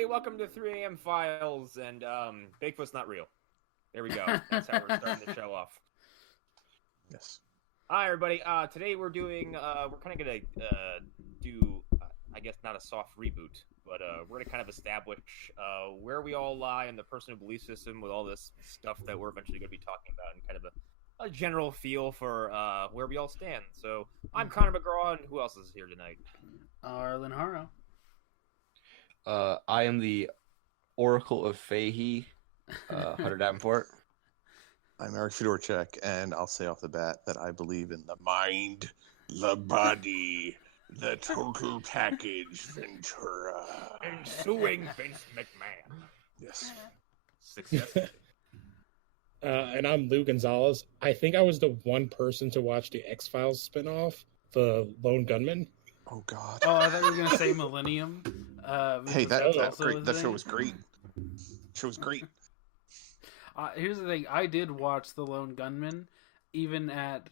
everybody. Welcome to 3 a.m. Files, and Bigfoot's not real. There we go. That's how we're starting the show off. Yes. Hi, everybody. Today we're doing, we're kind of going to do, I guess not a soft reboot, but we're going to kind of establish where we all lie in the personal belief system with all this stuff that we're eventually going to be talking about, and kind of a general feel for where we all stand. So, I'm Connor McGraw, and who else is here tonight? Arlen Harrow. I am the Oracle of Fahey, Hunter Davenport. I'm Eric Fedorczyk, and I'll say off the bat that I believe in the mind, the body, the total package, Ventura. Ensuing Vince McMahon. Yes. Success. And I'm Lou Gonzalez. I think I was the one person to watch the X-Files spinoff, The Lone Gunman. Oh, God. Oh, I thought you were going to say Millennium. Hey, that show was great. Show was great. Here's the thing. I did watch The Lone Gunman, even at,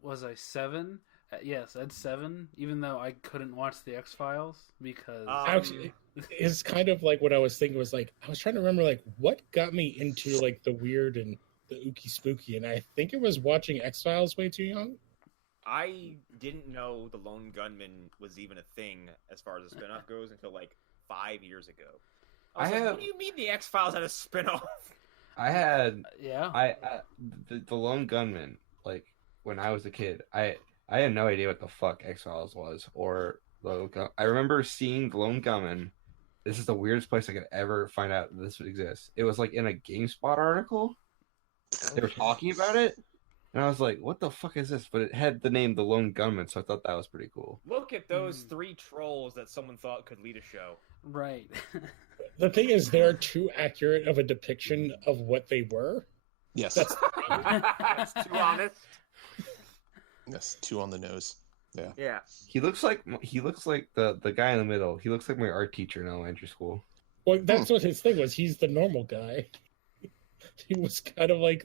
was I 7? Yes, at 7, even though I couldn't watch the X-Files, because... Actually, it's kind of like what I was thinking was like, I was trying to remember, like, what got me into, like, the weird and the ooky spooky, and I think it was watching X-Files way too young. I didn't know The Lone Gunman was even a thing as far as the spinoff goes until like 5 years ago. What do you mean the X-Files had a spinoff? I had yeah. The Lone Gunman. Like when I was a kid, I had no idea what the fuck X-Files was or I remember seeing The Lone Gunman. This is the weirdest place I could ever find out this would exist. It was like in a GameSpot article. They were talking about it. And I was like, what the fuck is this? But it had the name The Lone Gunman, so I thought that was pretty cool. Look at those 3 trolls that someone thought could lead a show. Right. The thing is, they're too accurate of a depiction of what they were. Yes. That's too honest. Yes, 2 on the nose. Yeah. Yeah. He looks like the guy in the middle. He looks like my art teacher in elementary school. Well, that's what his thing was. He's the normal guy. He was kind of like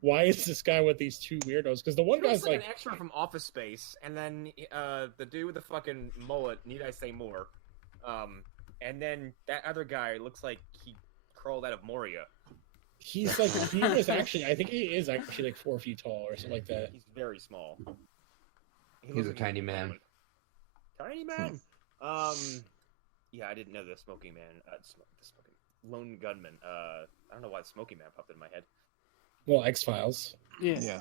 why is this guy with these 2 weirdos? Because the one guy's like an extra from Office Space, and then the dude with the fucking mullet, need I say more? And then that other guy looks like he crawled out of Moria. He's like, he was actually, I think he is actually like 4 feet tall or something like that. He's very small. He's a tiny man. Tiny man. Yeah, I didn't know the Smoking Man. The Smoking Lone Gunman. I don't know why the Smoking Man popped in my head. Well, X-Files. Yeah.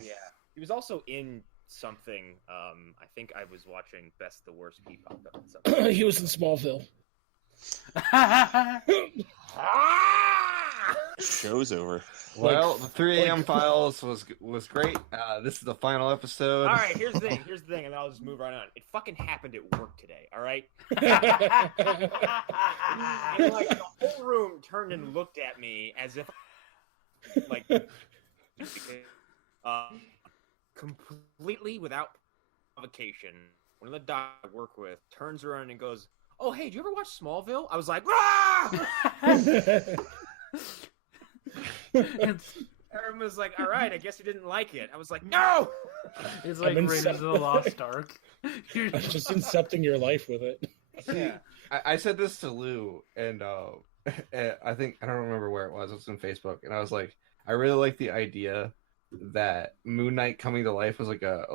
He was also in something. I think I was watching Best the Worst. He popped up in something. He was in Smallville. Show's over. Well, the 3 a.m. Files was great. This is the final episode. All right, here's the thing, and I'll just move right on. It fucking happened at work today, all right? And, like, the whole room turned and looked at me as if, like, completely without provocation. One of the docs I work with turns around and goes, "Oh, hey, do you ever watch Smallville?" I was like, "Ah!" Aaron was like, "All right, I guess you didn't like it." I was like, "No!" It's like Raiders of the Lost Ark. I'm just incepting your life with it. Yeah. I said this to Lou, and I think I don't remember where it was. It was on Facebook, and I was like, I really like the idea that Moon Knight coming to life was like a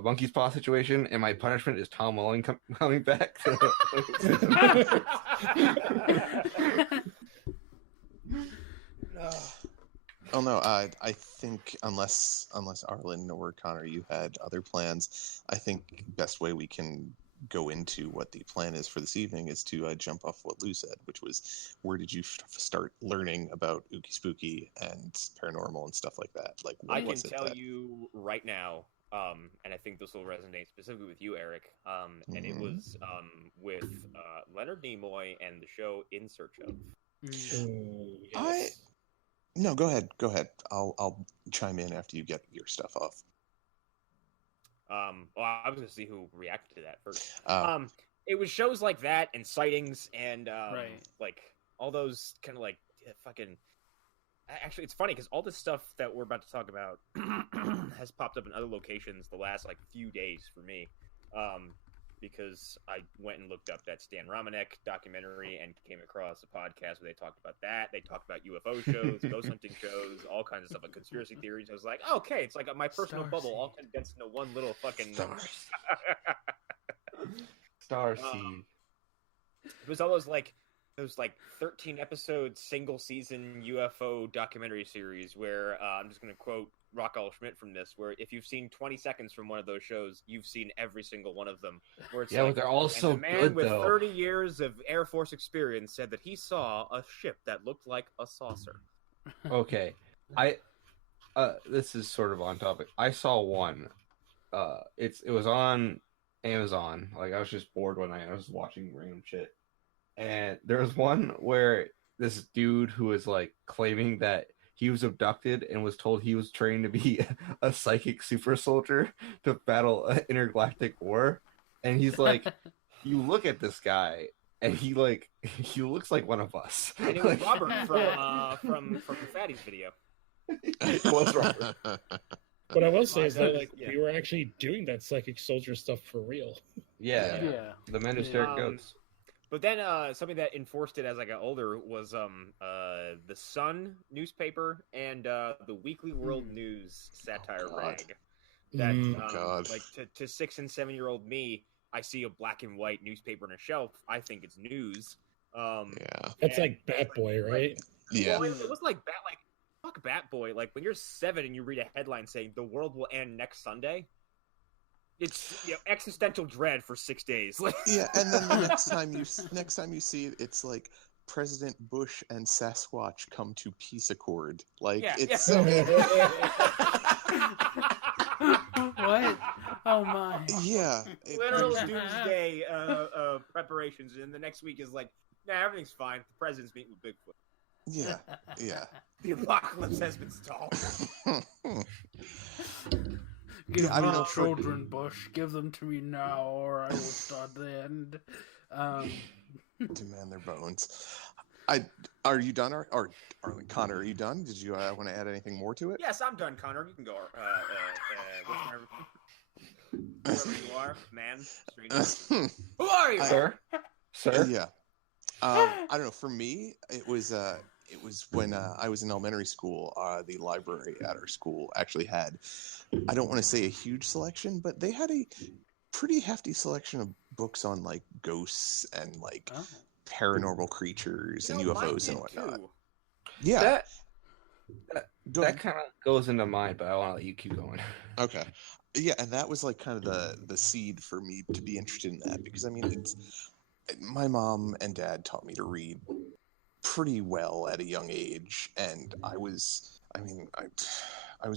monkey's paw situation, and my punishment is Tom Welling coming back. Oh no, I think unless Arlen or Connor, you had other plans, I think best way we can go into what the plan is for this evening is to jump off what Lou said, which was, where did you start learning about ooky spooky and paranormal and stuff like that? Like, I can tell you right now, and I think this will resonate specifically with you, Eric. And it was with Leonard Nimoy and the show In Search of. Yes. No, go ahead. I'll chime in after you get your stuff off. Well, I was going to see who reacted to that first. It was shows like that and Sightings and like all those kind of like fucking. Actually, it's funny because all this stuff that we're about to talk about has popped up in other locations the last like few days for me. because I went and looked up that Stan Romanek documentary and came across a podcast where they talked about that. They talked about UFO shows, ghost hunting shows, all kinds of stuff, like conspiracy theories. I was like, okay, it's like my personal bubble all condensed into one little fucking Starseed. It was all those like 13 episode single season UFO documentary series where I'm just going to quote Rockwell Schmidt from this, where if you've seen 20 seconds from one of those shows, you've seen every single one of them. Where it's but they're all so the man good, with though. 30 years of Air Force experience said that he saw a ship that looked like a saucer. Okay, this is sort of on topic. I saw one. It was on Amazon. Like, I was just bored one night. I was watching random shit, and there was one where this dude who was like claiming that he was abducted and was told he was trained to be a psychic super soldier to battle an intergalactic war. And he's like, you look at this guy, and he looks like one of us. And it was Robert from Fatty's video. It was Robert. What I will say is that we were actually doing that psychic soldier stuff for real. Yeah. The men who stare at goats. But then something that enforced it as I got older was the Sun newspaper and the Weekly World News satire rag. That like to 6 and 7 year old me, I see a black and white newspaper on a shelf. I think it's news. That's like Bat Boy, right? Yeah. Well, it was like fuck Bat Boy. Like when you're 7 and you read a headline saying the world will end next Sunday. It's existential dread for 6 days. Yeah, and then the next time you see it, it's like President Bush and Sasquatch come to peace accord. Like it's so. What? Oh my! Yeah, literal doomsday preparations, and the next week is like, nah, everything's fine. The president's meeting with Bigfoot. Yeah. The apocalypse has been stalled. Give my children, Bush. Give them to me now, or I will start the end. Demand their bones. Are you done, or Connor? Are you done? Did you want to add anything more to it? Yes, I'm done, Connor. You can go. Whoever you are, man. Who are you, sir? Yeah. I don't know. For me, it was when I was in elementary school. The library at our school actually had, I don't want to say a huge selection, but they had a pretty hefty selection of books on like ghosts and like paranormal creatures and UFOs and whatnot. Too. Yeah. That kind of goes into mine, but I want to let you keep going. Okay. Yeah, and that was like kind of the seed for me to be interested in that, because I mean, my mom and dad taught me to read pretty well at a young age, and I was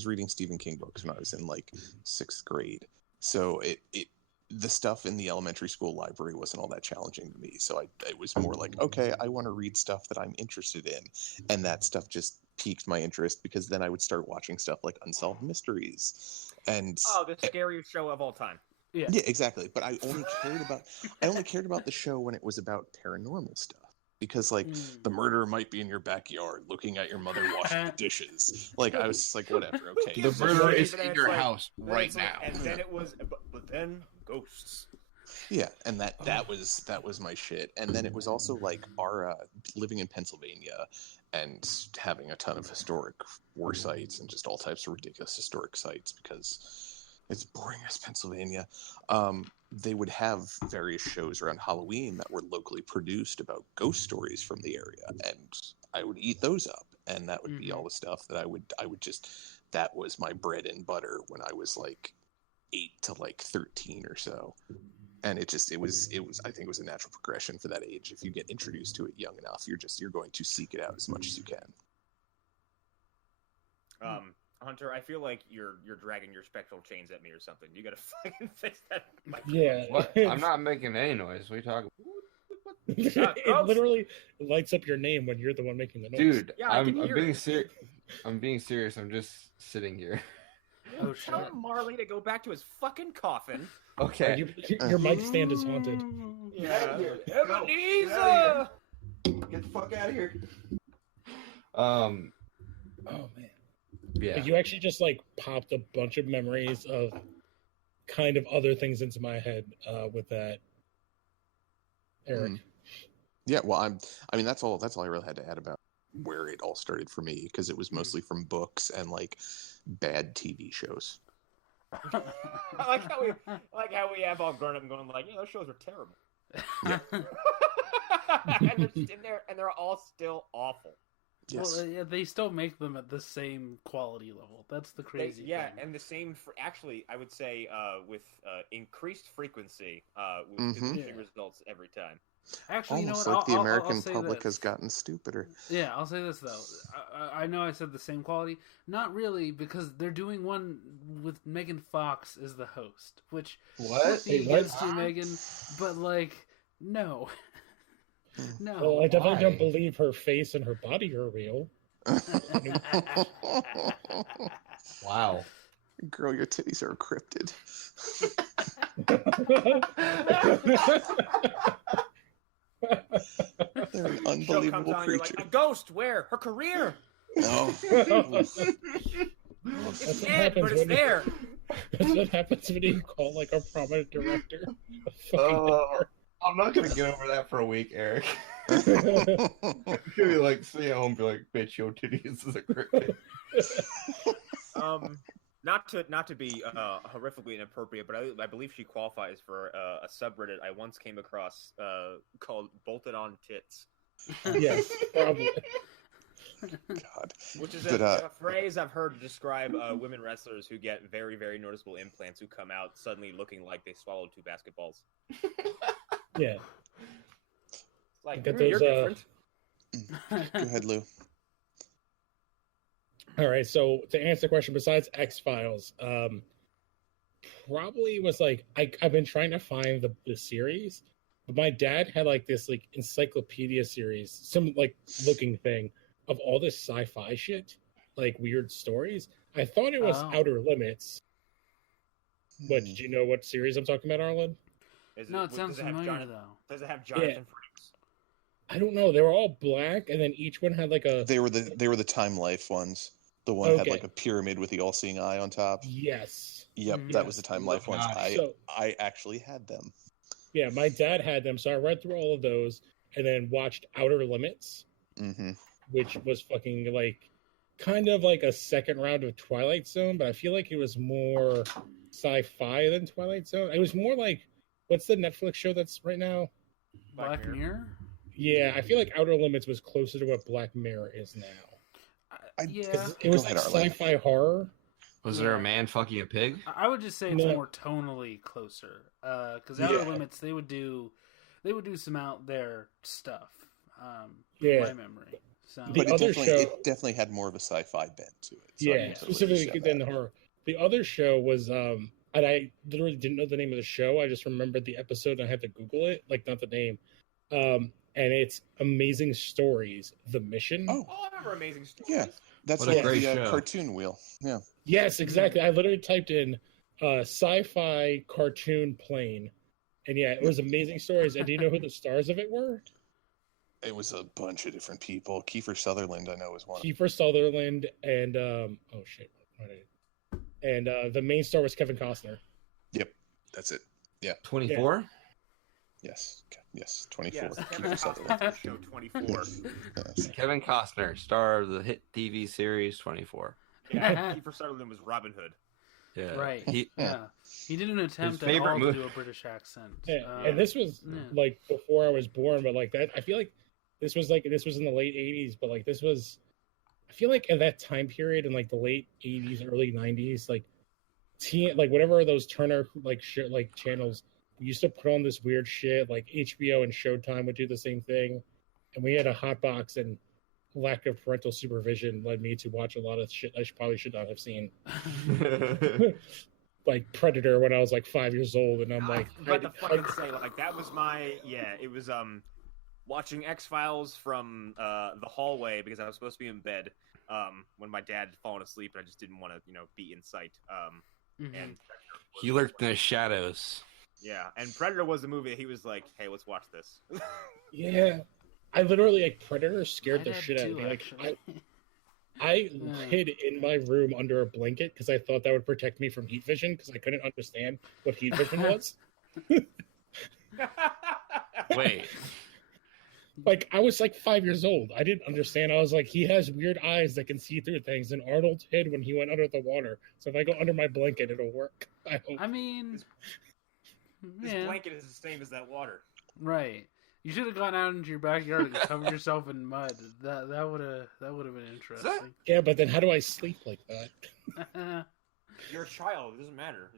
reading Stephen King books when I was in like 6th grade. So the stuff in the elementary school library wasn't all that challenging to me. So it was more like, okay, I want to read stuff that I'm interested in. And that stuff just piqued my interest, because then I would start watching stuff like Unsolved Mysteries. And the scariest show of all time. Yeah, exactly. But I only cared about the show when it was about paranormal stuff. Because like the murderer might be in your backyard looking at your mother washing the dishes. Like I was just like, whatever, okay. The murderer is in your house right now. And then it was, but then ghosts. Yeah, and that was my shit. And then it was also like our living in Pennsylvania and having a ton of historic war sites and just all types of ridiculous historic sites, because it's boring as Pennsylvania. They would have various shows around Halloween that were locally produced about ghost stories from the area, and I would eat those up, and that would be all the stuff that I would just, that was my bread and butter when I was like 8 to like 13 or so. And it was I think it was a natural progression for that age. If you get introduced to it young enough, you're going to seek it out as much as you can. Hunter, I feel like you're dragging your spectral chains at me or something. You gotta fucking fix that. Yeah. What? I'm not making any noise. What are you talking about? It literally lights up your name when you're the one making the noise. Dude, Yeah, I'm being serious. I'm being serious. I'm just sitting here. Oh, tell Marley to go back to his fucking coffin. Okay. Your mic stand is haunted. Yeah. Ebenezer! Get the fuck out of here. Oh man. Yeah. You actually just like popped a bunch of memories of kind of other things into my head with that. Eric. Yeah, well, I mean, that's all I really had to add about where it all started for me, because it was mostly from books and like bad TV shows. I like how we have all grown up and going like, those shows are terrible. and they're all still awful. Yes. Well, yeah, they still make them at the same quality level. That's the crazy thing. And the same for actually, I would say with increased frequency with diminishing results every time. Actually, Almost you know like what? the American say public this. has gotten stupider. Yeah, I'll say this though. I know I said the same quality. Not really, because they're doing one with Megan Fox as the host. Which What? nothing against you, Megan, but like, no, no. Well, I definitely why? don't believe her face and her body are real. Wow. Girl, your titties are encrypted. They're an Show unbelievable comes on, you're like, creature. a ghost? Where? Her career? No. It's That's what dead, but happens it's when there. That's what happens when you call like a prominent director a fucking I'm not gonna get over that for a week, Eric. nerd. I'm gonna be like, stay at home, be like, bitch, your titties is a great. Not to be horrifically inappropriate, but I believe she qualifies for a subreddit I once came across called "Bolted on Tits," Yes, probably. God. which is But, a phrase I've heard to describe women wrestlers who get very, very noticeable implants who come out suddenly looking like they swallowed 2 basketballs. Yeah. It's like, Get you're those, different. Go ahead, Lou. All right. So to answer the question, besides X-Files, probably was like I've been trying to find the series, but my dad had like this like encyclopedia series, some like looking thing of all this sci-fi shit, like weird stories. I thought it was Outer Limits. What, did you know what series I'm talking about, Arlen? No, it sounds familiar though. Does it have Jonathan Frakes? I don't know. They were all black, and then each one had like a. They were the Time Life ones. The one had Okay. like a pyramid with the all-seeing eye on top. Yes. Yep, that was the Time Life ones. So- I actually had them. Yeah, my dad had them, so I read through all of those, and then watched Outer Limits, Mm-hmm. which was fucking like, kind of like a second round of Twilight Zone, but I feel like it was more sci-fi than Twilight Zone. It was more like, what's the Netflix show that's right now? Black Mirror. Yeah, I feel like Outer Limits was closer to what Black Mirror is now. Yeah, 'Cause it was Go like ahead, Arlen. sci-fi horror. Was there a man fucking a pig? I would just say it's No. more tonally closer. Because Yeah. Outer Limits, they would do some out there stuff. Yeah. My memory. So The But other it definitely had more of a sci-fi bent to it. So I Yeah, can totally specifically understand than that. the horror. The other show was, and I literally didn't know the name of the show. I just remembered the episode and I had to Google it, like not the name. And it's Amazing Stories, The Mission. Oh, Oh, I remember Amazing Stories. Yeah. that's What a like great the show. cartoon wheel. Yeah. Yes, exactly. I literally typed in sci-fi cartoon plane. And yeah, it was Amazing Stories. And do you know who the stars of it were? It was a bunch of different people. Kiefer Sutherland, I know, was one. Kiefer Sutherland and oh shit. What did I- And the main star was Kevin Costner. Yep, that's it. 24? Yes, 24. Yes, Kiefer Kevin Sutherland. Costner's show 24. Yes. Kevin Costner, star of the hit TV series 24. Yeah, Kiefer Sutherland was Robin Hood. Yeah. right. He, Yeah, he didn't attempt at favorite all mo- to do a British accent. Yeah, and this was yeah. like before I was born, but like that, I feel like this was in the late '80s, but like this was, I feel like at that time period in like the late '80s, early '90s, like like whatever those Turner like shit like channels used to put on this weird shit, like HBO and Showtime would do the same thing, and we had a hot box, and lack of parental supervision led me to watch a lot of shit I probably should not have seen. Like Predator when I was like 5 years old, and I'm like, I was about to fucking say, like, that was my, it was, watching X-Files from, the hallway because I was supposed to be in bed, when my dad had fallen asleep and I just didn't want to, be in sight, Mhm. and he lurked in the shadows. yeah, and Predator was the movie that he was like, hey, let's watch this. yeah. I literally like Predator scared I'd the have shit out of two, me. Like, actually. I hid in my room under a blanket because I thought that would protect me from heat vision because I couldn't understand what heat vision was. Wait. Like, I was like 5 years old. I didn't understand. I was like, he has weird eyes that can see through things, and Arnold hid when he went under the water. So if I go under my blanket, it'll work. I hope. I mean, This blanket is the same as that water. right. You should have gone out into your backyard and covered yourself in mud. That would have been interesting. Yeah, but then how do I sleep like that? You're a child. It doesn't matter.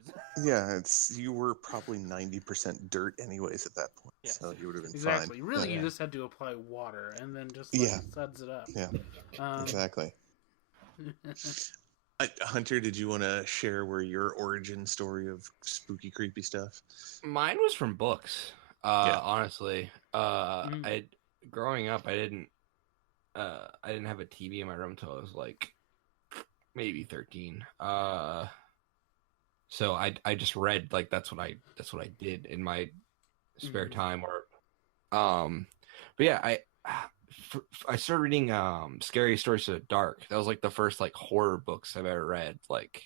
Yeah, you were probably 90% dirt anyways at that point, Yeah. so you would have been Exactly. fine. Really, Yeah. you just had to apply water and then just suds it up. Yeah, Um, exactly. Hunter, did you want to share where your origin story of spooky, creepy stuff? Mine was from books. Honestly, growing up, I didn't have a TV in my room until I was like maybe 13. So I just read, like, that's what I did in my spare time. Or but yeah, I started reading Scary Stories to the Dark. That was like the first like horror books I've ever read, like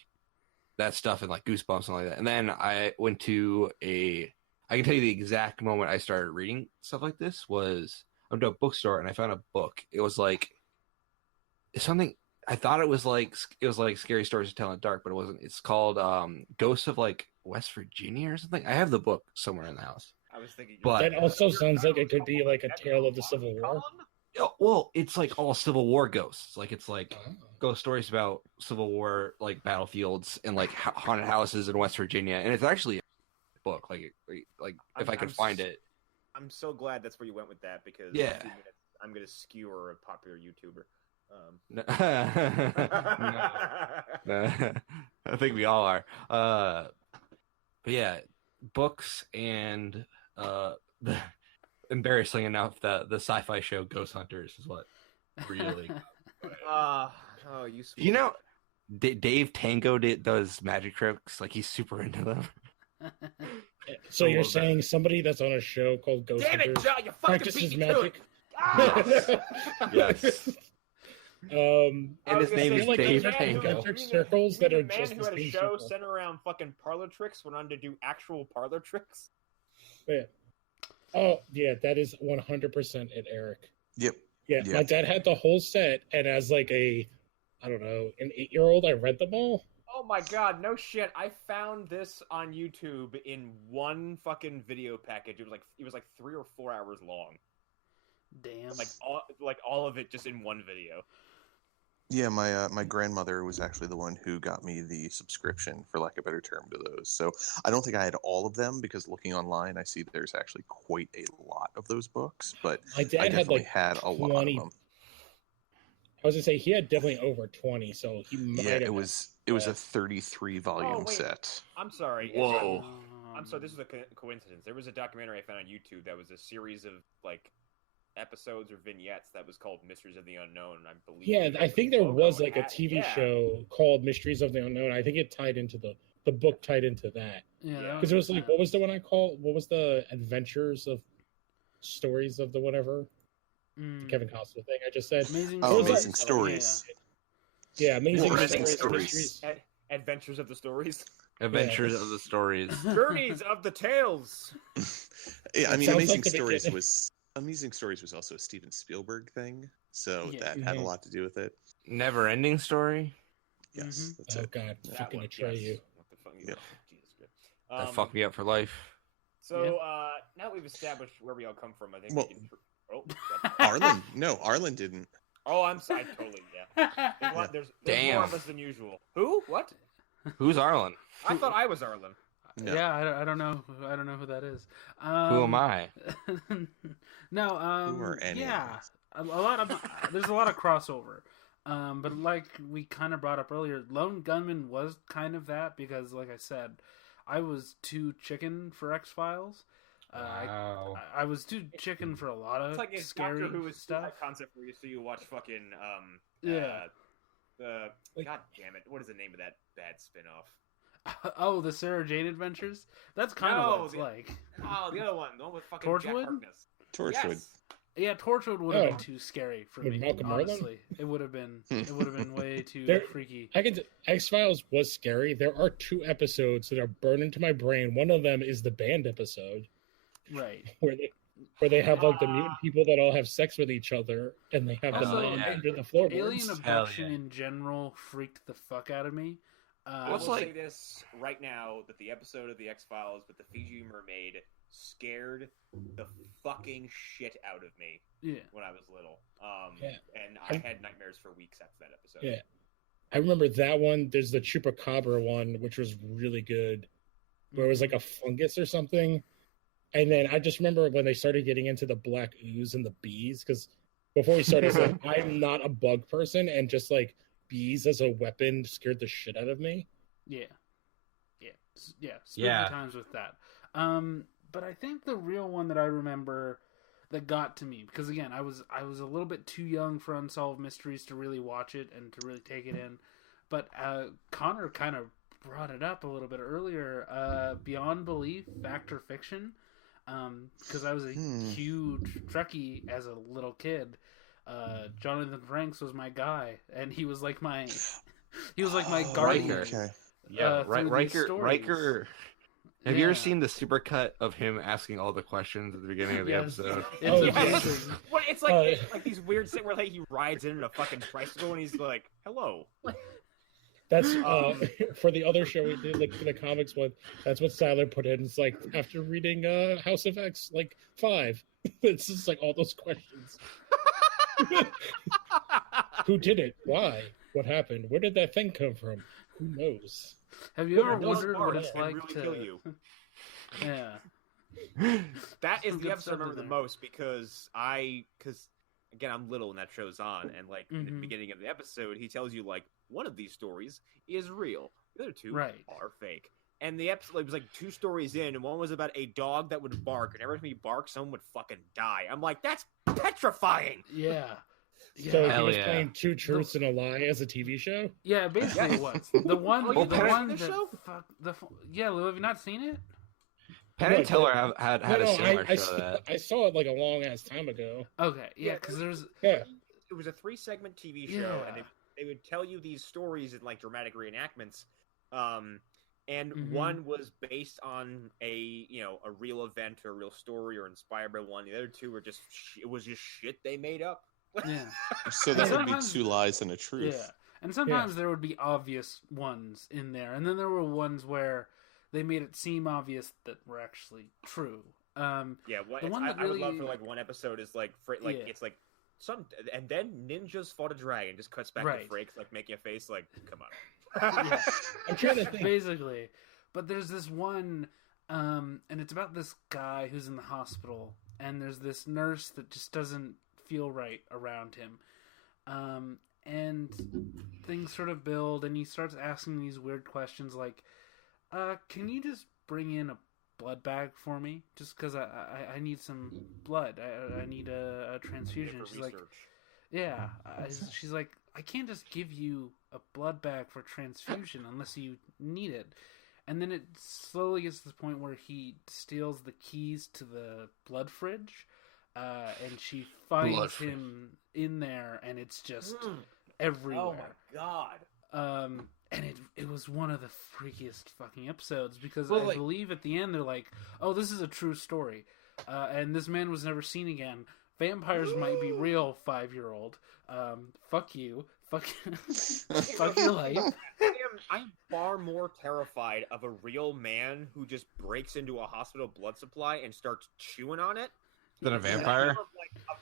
that stuff, and like Goosebumps and like that. And then I went to I can tell you the exact moment I started reading stuff like this was I went to a bookstore and I found a book. It was like something, I thought it was like Scary Stories to Tell in the Dark, but it wasn't. It's called Ghosts of like West Virginia or something. I have the book somewhere in the house. I was thinking. But that also sounds like it could be like a tale of the Civil War. Well, it's like all Civil War ghosts. Like, it's like ghost stories about Civil War, like battlefields and like haunted houses in West Virginia. And it's actually a book. Like if I could find it. I'm so glad that's where you went with that, because Yeah. in a few minutes, I'm going to skewer a popular YouTuber. No. I think we all are. But yeah, books and embarrassingly enough, the sci-fi show Ghost Hunters is what really. You know, Dave Tango does magic tricks. Like, he's super into them. So you're saying somebody that's on a show called Ghost Damn it, Hunters Joe, you fucking practices beat me to magic? it. Yes. And And his name is like Dave the man who Tango. entered circles that are man just who the had a same show circle. centered around fucking parlor tricks went on to do actual parlor tricks. Yeah. Oh, yeah, that is 100% it, Eric. Yep. Yeah, Yeah. my dad had the whole set, and as like I don't know, an 8-year-old, I read them all. Oh my god, no shit. I found this on YouTube in one fucking video package. It was like 3 or 4 hours long. Damn. Like all of it just in one video. Yeah, my grandmother was actually the one who got me the subscription, for lack of a better term, to those. So I don't think I had all of them, because looking online, I see there's actually quite a lot of those books. But My dad I definitely had like had a lot of 20. them. I was gonna say he had definitely over 20, so he might Yeah, have. it was a 33 volume Oh, wait. set. I'm sorry. Whoa. I'm sorry, this is a coincidence. There was a documentary I found on YouTube that was a series of like episodes or vignettes that was called Mysteries of the Unknown, I believe. Yeah, I think there Logo was and like a that- TV yeah. show called Mysteries of the Unknown. I think it tied into the book tied into that. Yeah, that Because it was like, what was the one I called? What was the Adventures of Stories of the whatever? The Kevin Costner thing I just said. Amazing. Oh, was like- Amazing Stories. Yeah, Amazing Amazing Stories. Stories. Adventures of the Stories. Adventures of the Stories. Journeys of the Tales. Yeah, I It mean, sounds Amazing like the Stories beginning. was Amazing Stories was also a Steven Spielberg thing, so Yeah. that had a Mhm. lot to do with it. Never Ending Story. Yes, that's Oh it. God, That fucking one, betray yes. you. What the fuck? Yeah. Jesus Christ. That fucked me up for life. So now that we've established where we all come from, I think Well- we can. Oh, Arlen didn't. I'm sorry. Totally, yeah. There's more Damn. of us than usual. Who? What? Who's Arlen? I thought I was Arlen. No. Yeah, I don't know. I don't know who that is. Who am I? No. Who are any of Yeah, us? a lot of there's a lot of crossover. But like we kind of brought up earlier, Lone Gunman was kind of that because, like I said, I was too chicken for X-Files. Wow. I was too chicken for a lot of It's like if scary Doctor Who is stuff. that concept where you watch fucking Yeah. God damn it! What is the name of that bad spinoff? Oh, the Sarah Jane Adventures. That's kind of No, what it's like. Oh, the other one, the one with fucking Jack Torchwood? Harkness. Torchwood. Yes. Yeah, Torchwood would have been too scary for With me. Malcolm Honestly, it would have been way too freaky. X-Files was scary. There are 2 episodes that are burned into my brain. One of them is the band episode, Right? where they have like the mutant people that all have sex with each other, and they have Also, them under the floorboards. Alien abduction in general freaked the fuck out of me. I will say this right now, that the episode of the X-Files with the Fiji mermaid scared the fucking shit out of me when I was little. And I had nightmares for weeks after that episode. Yeah. I remember that one. There's the Chupacabra one, which was really good, where it was like a fungus or something. And then I just remember when they started getting into the black ooze and the bees, because before we started, like, I'm not a bug person, and just like bees as a weapon scared the shit out of me. Yeah. Spooky times with that. But I think the real one that I remember that got to me, because again, I was a little bit too young for Unsolved Mysteries to really watch it and to really take it in. But Connor kind of brought it up a little bit earlier. Beyond Belief, Fact or Fiction. Because I was a huge Trekkie as a little kid. Jonathan Frakes was my guy, and he was like my guardian. Okay. Yeah, Riker. Have you ever seen the supercut of him asking all the questions at the beginning of the episode? It's like these weird things where like he rides in a fucking tricycle and he's like, "Hello." That's for the other show we did, like the comics one. That's what Siler put in. It's like after reading House of X, like 5. It's just like all those questions. Who did it? Why? What happened? Where did that thing come from? Who knows? Have you ever wondered what it's like really to kill you? Yeah. That is the episode I remember the most because again, I'm little and that show's on, and like in the beginning of the episode, he tells you like one of these stories is real, the other 2 are fake. And the episode was like 2 stories in, and one was about a dog that would bark, and every time he barked, someone would fucking die. I'm like, that's petrifying. Yeah. So he was playing 2 truths and a lie as a TV show. Yeah, basically it was the one. Lou, have you not seen it? Penn and Teller had a similar show to that. I saw it like a long ass time ago. Okay, because there's it was a 3-segment TV show, and they would tell you these stories in like dramatic reenactments. And one was based on a real event or a real story or inspired by one. The other 2 were just shit they made up. Yeah. So that would be 2 lies and a truth. Yeah. And sometimes there would be obvious ones in there, and then there were ones where they made it seem obvious that were actually true. I would love for like one episode is like it's like some, and then ninjas fought a dragon. Just cuts back to Frakes like making a face like, come on. I'm trying to think. Basically, but there's this one, and it's about this guy who's in the hospital, and there's this nurse that just doesn't feel right around him, and things sort of build, and he starts asking these weird questions like, can you just bring in a blood bag for me, just because I need some blood, I need a transfusion. She's like, she's like, I can't just give you a blood bag for transfusion unless you need it. And then it slowly gets to the point where he steals the keys to the blood fridge, and she finds him in there, and it's just everywhere. Oh my god! And it was one of the freakiest fucking episodes because I believe at the end they're like, "Oh, this is a true story, and this man was never seen again. Vampires might be real, 5-year-old. Fuck you, fuck your life." I'm far more terrified of a real man who just breaks into a hospital blood supply and starts chewing on it than a vampire.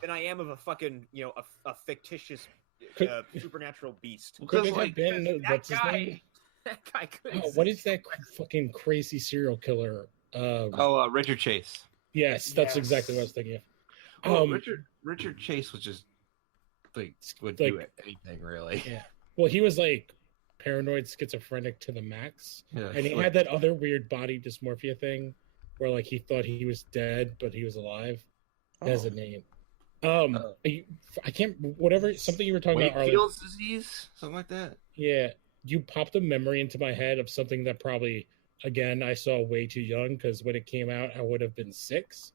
Than I am of a fucking a fictitious supernatural beast. Could it have been what's his name? That guy could. What is that fucking crazy serial killer? Richard Chase. Yes, that's exactly what I was thinking of. Well, Richard Chase was just would do anything really. Yeah. Well, he was like paranoid schizophrenic to the max, and he had that other weird body dysmorphia thing, where like he thought he was dead but he was alive. It has a name. I can't. Whatever. Something you were talking about. Whitefield disease, something like that. Yeah, you popped a memory into my head of something that probably, again, I saw way too young because when it came out, I would have been 6.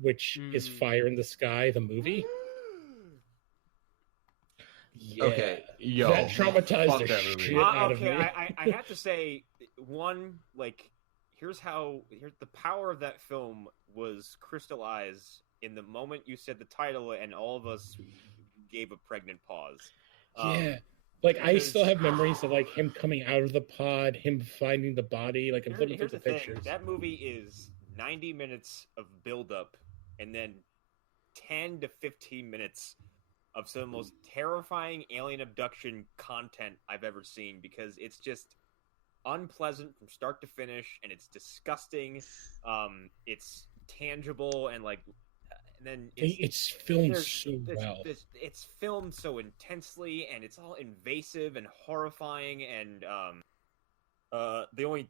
which is Fire in the Sky, the movie. Yeah. Okay, yo, that traumatized the that movie. shit out of Okay, me. I have to say, one, like, here's the power of that film was crystallized in the moment you said the title, and all of us gave a pregnant pause. Yeah. Like, I still have memories of, like, him coming out of the pod, him finding the body. Like, I'm flipping through Here's the the thing. pictures. That movie is 90 minutes of build-up, and then 10 to 15 minutes of some of the most terrifying alien abduction content I've ever seen, because it's just unpleasant from start to finish, and it's disgusting. It's tangible, and like, and then It's filmed so well. It's filmed so intensely, and it's all invasive and horrifying, and the only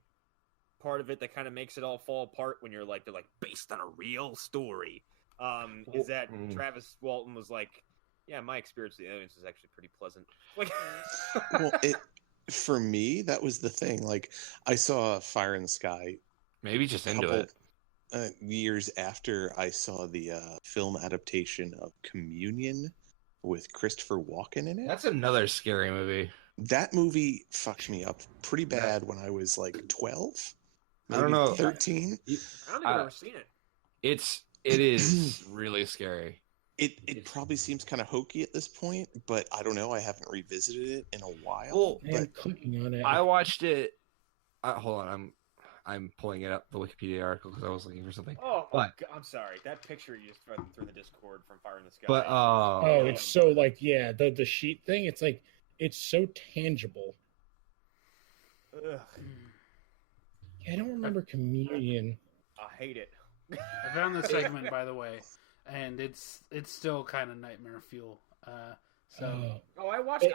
part of it that kind of makes it all fall apart when they're like based on a real story, is that Travis Walton was like, yeah, my experience with the aliens is actually pretty pleasant. Like, Well, for me, that was the thing. Like, I saw Fire in the Sky Maybe just into couple it. years after I saw the film adaptation of Communion with Christopher Walken in it. That's another scary movie. That movie fucked me up pretty bad when I was like 12. I don't know. 13. I don't think I've ever seen it. It is really scary. It probably seems kind of hokey at this point, but I don't know. I haven't revisited it in a while. Well, I'm clicking on it. I watched it. Hold on, I'm pulling it up, the Wikipedia article, because I was looking for something. Oh, But- I'm sorry. That picture you just threw through the Discord from Fire in the Sky. But Oh, it's so like, yeah, the sheet thing. It's like, it's so tangible. Ugh, Yeah, I don't remember Communion. I hate it. I found this segment, by the way, and it's still kind of nightmare fuel. I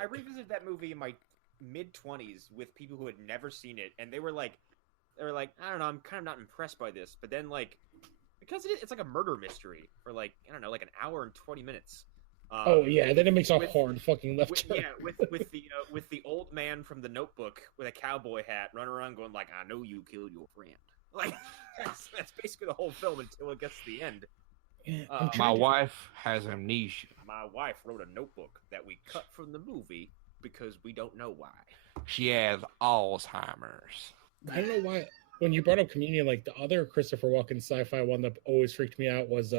revisited that movie in my mid-20s with people who had never seen it, and they were like, I don't know, I'm kind of not impressed by this. But then, like, because it's like a murder mystery for like, I don't know, like an hour and 20 minutes. Then it makes a hard fucking left turn. With the old man from The Notebook with a cowboy hat running around going like, I know you killed your friend. Like, that's basically the whole film until it gets to the end. Yeah, my wife has amnesia. My wife wrote a notebook that we cut from the movie because we don't know why. She has Alzheimer's. I don't know why. When you brought up Communion, like the other Christopher Walken sci-fi one that always freaked me out was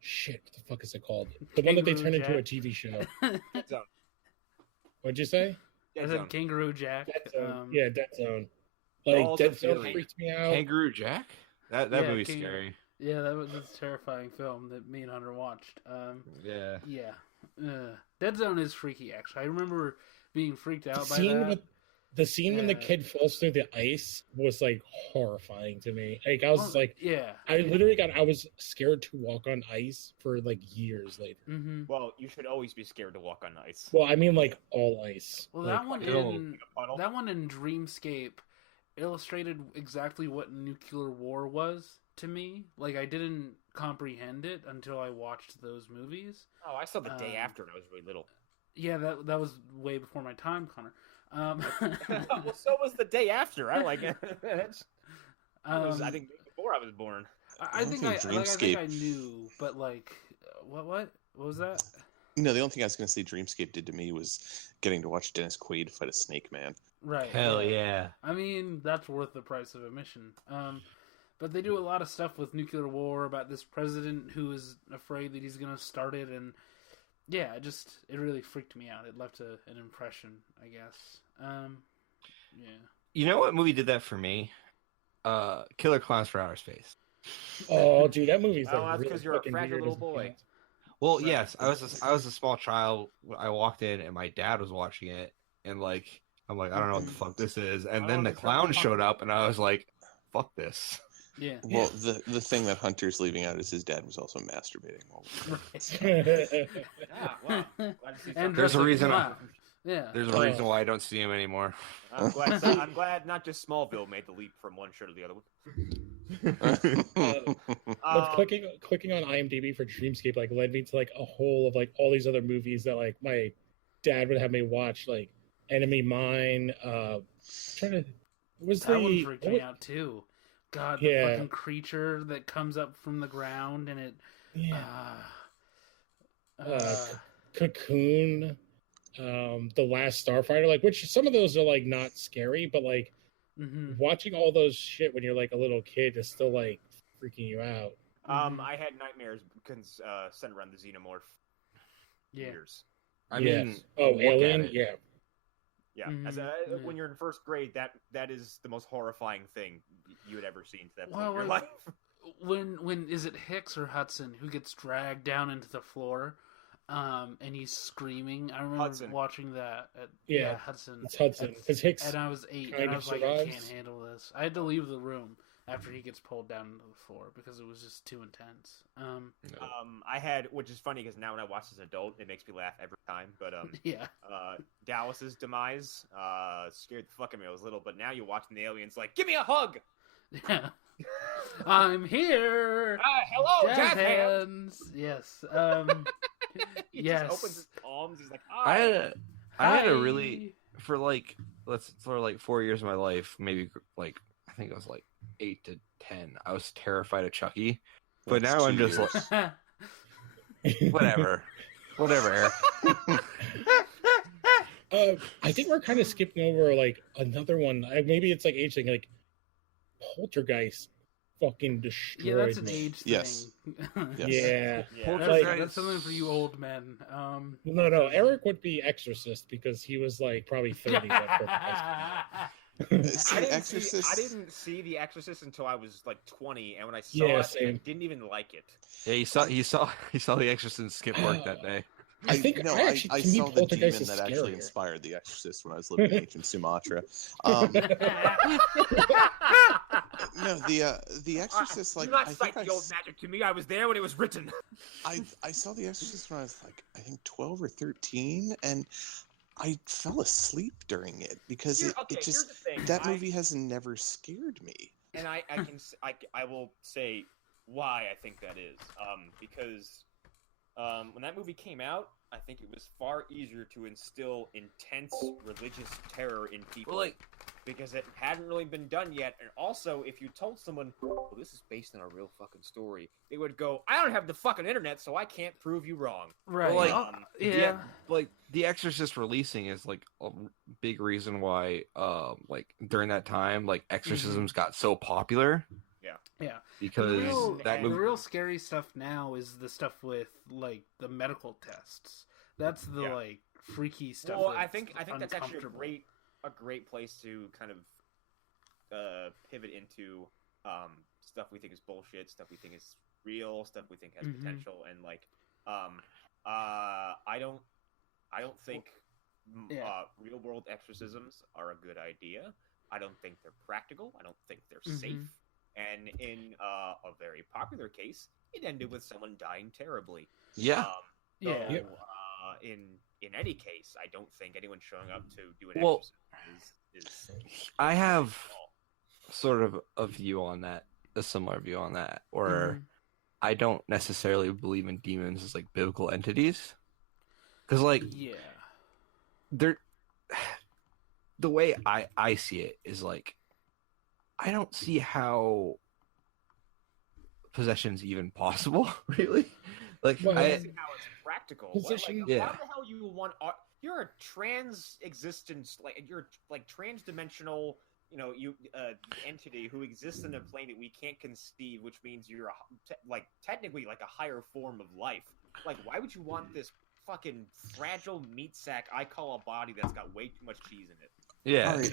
shit. What the fuck is it called? The one that they turned into a TV show. Dead Zone. What'd you say? I said Kangaroo Jack. Dead Zone. Yeah, Dead Zone. All Like Dead Zone completely- freaked me out. Kangaroo Jack? That Yeah, movie's Kangaroo- scary. Yeah, that's a terrifying film that me and Hunter watched. Yeah. Dead Zone is freaky, actually. I remember being freaked out by Scene that. with the scene when the Yeah. kid falls through the ice was like horrifying to me. Like I was like, yeah. I was scared to walk on ice for like years later. Mm-hmm. Well, you should always be scared to walk on ice. Well, I mean like all ice. Well, Like, that one in a puddle. in Dreamscape illustrated exactly what nuclear war was to me. Like, I didn't comprehend it until I watched those movies. Oh, I saw the day after, and I was really little. Yeah, that was way before my time, Connor. Well, so was the day after. I like it. I think before I was born. I think I Dreamscape- knew, but like, what was that? No, the only thing I was going to say Dreamscape did to me was getting to watch Dennis Quaid fight a snake man. Right. Hell yeah. I mean, that's worth the price of admission. But they do a lot of stuff with nuclear war about this president who is afraid that he's going to start it, and yeah, it really freaked me out. It left an impression, I guess. Yeah. You know what movie did that for me? Killer Clowns for Outer Space. Oh, dude, that movie's like that's really because you're a fucking fragile weird little as boy. shit. Well, Right. yes, I was a small child. I walked in and my dad was watching it, and like I'm like, I don't know what the fuck this is. And then the clown showed up, and I was like, fuck this. Yeah. Well, the thing that Hunter's leaving out is his dad was also masturbating while we Ah, wow. Glad to see And There's a dressing reason him I- up. Yeah. There's a reason why I don't see him anymore. I'm glad not just Smallville made the leap from one show to the other one. But clicking on IMDb for Dreamscape like led me to like a whole of like all these other movies that like my dad would have me watch, like Enemy Mine. Trying to That one freaked me out too. God, the fucking creature that comes up from the ground and it. Cocoon, The Last Starfighter, like, which some of those are like not scary, but like watching all those shit when you're like a little kid is still like freaking you out. I had nightmares centered around the xenomorph. Years. I mean, Alien, yeah. As when you're in first grade, that is the most horrifying thing you had ever seen to that point in your life. When is it Hicks or Hudson who gets dragged down into the floor, and he's screaming? I remember watching that. Hudson. It's Hudson. Because Hicks. And I was 8, and I was like, I can't handle this. I had to leave the room after he gets pulled down into the floor because it was just too intense. I had, which is funny because now when I watch as an adult, it makes me laugh every time. But Dallas's demise scared the fuck out of me. I was little, but now you're watching the aliens like, give me a hug. Yeah. I'm here. Hello, jazz hands. Yes. He just opens his palms. He's like, I had a really for like 4 years of my life, maybe like I think it was like 8 to 10. I was terrified of Chucky, but now I'm just like, whatever. Eric. I think we're kind of skipping over like another one. Maybe it's like age thing, like Poltergeist. Fucking destroyed. Yeah, that's an age thing. Yes. Yeah. That's something for you old men. No. Eric would be Exorcist because he was like probably 30. I didn't see The Exorcist until I was like 20, and when I saw it, I didn't even like it. Yeah, he saw The Exorcist skip work that day. I saw the demon that actually inspired The Exorcist when I was living in ancient Sumatra. No, the Exorcist, like, do not cite the old magic to me. I was there when it was written. I saw The Exorcist when I was like, I think 12 or 13, and I fell asleep during it because that movie has never scared me. And I will say why I think that is. Because when that movie came out, I think it was far easier to instill intense religious terror in people, because it hadn't really been done yet. And also, if you told someone, "Well, this is based on a real fucking story," they would go, "I don't have the fucking internet, so I can't prove you wrong." Right? Well, like The Exorcist releasing is like a big reason why, like during that time, like exorcisms got so popular. Yeah, because the real scary stuff now is the stuff with like the medical tests. That's the like freaky stuff. Well, I think that's actually a great place to kind of pivot into stuff we think is bullshit, stuff we think is real, stuff we think has potential, and like I don't think real world exorcisms are a good idea. I don't think they're practical. I don't think they're safe. And in a very popular case, it ended with someone dying terribly. In any case, I don't think anyone showing up to do an exorcism is I have sort of a similar view on that, or I don't necessarily believe in demons as like biblical entities, because like they're the way I see it is like, I don't see how possession's even possible, really. Like, I don't see how it's practical. Possession, how the hell you want? You're a trans existence, like you're like trans-dimensional, entity who exists in a plane that we can't conceive, which means you're technically like a higher form of life. Like, why would you want this fucking fragile meat sack I call a body that's got way too much cheese in it? Yeah. All right,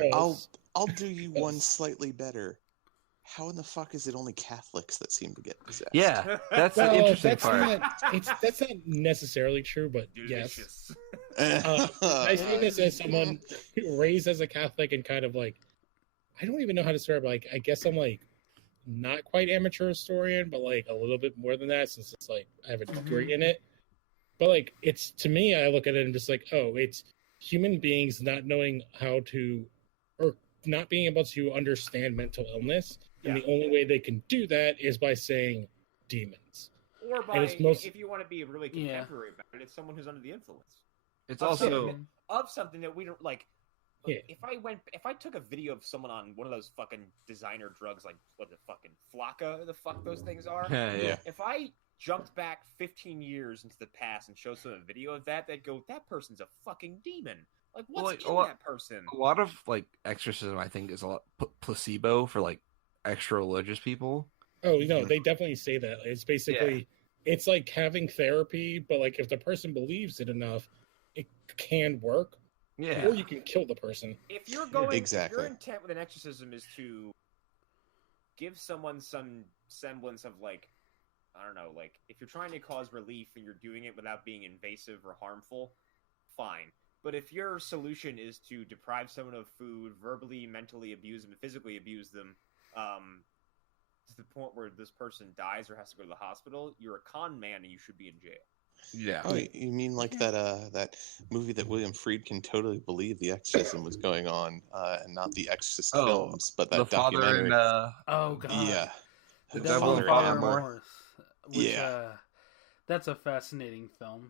I'll do you one slightly better. How in the fuck is it only Catholics that seem to get possessed? Yeah, that's the interesting part. That's not necessarily true, but yes. I see this as someone raised as a Catholic and kind of like, I don't even know how to describe it. Like, I guess I'm like not quite amateur historian, but like a little bit more than that, since it's like I have a degree in it. But like, it's, to me, I look at it and just like, oh, it's human beings not knowing how to, or not being able to understand mental illness. And the only way they can do that is by saying demons. Or by, if you want to be really contemporary about it, it's someone who's under the influence. It's also of something that we don't like. Yeah. If I took a video of someone on one of those fucking designer drugs, like what the fucking Flocka, the fuck those things are. Yeah. If I jumped back 15 years into the past and showed someone a video of that, they'd go, "That person's a fucking demon." Like, what's in that person? A lot of like exorcism, I think, is a lot placebo for like extra religious people. Oh no, they definitely say that. It's basically it's like having therapy, but like if the person believes it enough, it can work. Yeah. Or you can kill the person. If you're going, Exactly. if your intent with an exorcism is to give someone some semblance of like, I don't know, like if you're trying to cause relief and you're doing it without being invasive or harmful, fine. But if your solution is to deprive someone of food, verbally, mentally abuse them, physically abuse them, to the point where this person dies or has to go to the hospital, you're a con man and you should be in jail. Yeah. Oh, you mean like that movie that William Friedkin totally believed the exorcism was going on, and not the Exorcist films, but that the father documentary. and Oh god. Yeah. The Devil and Father Father Morris. Which, Yeah. That's a fascinating film.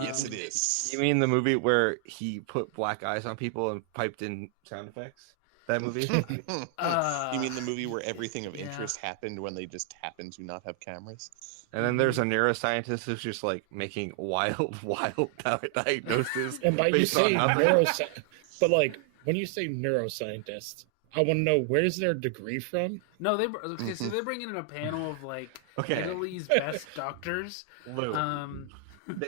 Yes, it is. You mean the movie where he put black eyes on people and piped in sound effects? That movie? You mean the movie where everything of yeah. interest happened when they just happened to not have cameras? And then there's a neuroscientist who's just like making wild diagnoses. And by you based on say nothing. neuroscientist, but like when you say neuroscientist, I want to know where's their degree from? No, so they're bringing in a panel of like Okay. Italy's best doctors. Lou.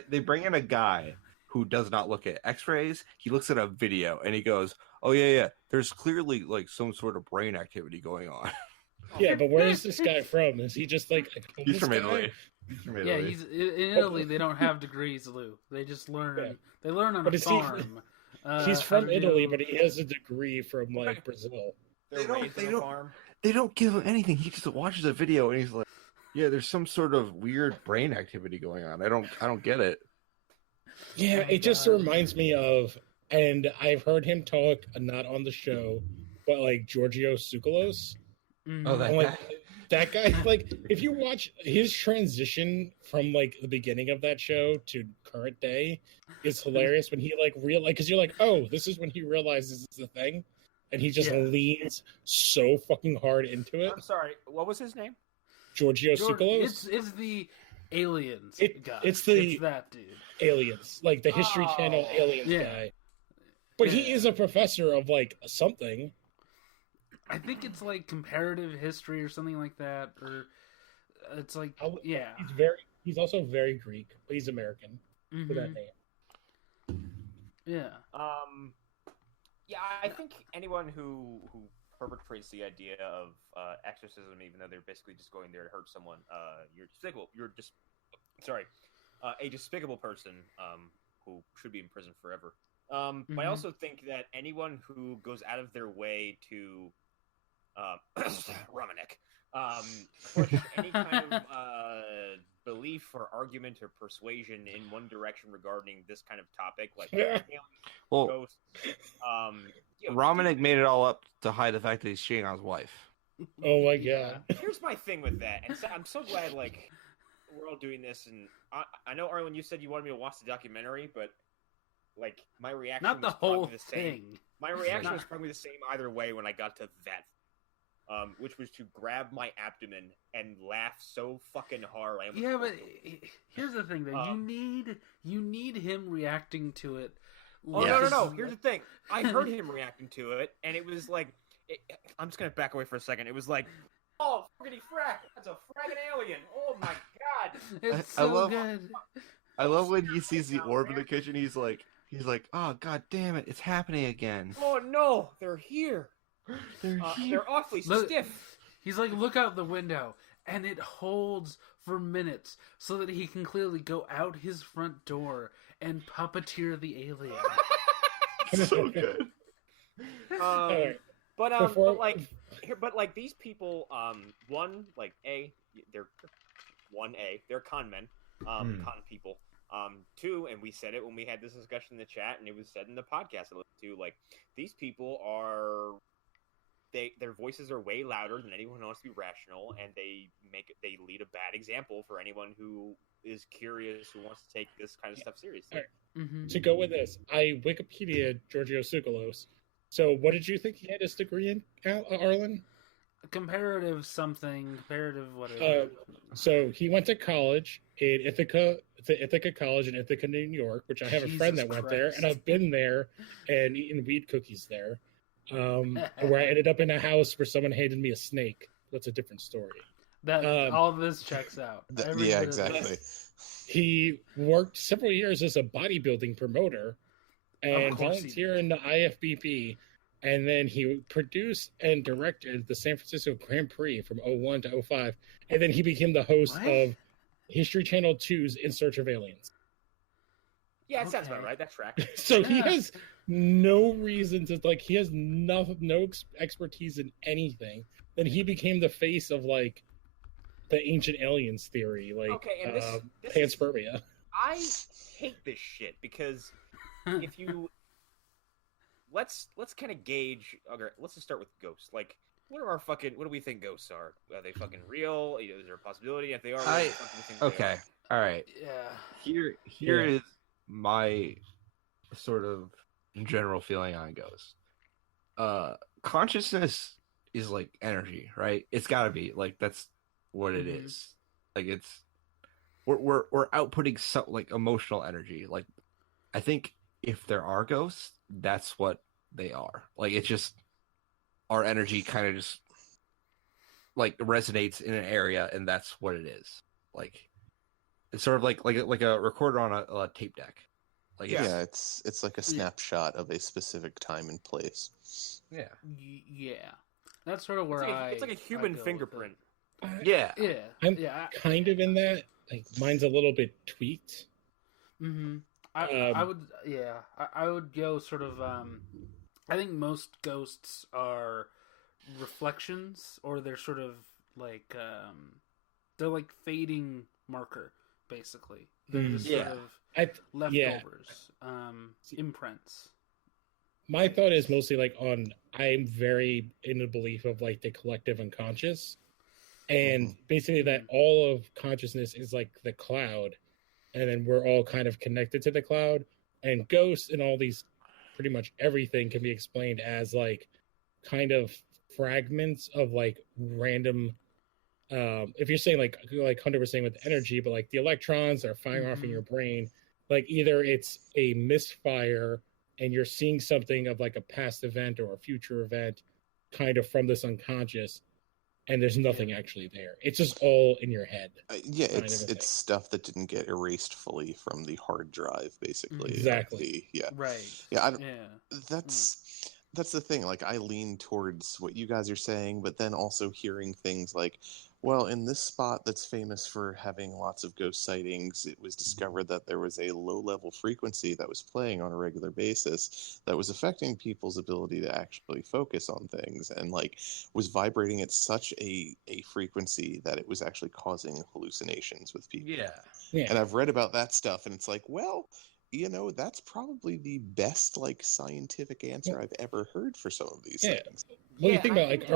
They bring in a guy who does not look at x-rays. He looks at a video and he goes, "Oh yeah, there's clearly like some sort of brain activity going on." Yeah, but where is this guy from? Is he just like a He's from guy? Italy. He's from Italy. Yeah, he's in Italy. They don't have degrees, Lou. They just learn. Yeah. They learn on But a is he- farm. He's how from to Italy, do- but he has a degree from like Brazil. They're raised on a farm. They don't give him anything. He just watches a video and he's like, "Yeah, there's some sort of weird brain activity going on. I don't get it." Yeah, it just reminds me of, and I've heard him talk not on the show, but like Giorgio Tsoukalos. Mhm. Oh, that I'm like, guy. that guy, like, if you watch his transition from like the beginning of that show to current day, is hilarious when he like because you're like, oh, this is when he realizes it's the thing, and he just leans so fucking hard into it. I'm sorry, what was his name? Giorgio Tsoukalos, It's the aliens guy. it's that dude. Aliens, like the History Channel Aliens Yeah. guy. But he is a professor of like something. I think it's like comparative history or something like that, or it's like yeah. He's also very Greek, but he's American for that Mhm. name. Yeah. Yeah, I think anyone who perpetrates the idea of exorcism, even though they're basically just going there to hurt someone, you're despicable. You're just a despicable person who should be in prison forever. But I also think that anyone who goes out of their way to Romanek, push any kind of belief or argument or persuasion in one direction regarding this kind of topic, like aliens, Well, ghosts, Romanek made it all up to hide the fact that he's cheating on his wife. Oh my god! Here's my thing with that, and so, I'm so glad like we're all doing this. And I know, Arlen, you said you wanted me to watch the documentary, but like my reaction Not the was probably whole the same. thing. My reaction was probably the same either way when I got to that, which was to grab my abdomen and laugh so fucking hard. I almost Yeah, but choked. here's the thing, though. You need him reacting to it. Oh Yes. no! Here's the thing. I heard him reacting to it, and it was like, I'm just gonna back away for a second. It was like, oh, friggity frack! That's a fragging alien! Oh my god! It's I so love- good. I love when he sees the orb in the kitchen. He's like, "Oh god damn it, it's happening again." Oh no, they're here. They're here. They're awfully Look- stiff. He's like, look out the window, and it holds for minutes so that he can clearly go out his front door and puppeteer the alien. So good. Alright. But Before- but like these people, they're con men, con people. Two, and we said it when we had this discussion in the chat, and it was said in the podcast I listened to. Like these people are, their voices are way louder than anyone who wants to be rational, and they lead a bad example for anyone who is curious, who wants to take this kind of stuff seriously. Alright. Mm-hmm. To go with this, I Wikipedia Giorgio Tsoukalos, So, what did you think he had his degree in, Arlen? Comparative something, comparative whatever. So he went to college in Ithaca, the Ithaca College in Ithaca, New York, which I have a friend Jesus that went there, and Christ. I've been there and eaten weed cookies there. Where I ended up in a house where someone handed me a snake. That's a different story. That all of this checks out. Every yeah, bit of this. exactly. He worked several years as a bodybuilding promoter and Of course he volunteer in the IFBB. And then he produced and directed the San Francisco Grand Prix from 01 to 05. And then he became the host What? of History Channel 2's In Search of Aliens. Yeah, it sounds Okay. about right. That track. So he Yeah. has no reason to, like, he has no expertise in anything. Then he became the face of, like, the ancient aliens theory, like Okay, and this is- panspermia. I hate this shit because if you let's kind of gauge. Okay, let's just start with ghosts. Like, what do we think ghosts are? Are they fucking real? Is there a possibility? If they are, what the fuck do we think they Okay. are? All right. Yeah. Here is my sort of general feeling on ghosts. Consciousness is like energy, right? It's got to be like that's what it Mhm. is. Like it's we're outputting some like emotional energy. Like I think if there are ghosts, that's what they are. Like it's just our energy kind of just like resonates in an area, and that's what it is. Like it's sort of like a recorder on a tape deck. Like Yeah, it's like a snapshot of a specific time and place. yeah. Yeah. That's sort of where It's like a human go with fingerprint. Yeah. it. Yeah. I'm Yeah. kind of in that. Like mine's a little bit tweaked. Mm-hmm. I would, yeah, I would go sort of. I think most ghosts are reflections, or they're sort of like they're like fading marker, basically. They're just Yeah. sort of I leftovers, imprints. My thought is mostly like on I'm very in the belief of like the collective unconscious, and basically that all of consciousness is like the cloud, and then we're all kind of connected to the cloud, and ghosts and all these pretty much everything can be explained as like kind of fragments of like random if you're saying like Hunter was saying with energy, but like the electrons are firing off in your brain, like either it's a misfire and you're seeing something of like a past event or a future event kind of from this unconscious, and there's nothing actually there. It's just all in your head. Yeah, kind it's of a thing. it's stuff that didn't get erased fully from the hard drive, basically. Exactly. Yeah. Right. Yeah, I don't, Yeah. that's the thing. Like, I lean towards what you guys are saying, but then also hearing things like, well, in this spot that's famous for having lots of ghost sightings, it was discovered that there was a low-level frequency that was playing on a regular basis that was affecting people's ability to actually focus on things, and like was vibrating at such a frequency that it was actually causing hallucinations with people. Yeah. And I've read about that stuff, and it's like, well, that's probably the best like scientific answer I've ever heard for some of these things. Well, you think about like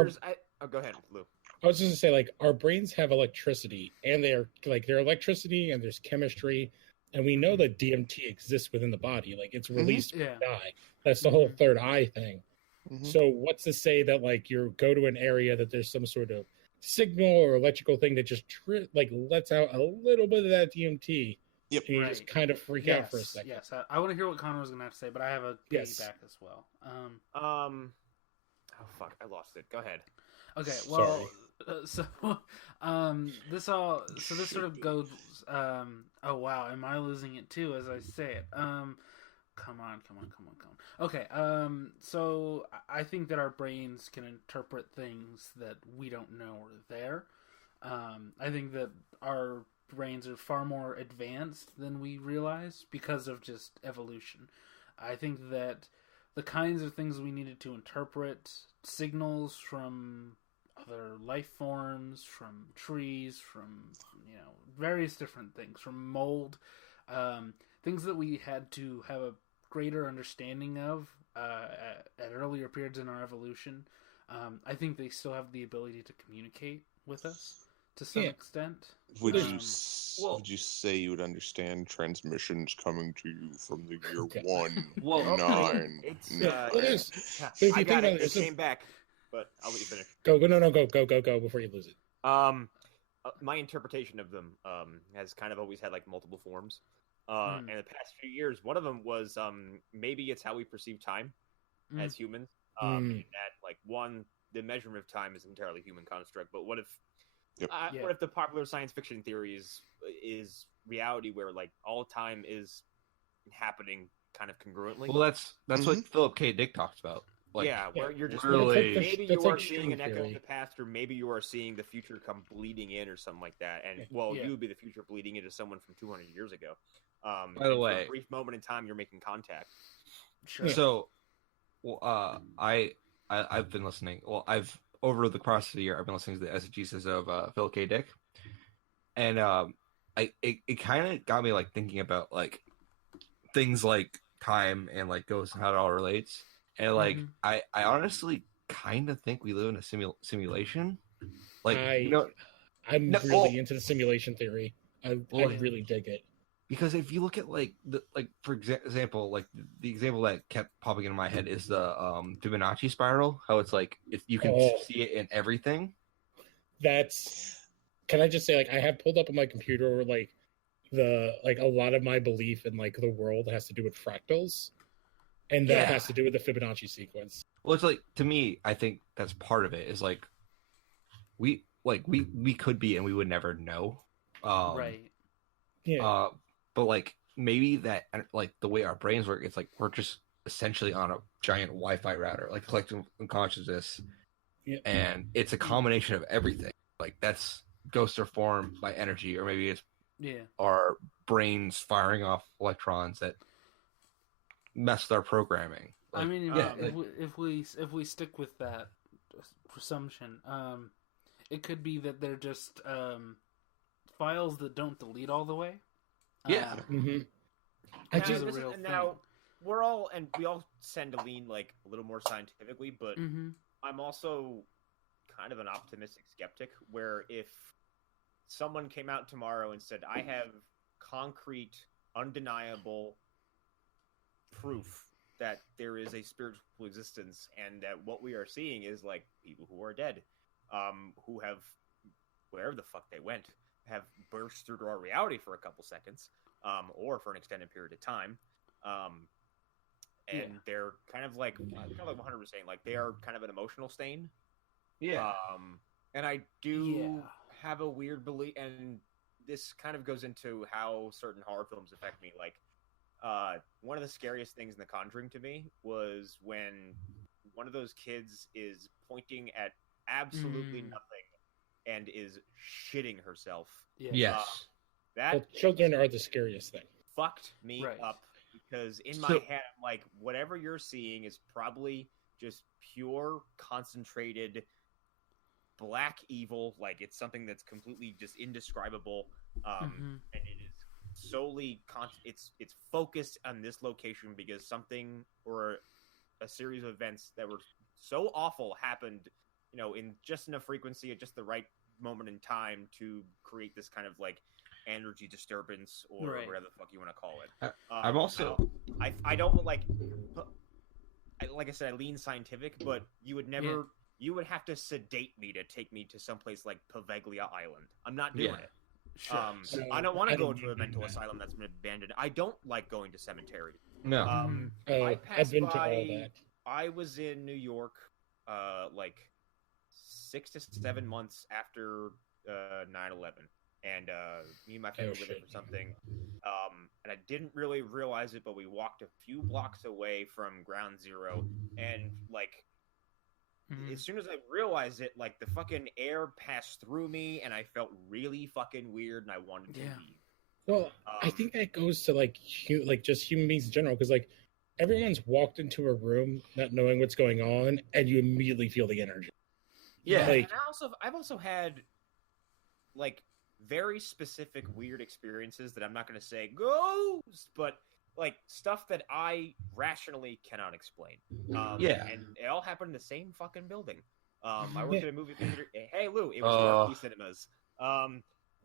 go ahead, Lou. I was just gonna say, like, our brains have electricity, and they're like there's electricity and there's chemistry, and we know that DMT exists within the body. Like, it's released when you die. That's the whole third eye thing. So, what's to say that like you go to an area that there's some sort of signal or electrical thing that just lets out a little bit of that DMT, Yep. and you just kind of freak out for a second. Yes, I want to hear what Connor was going to have to say, but I have a piggyback as well. Oh fuck, I lost it. Go ahead. Okay, well, this sort of goes. Oh wow, am I losing it too as I say it? Come on. Okay, so I think that our brains can interpret things that we don't know are there. I think that our brains are far more advanced than we realize because of just evolution. I think that the kinds of things we needed to interpret signals from other life forms, from trees, from various different things, from mold, things that we had to have a greater understanding of at earlier periods in our evolution. I think they still have the ability to communicate with us. to some Yeah. extent. Would Um, would you say you would understand transmissions coming to you from the year Okay. 199? It's Yeah, well, there's- I if you think got about it. it, It came back, but I'll let you finish. Go before you lose it. My interpretation of them has kind of always had like multiple forms. Mm. In the past few years, one of them was maybe it's how we perceive time as humans. In that, like, one, the measurement of time is entirely human construct. But what if, Yep. what if the popular science fiction theory is reality, where like all time is happening kind of congruently? Well, that's what Philip K. Dick talks about. Like, yeah, where you're just literally- maybe That's you are like seeing string an echo of theory. the past, or maybe you are seeing the future come bleeding in, or something like that. And Yeah. you would be the future bleeding into someone from 200 years ago. By the and for way- a brief moment in time, you're making contact. Sure. So, well, I've been listening. Well, over the course of the year, I've been listening to the exegesis of Phil K. Dick, and it kind of got me like thinking about like things like time and like ghosts and how it all relates. And like Mhm. I honestly kind of think we live in a simulation. Like I'm No, really well- into the simulation theory. I Well, really dig it. because if you look at like for example, like the example that kept popping into my head is the Fibonacci spiral. How it's like you can Oh. see it in everything. Can I just say, like, I have pulled up on my computer like a lot of my belief in like the world has to do with fractals, and that Yeah. has to do with the Fibonacci sequence. Well, it's like, to me, I think that's part of it. Is like we could be and we would never know. Right. Yeah, But like maybe that, like the way our brains work, it's like we're just essentially on a giant Wi-Fi router, like collective consciousness, yeah. and it's a combination of everything. Like that's ghosts are formed by energy, or maybe it's Yeah. our brains firing off electrons that mess with our programming. I mean, yeah, if we stick with that presumption, it could be that they're just files that don't delete all the way. Yeah. hmm I Now, just this- a real and now thing. we all tend to lean like a little more scientifically, but Mm-hmm. I'm also kind of an optimistic skeptic, where if someone came out tomorrow and said, I have concrete, undeniable proof that there is a spiritual existence and that what we are seeing is like people who are dead, who have, wherever the fuck they went, have burst through to our reality for a couple seconds, or for an extended period of time. And they're kind of like 100% saying, like, they are kind of an emotional stain. And I do have a weird belief, and this kind of goes into how certain horror films affect me. Like, one of the scariest things in The Conjuring to me was when one of those kids is pointing at absolutely nothing and is shitting herself. Yes. That Well, children are the scariest thing. fucked me Right. up, because in my So- head, I'm like, whatever you're seeing is probably just pure, concentrated black evil. Like, it's something that's completely just indescribable, and it is solely it's focused on this location because something or a series of events that were so awful happened, in just enough frequency at just the right moment in time to create this kind of like energy disturbance, or Right. whatever the fuck you want to call it. I'm also I don't like I said, I lean scientific, but you would never. Yeah. You would have to sedate me to take me to someplace like Paveglia Island. I'm not doing it. Sure. I don't want to I go don't to a do mental that. asylum that's been abandoned. I don't like going to cemeteries. no. Oh, I I've passed been to by. all that. I was in New York, like 6 to 7 months after 9/11, and me and my family were there shit. for something. And I didn't really realize it, but we walked a few blocks away from Ground Zero, and like, as soon as I realized it, like, the fucking air passed through me, and I felt really fucking weird, and I wanted to leave. Well, I think that goes to like just human beings in general, because like everyone's walked into a room not knowing what's going on, and you immediately feel the energy. Yeah. Like, And I've also had like very specific weird experiences that I'm not going to say ghost, but like stuff that I rationally cannot explain. Yeah. And it all happened in the same fucking building. I worked Yeah. at a movie theater. Hey, Lou, it was Marquee Cinemas.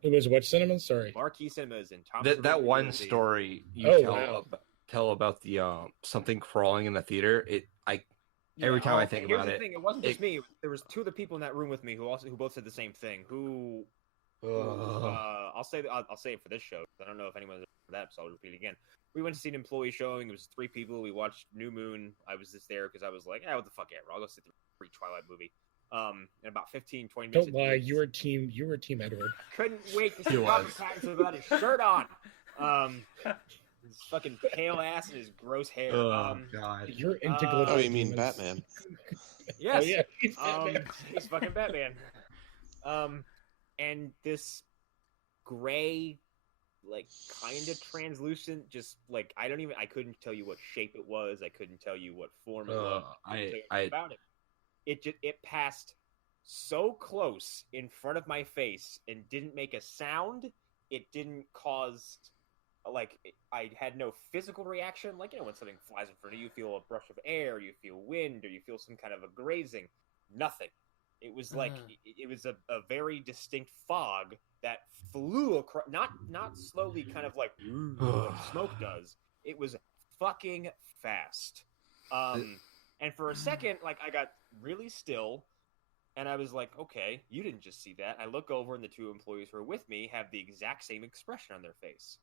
It was what cinema? Sorry. Marquee Cinemas in Thomas That River, New one Jersey. story you Oh, tell wow. tell about the something crawling in the theater. Every time I think here's about the it, thing, it wasn't just me. There was two other people in that room with me who both said the same thing. I'll say it for this show. I don't know if anyone's for that, so I'll repeat it again. We went to see an employee showing. It was 3 people. We watched New Moon. I was just there because I was like, what the fuck ever. I'll go sit through a free Twilight movie. And about 15, 20 minutes. Don't lie. You were team Edward. Couldn't wait to see Robert Pattinson without his shirt on. His fucking pale ass and his gross hair. Oh God. You're into Oh, you mean Batman? Yes. Oh, yeah. He's Batman. He's fucking Batman. And this gray, like, kind of translucent, just like I couldn't tell you what shape it was. I couldn't tell you what form it was. About it. It passed so close in front of my face and didn't make a sound. It didn't cause, I had no physical reaction. Like, when something flies in front of you, you feel a brush of air, you feel wind, or you feel some kind of a grazing. Nothing. It was like, it was a very distinct fog that flew across, not slowly, kind of like smoke does. It was fucking fast. And for a second, I got really still, and I was like, okay, you didn't just see that. I look over, and the 2 employees who are with me have the exact same expression on their face.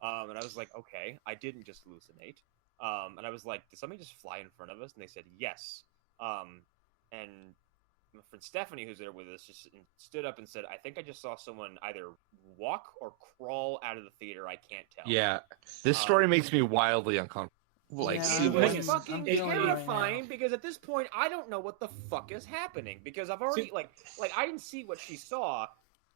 And I was like, okay, I didn't just hallucinate. And I was like, did something just fly in front of us? And they said, yes. And my friend Stephanie, who's there with us, just stood up and said, I think I just saw someone either walk or crawl out of the theater. I can't tell. Yeah, this story makes me wildly uncomfortable. Well, It's fucking terrifying because at this point I don't know what the fuck is happening because I've already I didn't see what she saw,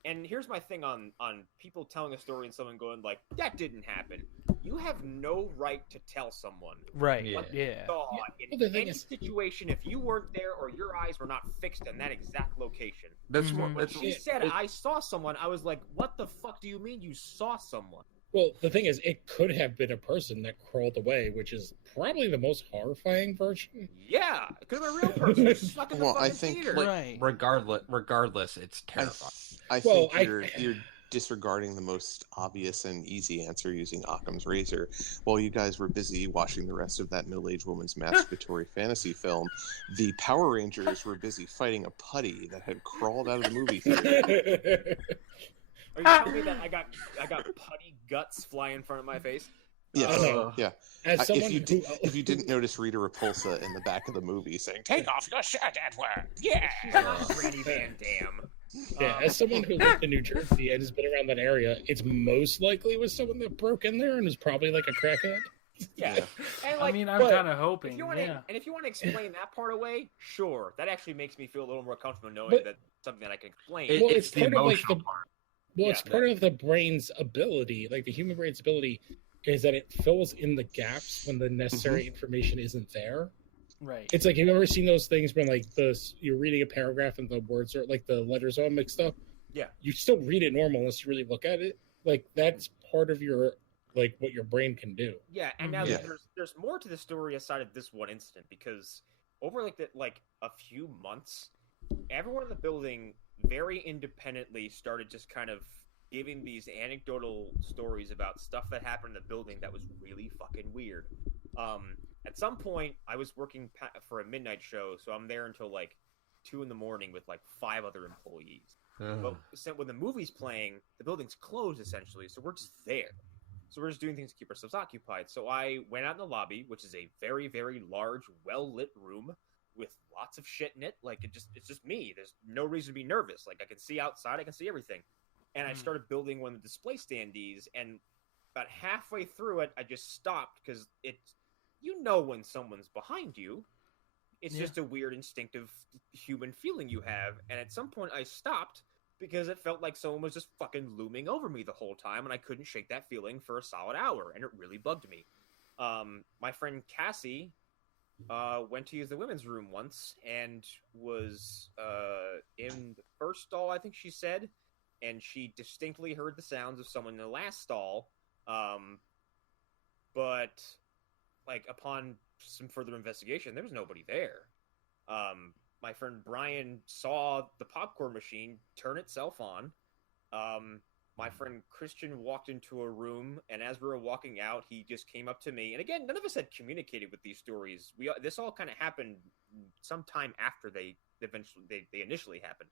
and here's my thing on people telling a story and someone going like that didn't happen. You have no right to tell someone what you saw in any situation if you weren't there or your eyes were not fixed in that exact location. That's When she said I saw someone, I was like, what the fuck do you mean you saw someone? Well, the thing is, it could have been a person that crawled away, which is probably the most horrifying version. Yeah, it could have been a real person stuck in the fucking theater. Regardless, it's terrifying. I think you're disregarding the most obvious and easy answer using Occam's razor. While you guys were busy watching the rest of that middle-aged woman's masturbatory fantasy film, the Power Rangers were busy fighting a putty that had crawled out of the movie theater. Are you telling me that I got putty guts fly in front of my face? Yeah, yeah. As someone if you didn't notice Rita Repulsa in the back of the movie saying, "Take off your shirt, Edward." Yeah, she's not Granny Van Dam. Yeah, as someone who lived in New Jersey and has been around that area, it's most likely was someone that broke in there and is probably like a crackhead. Yeah, and I mean, I'm kind of hoping. If you want to explain that part away, sure. That actually makes me feel a little more comfortable knowing that something that I can explain. It's the emotional part. Well, it's part of the brain's ability, like the human brain's ability, is that it fills in the gaps when the necessary information isn't there. Right. It's like, have you ever seen those things when you're reading a paragraph and the words are the letters are all mixed up? Yeah. You still read it normal unless you really look at it. That's part of your what your brain can do. Yeah, and now there's more to the story aside of this one incident because over a few months, everyone in the building very independently started just kind of giving these anecdotal stories about stuff that happened in the building that was really fucking weird. At some point, I was working for a midnight show, so I'm there until 2 a.m. with 5 other employees. But when the movie's playing, the building's closed essentially, so we're just there. So we're just doing things to keep ourselves occupied. So I went out in the lobby, which is a very, very large, well-lit room with lots of shit in it. It's just me. There's no reason to be nervous. I can see outside, I can see everything. And I started building one of the display standees, and about halfway through it, I just stopped because when someone's behind you, it's just a weird instinctive human feeling you have. And at some point I stopped because it felt like someone was just fucking looming over me the whole time, and I couldn't shake that feeling for a solid hour, and it really bugged me. My friend Cassie went to use the women's room once and was in the first stall, I think she said, and she distinctly heard the sounds of someone in the last stall, but upon some further investigation, there was nobody there. My friend Brian saw the popcorn machine turn itself on, my friend Christian walked into a room, and as we were walking out, he just came up to me. And again, none of us had communicated with these stories. This all kind of happened sometime after they initially happened.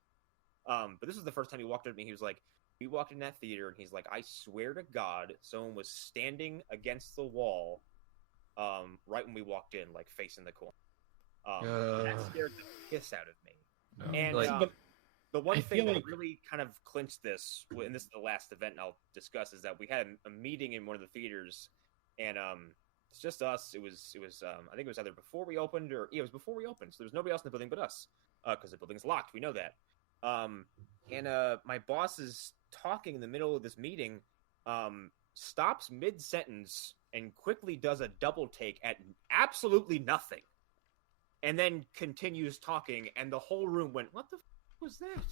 But this was the first time he walked up to me. He was like, we walked in that theater, and he's like, I swear to God, someone was standing against the wall right when we walked in, like facing the corner. That scared the piss out of me. And the one thing that really kind of clinched this, and this is the last event I'll discuss, is that we had a meeting in one of the theaters, and it's just us. It was I think it was either before we opened or it was before we opened, so there was nobody else in the building but us, because the building's locked. We know that. And my boss is talking in the middle of this meeting, stops mid-sentence and quickly does a double take at absolutely nothing, and then continues talking, and the whole room went, what the was that?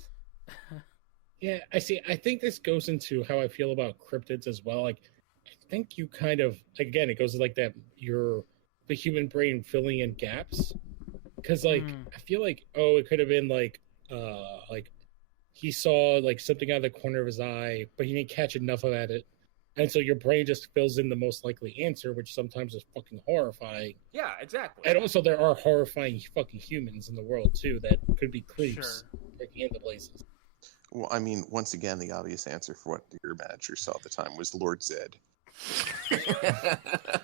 Yeah, I see. I think this goes into how I feel about cryptids as well. Like, I think you kind of, again, it goes to like that, the human brain filling in gaps. Because, like, I feel like, it could have been like he saw like something out of the corner of his eye, but he didn't catch enough of it. And so your brain just fills in the most likely answer, which sometimes is fucking horrifying. Yeah, exactly. And also, there are horrifying fucking humans in the world, too, that could be creeps breaking into places. Well, I mean, once again, the obvious answer for what your manager saw at the time was Lord Zed.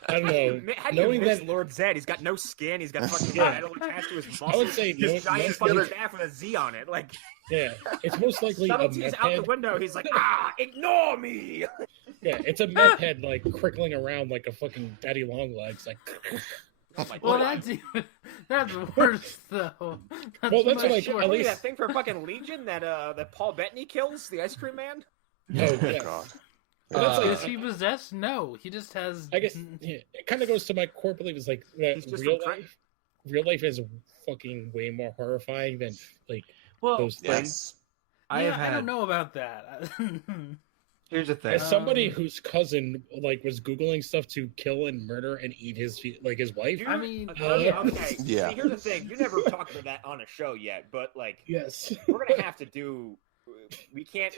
I don't know. How do you miss Lord Zed? He's got no skin. He's got fucking metal attached to his muscles. I would say his giant fucking calf with a Z on it. Like, yeah, it's most likely a meth out head. the window. He's like, ignore me. Yeah, it's a meth head like crickling around like a fucking daddy long legs. Like, oh my Well, God. that's worse though. Well, that's like Shit, at least that thing for fucking Legion that Paul Bettany kills, the ice cream man. oh yeah. God. That's like, Is he possessed? No, he just has. I guess it kind of goes to my core belief is like that He's just real life is fucking way more horrifying than like Well, those things. Yes. I don't know about that. Here's the thing. As somebody whose cousin like was googling stuff to kill and murder and eat his wife. I mean, okay. Yeah. See, here's the thing. You never talked about that on a show yet, but like, Yes, we're gonna have to do. We can't.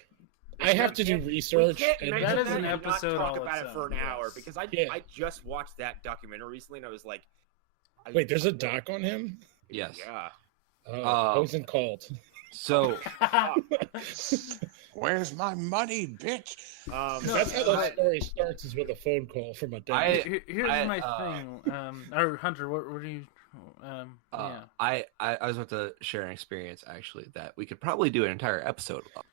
I have to do research. And And that is an and not episode talk all about its it for own, an hour yes. because I just watched that documentary recently and I was like, wait, there's a doc on him. Yes. Yeah. What was it called? So Where's my money, bitch? That's how the story starts, is with a phone call from a dad. Here's my thing. Or Hunter, what do you? Yeah. I was about to share an experience actually that we could probably do an entire episode about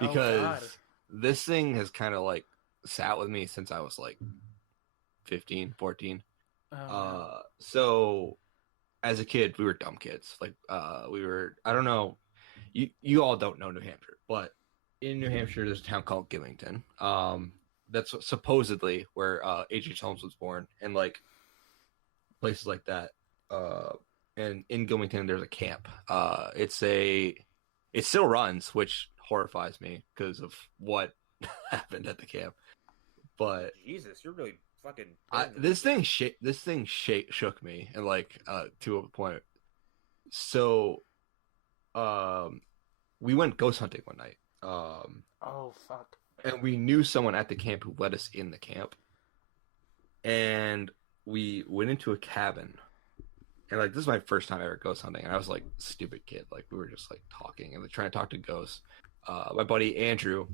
because this thing has kind of like sat with me since I was like 15, 14. So as a kid, we were dumb kids. Like we were, I don't know, you all don't know New Hampshire, but in New Hampshire, there's a town called Gillington. That's supposedly where H.H. Holmes was born, and like places like that. And in Gillington, there's a camp. It still runs, which horrifies me because of what happened at the camp. But Jesus, you're really fucking. this thing shook me, and like to a point. So, we went ghost hunting one night. Oh fuck! And we knew someone at the camp who let us in the camp, and we went into a cabin. And like this is my first time ever ghost hunting, and I was like stupid kid. Like we were just like talking and like, trying to talk to ghosts. My buddy Andrew,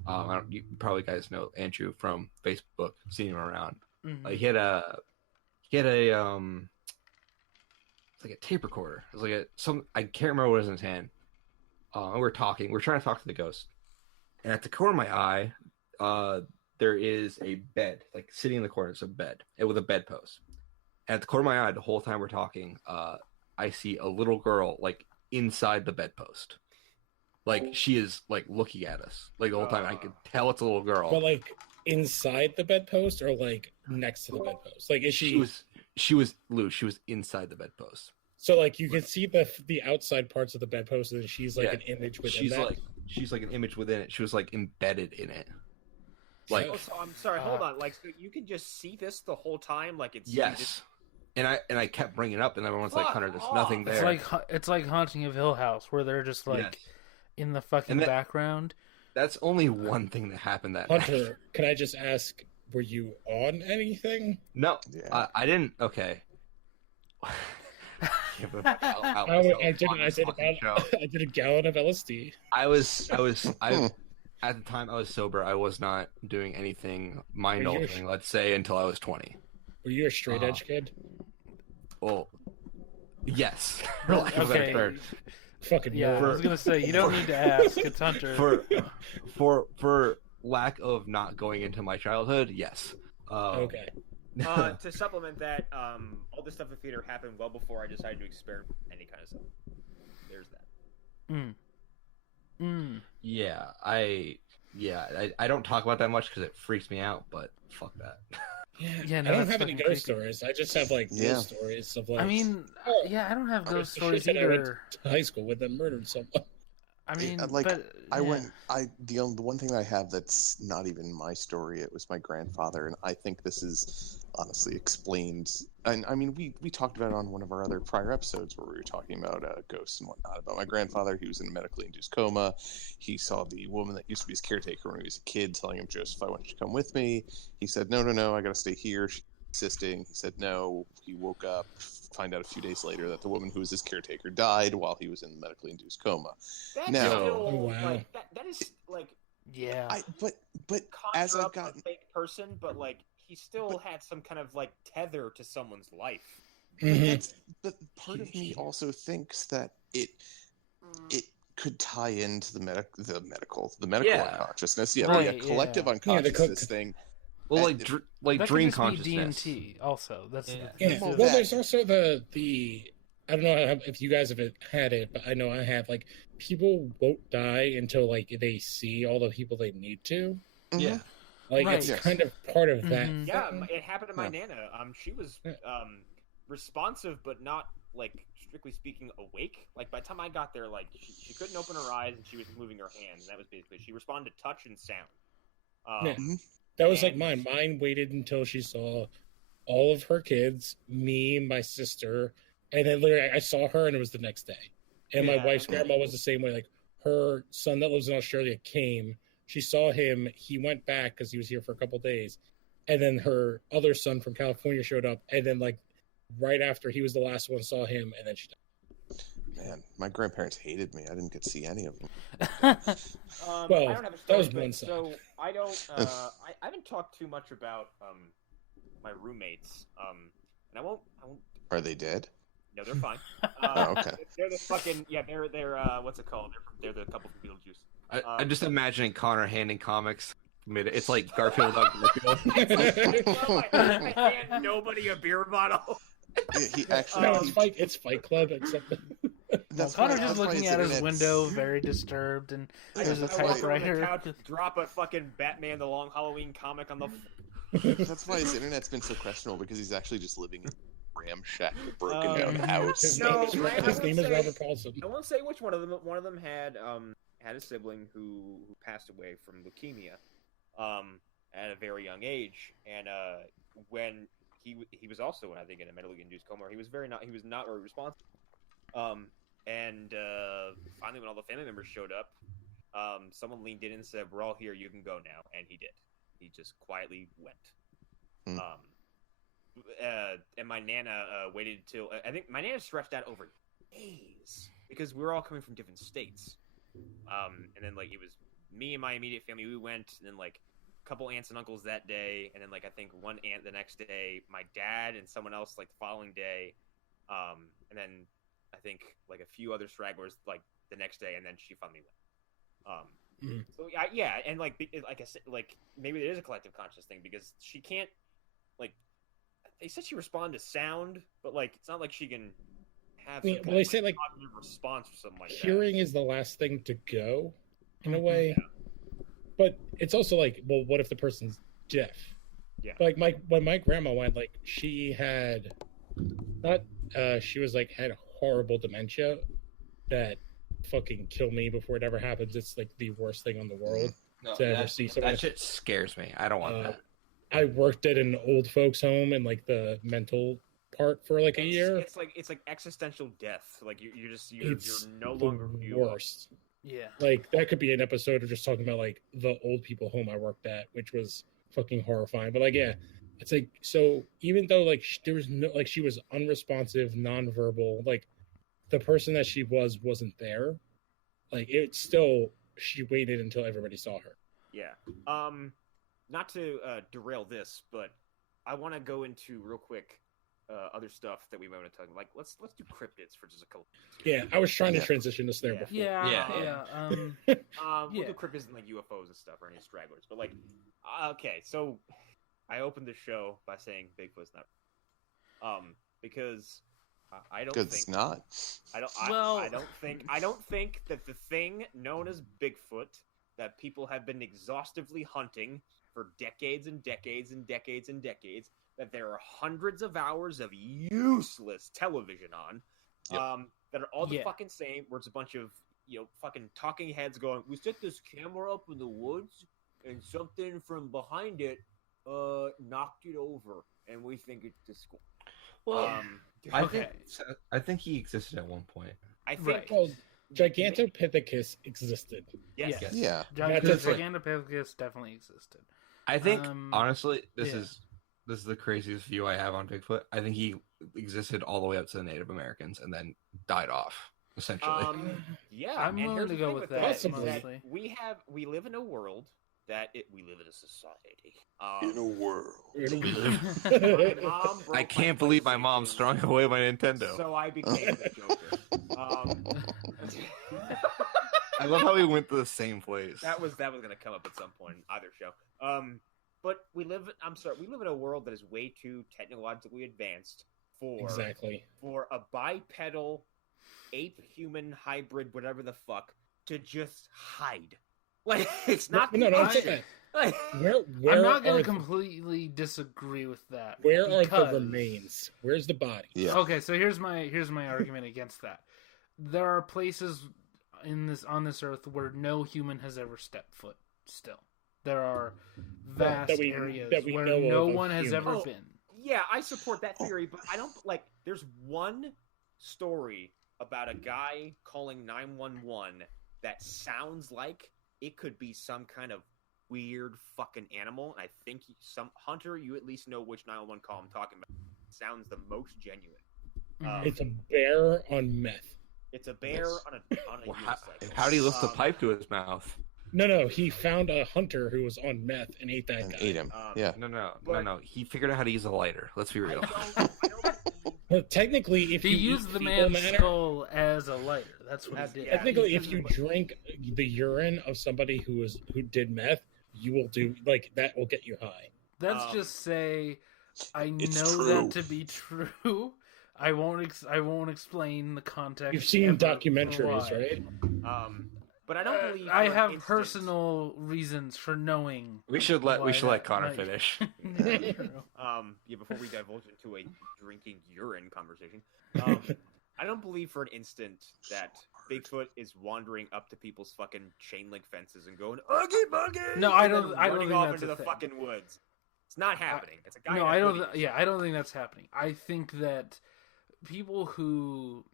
you probably guys know Andrew from Facebook, seen him around. Mm-hmm. He had a it's like a tape recorder. It was like I can't remember what was in his hand. And we're talking. We're trying to talk to the ghost. And at the corner of my eye, there is a bed, like sitting in the corner. It's a bed, and with a bedpost. At the corner of my eye, the whole time we're talking, I see a little girl like inside the bedpost. Like she is like looking at us like the whole time. I could tell it's a little girl. But like inside the bedpost or like next to the bedpost? Like is She was Lou. She was inside the bedpost. So like you can see the outside parts of the bedpost, and then she's like an image within that. She's like an image within it. She was like embedded in it. Like so I'm sorry. Hold on. Like so you can just see this the whole time. Like it's yes. And I kept bringing it up, and everyone's like, "Hunter, there's nothing there." It's like Haunting of Hill House, where they're just like in the fucking background. That's only one thing that happened that Hunter, night. can I just ask, were you on anything? No, Yeah. I didn't. Okay. Yeah, but I did a gallon of LSD. At the time I was sober. I was not doing anything mind-altering, let's say, until I was 20. Were you a straight edge kid? Well, yes. Okay. Fucking Yeah, I was gonna say you don't need to ask. It's Hunter. For lack of not going into my childhood, yes. Okay. To supplement that, all this stuff in theater happened well before I decided to experiment with any kind of stuff. There's that. Yeah, I don't talk about that much because it freaks me out. But fuck that. Yeah, no, I don't that's have any fucking ghost creepy. stories. I just have like ghost stories of like. I mean, yeah, I don't have I ghost was the stories shit that I went either. to high school with and murdered someone. I mean, like but, I yeah. went. The one thing I have that's not even my story. It was my grandfather, and I think this is honestly explained. And I mean, we talked about it on one of our other prior episodes where we were talking about ghosts and whatnot. About my grandfather, he was in a medically induced coma. He saw the woman that used to be his caretaker when he was a kid, telling him, "Joseph, I want you to come with me." He said, "No, I got to stay here." She insisting. He said no. He woke up, find out a few days later that the woman who was his caretaker died while he was in the medically induced coma. That's Now- still, Oh, wow. like, that is like Yeah. But as conjure I've up gotten a fake person, but like he still had some kind of like tether to someone's life. but part of me also thinks that it could tie into the medical Yeah. unconsciousnness. Yeah, Right, the collective yeah. unconsciousness thing. Well, like That dream could just be consciousness. DMT also. That's Yeah. Well, Well, that- there's also the I don't know if you guys have had it, but I know I have. Like, people won't die until like they see all the people they need to. Mhm. Yeah. Like, Right. it's Yes. kind of part of that. Mhm. Yeah, thing. it happened to my Yeah. nana. She was Yeah. responsive, but not like strictly speaking awake. Like by the time I got there, like she couldn't open her eyes and she was moving her hands. And that was basically she responded to touch and sound. Yeah. That was like and- mine. Mine waited until she saw all of her kids, me, my sister, and then literally I saw her, and it was the next day. And my Yeah. wife's grandma was the same way. Like, her son that lives in Australia came. She saw him. He went back because he was here for a couple days, and then her other son from California showed up, and then like right after he was the last one saw him, and then she died. Man, my grandparents hated me. I didn't get to see any of them. Well, I don't have a that story, was but- one side. So I don't. I haven't talked too much about my roommates. And I won't. Are they dead? No, they're fine. Oh, okay. They're the fucking yeah. They're what's it called? They're the couple from Beetlejuice. I'm just imagining Connor handing comics. It's like Garfield on Garfield. I hand nobody a beer bottle. He actually. No, it's Fight Club, except That's Connor's why- just that's why looking his out his internet's- window, very disturbed, and there's a I walk over to the typewriter. couch, drop a fucking Batman the Long Halloween comic on the. That's why his internet's been so questionable, because he's actually just living in a ramshackle, broken down His house. his No, name is Robert Paulson. I won't say which one of them. One of them had a sibling who passed away from leukemia, at a very young age, and when he was also, I think, in a medically induced coma. He was not very responsive. And finally, when all the family members showed up, someone leaned in and said, "We're all here. You can go now," and he did. He just quietly went. Hmm. And my nana waited till I think my nana stretched out over days because we were all coming from different states. And then like it was me and my immediate family. We went, and then like a couple aunts and uncles that day, and then like I think one aunt the next day, my dad and someone else like the following day, and then I think like a few other stragglers like the next day, and then she finally went. So yeah, and like I said, like maybe it is a collective conscious thing because she can't like they said she responded to sound, but like it's not like she can have some kind they of, say like cognitive response or something like hearing is the last thing to go, in a way. Yeah. But it's also like, well, what if the person's deaf? Yeah. Like when my grandma went, like she had she was like had horrible dementia that fucking kill me before it ever happens. It's like the worst thing on the world. No, To ever see someone- that shit scares me. I don't want that. I worked at an old folks home in like the mental part for like a year. It's like existential death. Like you're It's no the longer who you are. worst. Yeah. Like that could be an episode of just talking about like the old people home I worked at, which was fucking horrifying. But like, yeah, it's like, so even though like there was no, like she was unresponsive, nonverbal, like the person that she wasn't there, like it still, she waited until everybody saw her. Yeah. Not to derail this, but I want to go into real quick other stuff that we might want to talk about. Like, let's do cryptids for just a couple minutes here. Yeah, I was trying to transition this there before. We'll do cryptids and like UFOs and stuff, or any stragglers. But like, okay, so I opened the show by saying Bigfoot's not, because I don't think it's not. I don't think that the thing known as Bigfoot that people have been exhaustively hunting for decades and decades and decades and decades, that there are hundreds of hours of useless television on, that are all the fucking same, where it's a bunch of, fucking talking heads going, we set this camera up in the woods, and something from behind it knocked it over, and we think it's the school. Well, I think he existed at one point. I think... Well, Gigantopithecus existed. Yes. Yeah. Gigantopithecus definitely existed. I think, honestly, this is the craziest view I have on Bigfoot. I think he existed all the way up to the Native Americans and then died off, essentially. I'm willing to go with that. Possibly. We live in a world we live in a society. In a world. My mom broke I can't believe my mom's throwing away my Nintendo. So I became the Joker. I love how we went to the same place. That was going to come up at some point in either show. But we live in a world that is way too technologically advanced for a bipedal ape-human hybrid, whatever the fuck, to just hide. Like, it's not... No, I'm saying that. Where I'm not going to completely disagree with that. Where are the remains? Where's the body? Yeah. Okay, so here's my argument against that. There are places on this earth where no human has ever stepped foot still. There are vast areas where no one has ever been. Yeah, I support that theory, but I don't there's one story about a guy calling 911 that sounds like it could be some kind of weird fucking animal. And I think Hunter, you at least know which 911 call I'm talking about. It sounds the most genuine. It's a bear on meth. It's a bear on a unicycle. How do you lift the pipe to his mouth? No. He found a hunter who was on meth and ate that guy. Ate him. No. He figured out how to use a lighter. Let's be real. Well, technically, if he used the man's skull as a lighter, that's what he did. Technically, if you drink the urine of somebody who did meth, you will do that. Will get you high. Let's just say, I know true. that to be true. I won't explain the context. You've seen documentaries, right? But I don't believe. I have personal reasons for knowing. We should let Connor finish. Before we divulge into a drinking urine conversation, I don't believe for an instant that Bigfoot is wandering up to people's fucking chain link fences and going "Oogie boogie." No, I don't running think off that's into the thing. fucking woods. It's not happening. It's a guy. No, I don't. I don't think that's happening. I think that people who.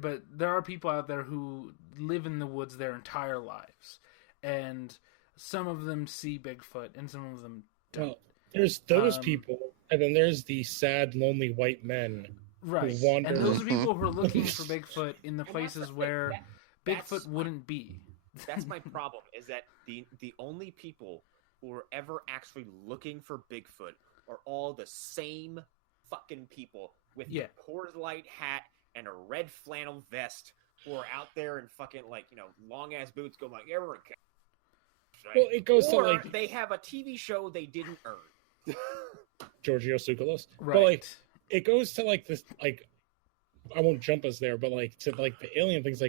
But there are people out there who live in the woods their entire lives, and some of them see Bigfoot and some of them don't. Well, there's those people, and then there's the sad, lonely white men right. who wander. And those are people who are looking for Bigfoot in the places where Bigfoot wouldn't be. That's my problem, is that the only people who are ever actually looking for Bigfoot are all the same fucking people with the Coors Light hat and a red flannel vest who are out there in fucking long ass boots going like Erica. Right? Well, it goes or to they have a TV show they didn't earn. Giorgio Tsoukalos. Right. But it goes to this I won't jump us there, but to the alien things,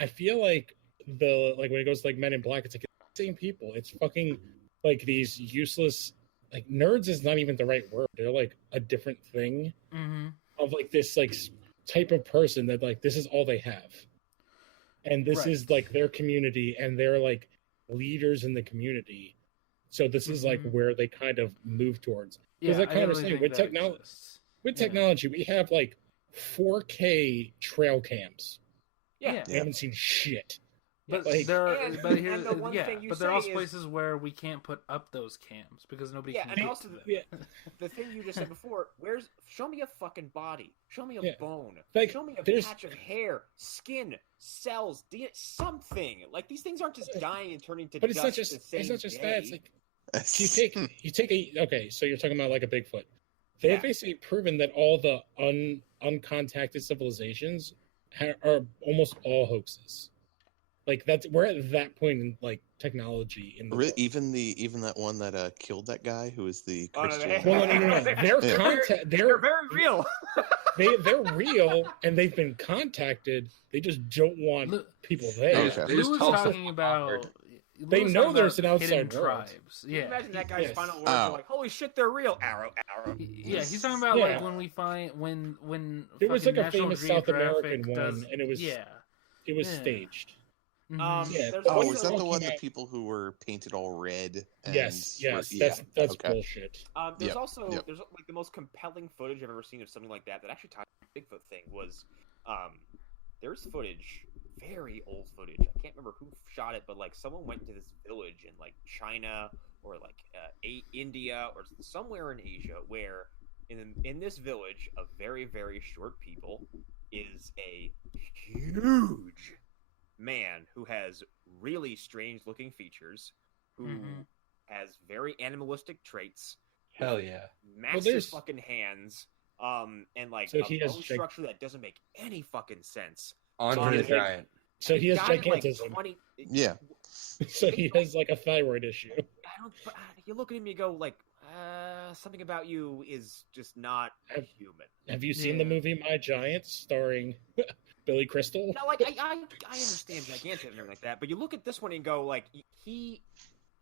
I feel like when it goes to Men in Black, it's the same people. It's fucking these useless nerds is not even the right word. They're a different thing of this type of person that this is all they have, and this is their community, and they're leaders in the community. So this is where they kind of move towards. Because kind of saying with technology, we have 4K trail cams. Yeah. We haven't seen shit. But Like- there are, And- but here, and the one yeah, thing you but there are say also is- places where we can't put up those cams because nobody Yeah, can. and get also to them. Yeah. The thing you just said before, show me a fucking body, show me a Yeah. bone, Like, show me a there's- patch of hair, skin, cells, something. Like these things aren't just dying and turning to But it's dust not just the same it's not just day. that. It's like you take a okay. So you're talking about like a Bigfoot. They've Yeah. basically proven that all the uncontacted civilizations are almost all hoaxes. Like we're at that point in like technology in the world. Even that one that killed that guy who was the Oh, no, Christian. Well, no. They're Yeah. They're very real. they're real and they've been contacted. They just don't want Look- people there. Okay. They Lou just was tell us talking about. awkward. They Lou was know talking there's about an hidden outside world. tribes. Can you Yeah, imagine that guy's Yes. final words Oh. are like, "Holy shit, they're real!" Arrow. yeah. He's talking about Yeah. like when we find when There was fucking like a National famous South Geographic American does, one, and it was yeah. staged. Mhm. Yeah. There's Oh, also- is that the Talking one, the about- people who were painted all red? And Yes, were- yes, yeah, that's okay. bullshit. There's Yep, also yep. there's like the most compelling footage I've ever seen of something like that actually ties to the Bigfoot thing was there's footage, very old footage. I can't remember who shot it, but like someone went to this village in like China or like India or somewhere in Asia where in this village of very, very short people is a huge man who has really strange looking features, who Mhm. has very animalistic traits, Hell yeah. massive there's- fucking hands, and like So a he has bone gig- structure that doesn't make any fucking sense. Andre he the has- Giant. So he has Guy is, like, gigantism. 20 Yeah. So he has like a thyroid issue. I don't. But you look at him, you go like, something about you is just not human. Have you seen the Yeah. movie My Giant starring Billy Crystal? No, like I understand gigantic and everything like that, but you look at this one and go like, he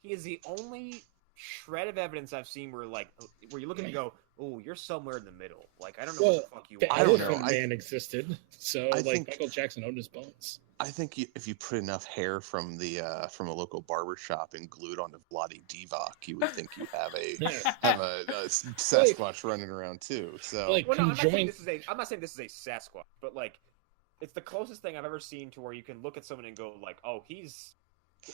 is the only shred of evidence I've seen where you look at it and go, oh, you're somewhere in the middle. Like I don't know Well, what the fuck you The are. I don't know. Elephant Man existed, so I like think- Michael Jackson owned his bones. I think if you put enough hair from a local barber shop and glued onto Vladi Divac, you would think you have a Sasquatch running around too. So Like- Well, no, conjoined- I'm not saying this is a Sasquatch, but like, it's the closest thing I've ever seen to where you can look at someone and go like, oh, he's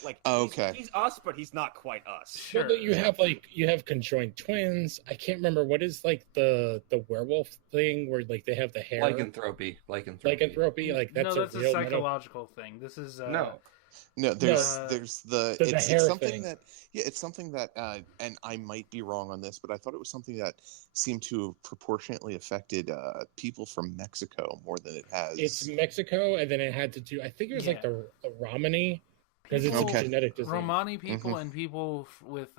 like, Oh, he's- okay. he's us, but he's not quite us. Sure. Well, you have conjoined twins. I can't remember what is like the werewolf thing where like they have the hair Lycanthropy. lycanthropy. Like that's no, that's a real psychological thing. This is No. no, there's No. there's the The it's hair something thing. that it's something that and I might be wrong on this, but I thought it was something that seemed to have proportionately affected people from Mexico more than it has. It's Mexico, and then it had to do. I think it was like Yeah. the Romani because it's Okay. a genetic disease. Romani people Mhm. and people with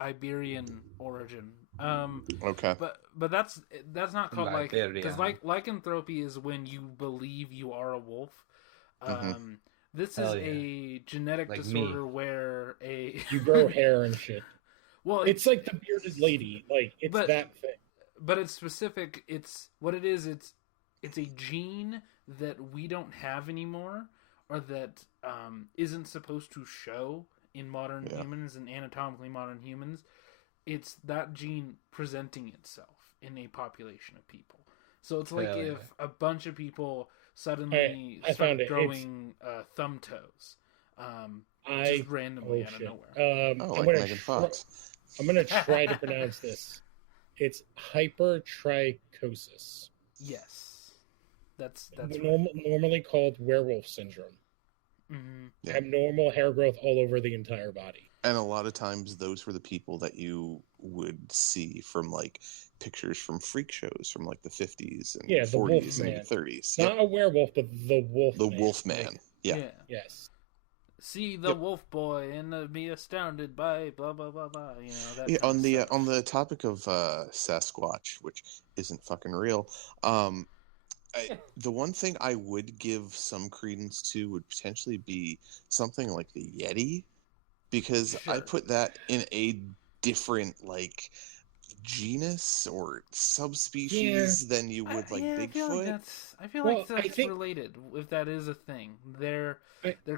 Iberian origin. Okay. But that's not called like because Iberian. lycanthropy is when you believe you are a wolf. Mhm. This is Hell yeah. a genetic Like disorder me. where a You grow hair and shit. well It's like the bearded lady. Like it's But- that thing. but it's specific. It's what it is. It's a gene that we don't have anymore, or that isn't supposed to show in modern Yeah. humans and anatomically modern humans. It's that gene presenting itself in a population of people. So it's like Hell if yeah. a bunch of people suddenly I start found it. growing thumb toes, just randomly out of shit. nowhere. Oh, I'm like gonna Megan try- Fox. I'm gonna try to pronounce this. It's hypertrichosis. Yes, that's right. Normally called werewolf syndrome. Mhm. Yeah. Abnormal hair growth all over the entire body. And a lot of times, those were the people that you would see from like pictures from freak shows from like the 50s and Yeah, the 40s Wolfman. and 30s. Not a werewolf, but the wolf. The man. Wolf Man. Yeah. Yes. See the Yep. wolf boy and be astounded by blah blah blah blah. You know that. Yeah, kind of stuff. on the topic of Sasquatch, which isn't fucking real, the one thing I would give some credence to would potentially be something like the Yeti, because I Sure. put that in a different like genus or subspecies than you would like yeah, Bigfoot. I feel Well, like that's I think- related. If that is a thing, they're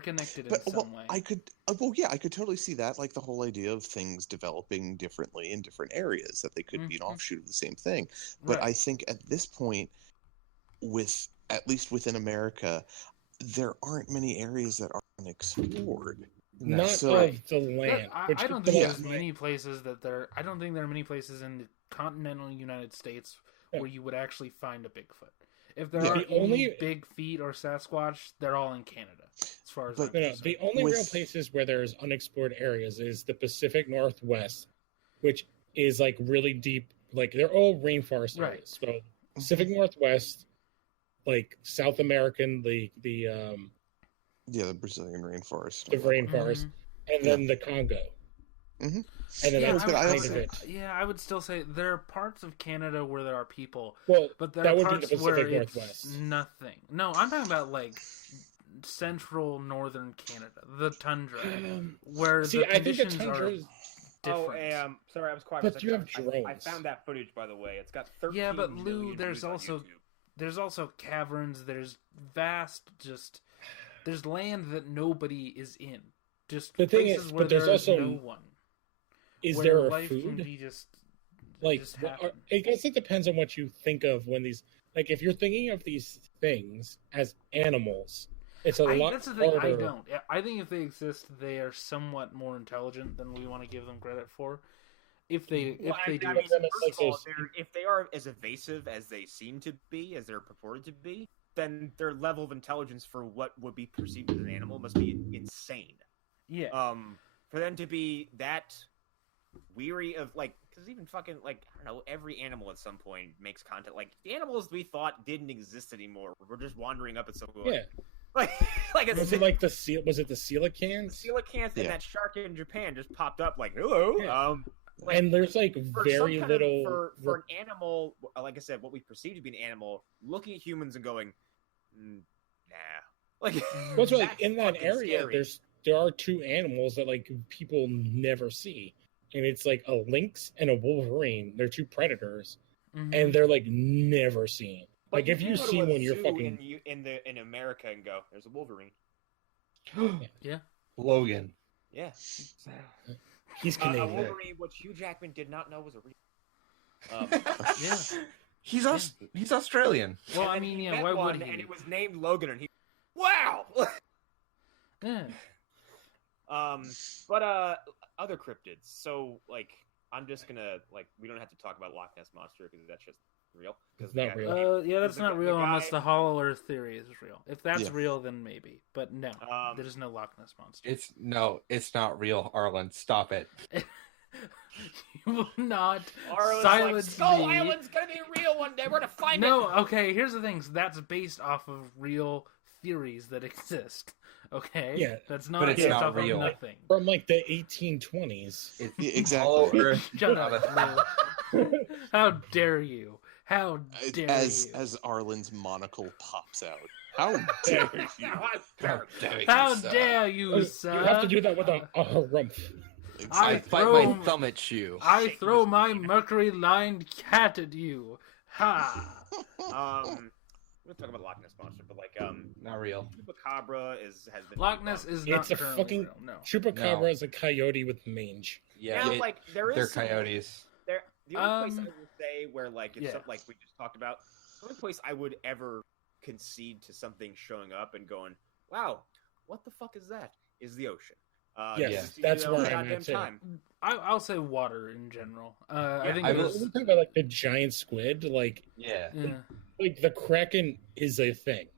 connected in But some way. I could, I could totally see that, like the whole idea of things developing differently in different areas, that they could be an Mhm. offshoot of the same thing. But Right. I think at this point, with at least within America, there aren't many areas that are unexplored. Not So- of the land. I which don't the think most- there's many places that there. I don't think there are many places in the continental United States where you would actually find a Bigfoot. If there Yeah. are The any only- big feet or Sasquatch, they're all in Canada, as far as But- I'm No, concerned. the only With- real places where there's unexplored areas is the Pacific Northwest, which is like really deep. Like they're all rainforest Right. areas. So Pacific Northwest, like South American, the Yeah, the Brazilian rainforest. rainforest, Mhm. and then the Congo. Mhm. And then Yeah, that's but I kind also- of it. Yeah, I would still say there are parts of Canada where there are people, Well, but there that are would be parts the where Pacific it's Northwest. nothing. No, I'm talking about like central northern Canada, the tundra, where see, the I think the conditions tundra are is different. Sorry, I was quiet. But for a you have second. I drones. found that footage, by the way. It's got 13 Yeah, but Lou, million there's views on also- YouTube. There's also caverns. There's vast, there's land that nobody is in. Just The thing places is, where but there's there's also- no one. is where there a life can food? be just Like, just happen. I guess it depends on what you think of when these. Like, if you're thinking of these things as animals, it's a lot That's the thing. harder. I don't. I think if they exist, they are somewhat more intelligent than we want to give them credit for. If they Well, do mean, exist. then it's first of all, like those- if they are as evasive as they seem to be, as they're purported to be, then their level of intelligence for what would be perceived as an animal must be insane. Yeah. For them to be that weary of because even fucking I don't know, every animal at some point makes contact. Like the animals we thought didn't exist anymore, we're just wandering up at some point. Yeah. like a Was it like the seal? Was it the coelacanths? coelacanth and Yeah. that shark in Japan just popped up like hello. Yeah. Like, And there's like for very some kind little. for an animal, like I said, what we perceive to be an animal, looking at humans and going, nah, like Well, so, like that's in that fucking area, scary. there are two animals that like people never see, and it's like a lynx and a wolverine. They're two predators, Mhm. and they're like never seen. But Like if can you go to see a one, you're zoo fucking. in America and go, there's a wolverine. Yeah. Logan. Yeah, He's a Canadian. wolverine, which Hugh Jackman did not know was a real. Yeah. He's Australian. Well, And I then mean, he yeah. met Why one, would he? And it was named Logan, and he, wow. Yeah. But other cryptids. So I'm just gonna we don't have to talk about Loch Ness monster because that's just real. 'Cause It's not the real. Yeah, that's the not guy- real the unless guy- the Hollow Earth theory is real. If that's Yeah. real, then maybe. But no, Um, there's no Loch Ness monster. It's not real, Arlen. Stop it. You will not Arlen's silence Skull me. Island's gonna be real one day. We're gonna find No, it. okay. Here's the thing. That's based off of real theories that exist. Okay. Yeah. That's not But it's based not off real. of nothing. From like the 1820s. It's Yeah, exactly. all Earth. Shut up. Lou. How dare you? How dare As you? as Arlen's monocle pops out. How dare you? How dare you, You sir? have to do that with a harumph. I Exactly. fight throw- my thumb at you. I throw my mercury-lined cat at you. Ha! We're talking about Loch Ness monster, but Not real. Chupacabra has been Loch Ness is not It's a currently fucking real. No. Chupacabra No. is a coyote with mange. Yeah, now, there is they're some- coyotes. There, the only place I Um, would say where it's yeah. something like we just talked about, the only place I would ever concede to something showing up and going, "Wow, what the fuck is that?" is the ocean. Yes, just, that's where I'm goddamn at, too. time. I'll say water in general. I Yeah, think I We're was- talking about like the giant squid. Like Yeah. the kraken is a thing.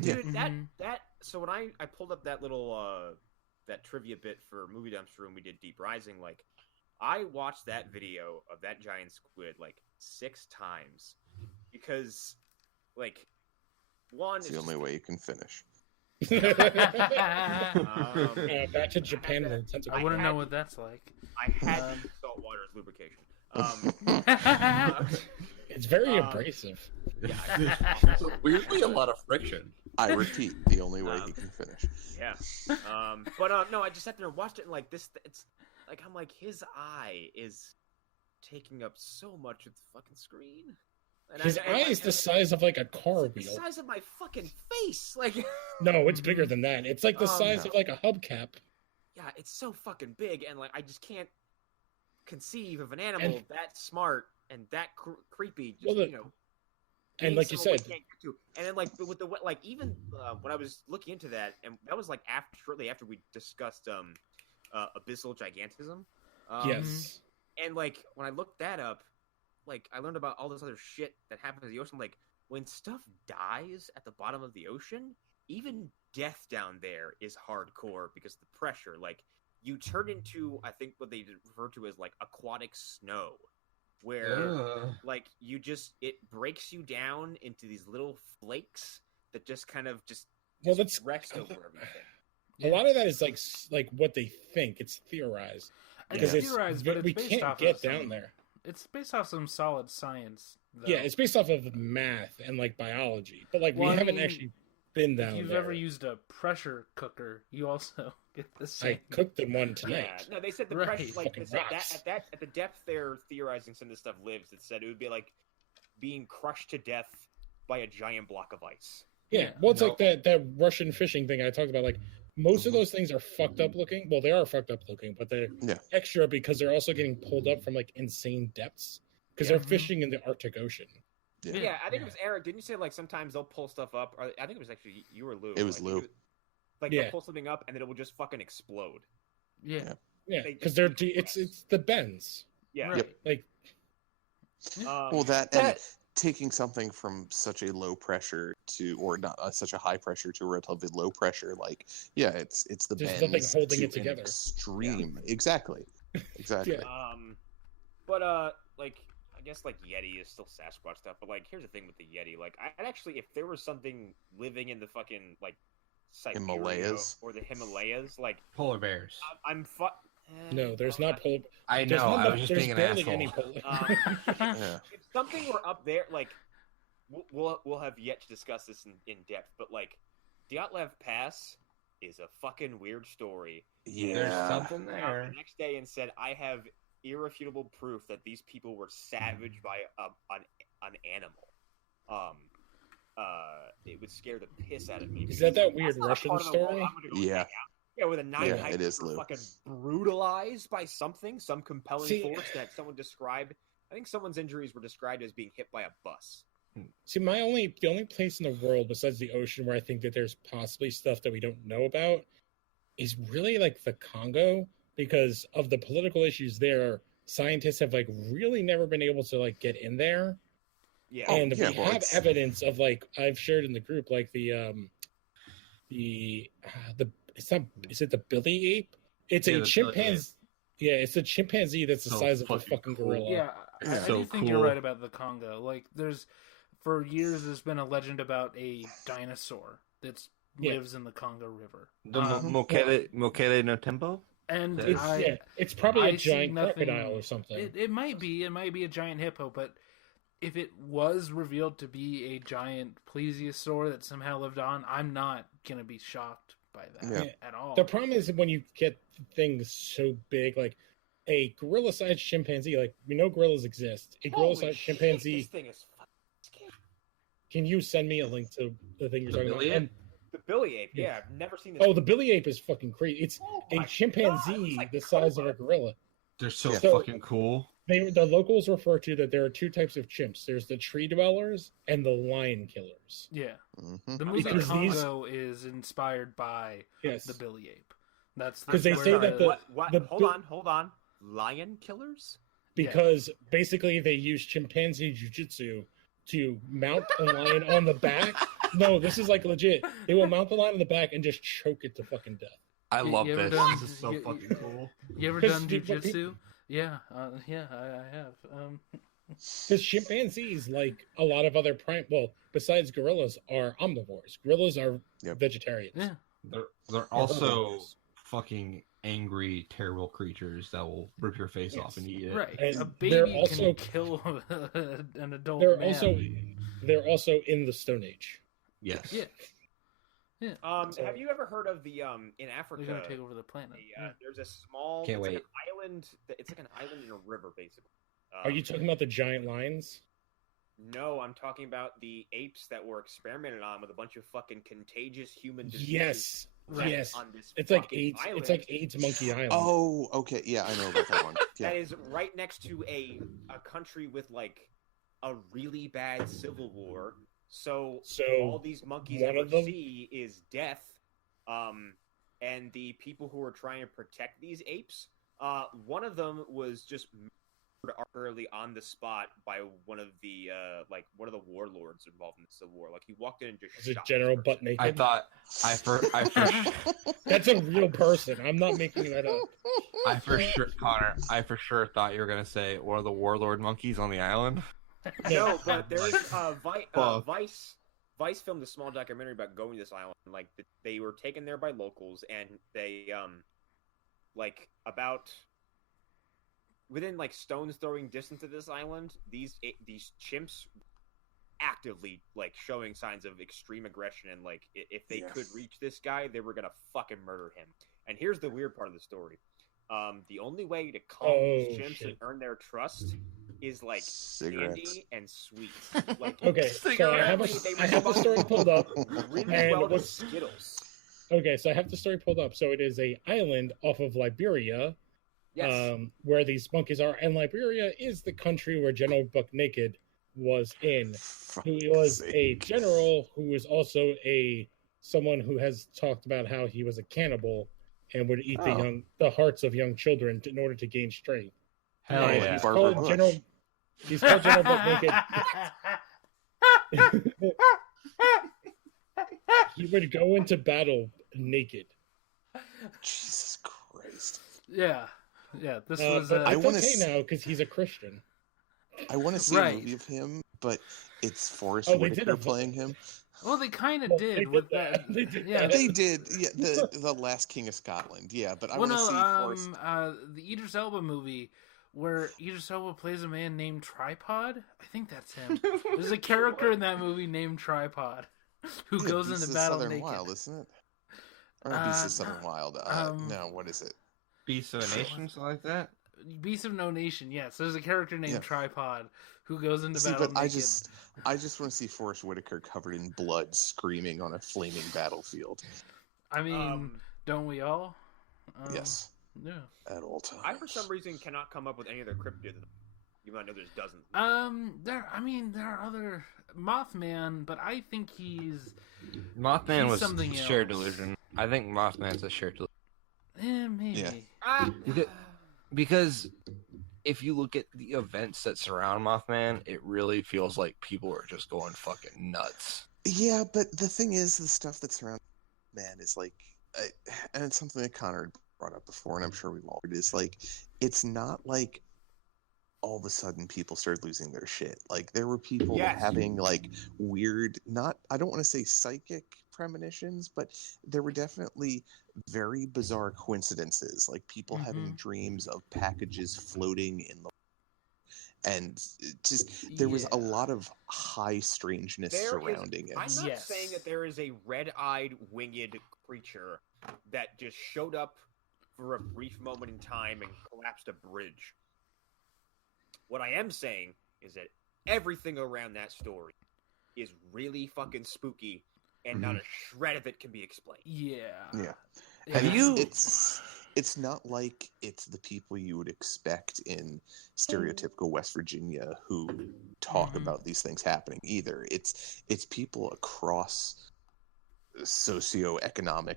Dude, Mhm. that. So when I pulled up that little that trivia bit for Movie Dumpster when we did Deep Rising, I watched that video of that giant squid 6 times because one It's is the only way you can finish. Back to Japan and the tentacle. I wouldn't know what that's like. I had to Um, use salt water as lubrication. It's very Um, abrasive. Yeah, Weirdly, a lot of friction. I repeat, the only way Um, he can finish. yeah. But no, I just sat there and watched it, and this, it's I'm his eye is taking up so much of the fucking screen. And His eye is the size of like a car the wheel. size of my fucking face. No, it's bigger than that. It's like the Oh, size no. of like a hubcap. Yeah, it's so fucking big, and I just can't conceive of an animal And- that smart and that creepy. Just Well, the- And like you someone said, we can't get to. And then like with the like even when I was looking into that, and that was like shortly after we discussed abyssal gigantism. yes, And like when I looked that up, like I learned about all this other shit that happens in the ocean. Like when stuff dies at the bottom of the ocean, even death down there is hardcore because the pressure. Like you turn into, I think what they refer to as like aquatic snow, where like it breaks you down into these little flakes that just kind of just rest over everything. A lot of that is like what they think. It's theorized because theorized, but we can't get down there. It's based off some solid science. Though. Yeah, it's based off of math and like biology, but like we haven't actually been down there. If you've ever used a pressure cooker, you also get the same. I cooked in one tonight. Yeah, no, they said the pressure, like they said that at the depth they're theorizing some of this stuff lives. It said it would be like being crushed to death by a giant block of ice. Yeah, well, it's like that Russian fishing thing I talked about. Like most of those things are fucked up looking. Well, they are fucked up looking, but they're extra because they're also getting pulled up from like insane depths because they're fishing in the Arctic Ocean. Yeah, I think it was Eric. Didn't you say like sometimes they'll pull stuff up? Or, I think it was actually you or Lou. It was Lou. They'll pull something up and then it will just fucking explode. Yeah, because it's the bends. Yeah, right. Like well, and taking something from such a low pressure to, or not such a high pressure to a relatively low pressure, like it's the there's bends nothing holding to it together. Extreme, exactly. Yeah. But like I guess like Yeti is still Sasquatch stuff, but like here's the thing with the Yeti, like I'd actually, if there was something living in the fucking like Siberia Himalayas or the Himalayas, like polar bears. No, there's not polar. I know. I was just being an asshole. Any polar. If something were up there, like we'll have yet to discuss this in depth, but like Dyatlov Pass is a fucking weird story. Yeah, there's something there. The next day and said, I have irrefutable proof that these people were savaged by an animal. It would scare the piss out of me. Is that weird Russian story? Yeah. Yeah, with a 9 height, it is, Lou. Fucking brutalized by some compelling force that someone described. I think someone's injuries were described as being hit by a bus. See, the only place in the world besides the ocean where I think that there's possibly stuff that we don't know about is really like the Congo, because of the political issues there. Scientists have like really never been able to like get in there. Yeah, and we have evidence of like I've shared in the group like it's not. Is it the billy ape? It's a chimpanzee. Yeah, it's a chimpanzee that's the size of a fucking gorilla. Yeah, I do think you're right about the Congo. Like, for years there's been a legend about a dinosaur that lives in the Congo River. The Mokele no Tempo? And it's probably a giant crocodile or something. It might be. It might be a giant hippo, but if it was revealed to be a giant plesiosaur that somehow lived on, I'm not gonna be shocked by that at all. The problem is when you get things so big, like a gorilla-sized chimpanzee. Like we know gorillas exist. A gorilla-sized chimpanzee. This thing is fucking scary. Can you send me a link to the thing you're talking about? The billy ape, I've never seen this. Oh, the billy ape is fucking crazy. It's a chimpanzee the size of a gorilla. They're so fucking cool. The locals refer to that there are two types of chimps. There's the tree dwellers and the lion killers. Yeah. Mm-hmm. The movie Congo is inspired by the billy ape. That's because they say that hold on. Lion killers? Because basically they use chimpanzee jujitsu to mount a lion on the back. No, this is like legit. They will mount the lion on the back and just choke it to fucking death. I love this. This is so fucking cool. You ever done jujitsu? Yeah, I have. Because chimpanzees, like a lot of other besides gorillas, are omnivores. Gorillas are vegetarians. Yeah, they're also fucking angry, terrible creatures that will rip your face off and eat it. Right, and a baby can kill an adult. They're also in the Stone Age. Yes. Yeah. Have you ever heard of the in Africa? They're gonna take over the planet. There's a small Can't wait. Like an island. It's like an island in a river, basically. Are you talking about the giant lions? No, I'm talking about the apes that were experimented on with a bunch of fucking contagious human diseases. Yes. On this it's like AIDS. Island. It's like AIDS Monkey Island. Oh, okay. Yeah, I know about that one. Yeah. That is right next to a country with like a really bad civil war. So all these monkeys one ever of them- see is death. And the people who are trying to protect these apes, one of them was just murdered arbitrarily on the spot by one of the warlords involved in the civil war. Like he walked in and just Is it shot General this person. Butt Naked? I thought That's a real person. I'm not making that up. I for sure thought you were gonna say one of the warlord monkeys on the island. No, but there's Vice filmed a small documentary about going to this island. Like they were taken there by locals, and they about within like stone's throwing distance of this island, these chimps actively like showing signs of extreme aggression, and like if they could reach this guy, they were gonna fucking murder him. And here's the weird part of the story: the only way to calm these chimps and earn their trust is like candy and sweets. Like, Okay, so I have the story pulled up. Really And well to what's- Skittles. Okay, so I have the story pulled up. So it is a island off of Liberia, Yes. where these monkeys are, and Liberia is the country where General Buck Naked was in. Who was a general who was also someone who has talked about how he was a cannibal and would eat the hearts of young children in order to gain strength. Hell And yeah. He's Barbara called Bush. He's called General Buck Naked. He would go into battle naked. Jesus Christ. Yeah. This was. But I it's wanna okay s- now because he's a Christian. I want to see Right. a movie of him, but it's Forrest Oh, they did Whitaker a- playing him. Well, they kind of Well, did they with did that. that. They did Yeah. that. They did, yeah. The Last King of Scotland, yeah. But I Well, want to no. see Forrest. The Idris Elba movie where Idris Elba plays a man named Tripod. I think that's him. There's a character in that movie named Tripod who Yeah, goes Beasts into of battle Southern naked. Wild, isn't it? Or not Beasts Uh, of Southern Wild. No, what is it? Beast of a Nation, something like that. Beast of No Nation. Yes, there's a character named Yeah. Tripod who goes into See, battle but naked. I just want to see Forrest Whitaker covered in blood, screaming on a flaming battlefield. I mean, don't we all? Yes, Yeah. at all times. I for some reason cannot come up with any other cryptids. Even though I know there's dozens. There are other Mothman, but I think he's Mothman He's was something shared else. delusion. I think Mothman's a shared delusion. maybe. Yeah. Because if you look at the events that surround Mothman, it really feels like people are just going fucking nuts. Yeah, but the thing is, the stuff that's around man is like, and it's something that Connor had brought up before, and I'm sure we've all heard, is like, it's not like all of a sudden people started losing their shit. Like, there were people Yes. having like weird, I don't want to say psychic premonitions, but there were definitely very bizarre coincidences, like people having dreams of packages floating in the, and there was a lot of high strangeness surrounding it. I'm not Yes. saying that there is a red-eyed winged creature that just showed up for a brief moment in time and collapsed a bridge. What I am saying is that everything around that story is really fucking spooky, and not a shred of it can be explained. Yeah. Yeah. Have And you- It's not like it's the people you would expect in stereotypical West Virginia who talk about these things happening either. It's people across socioeconomic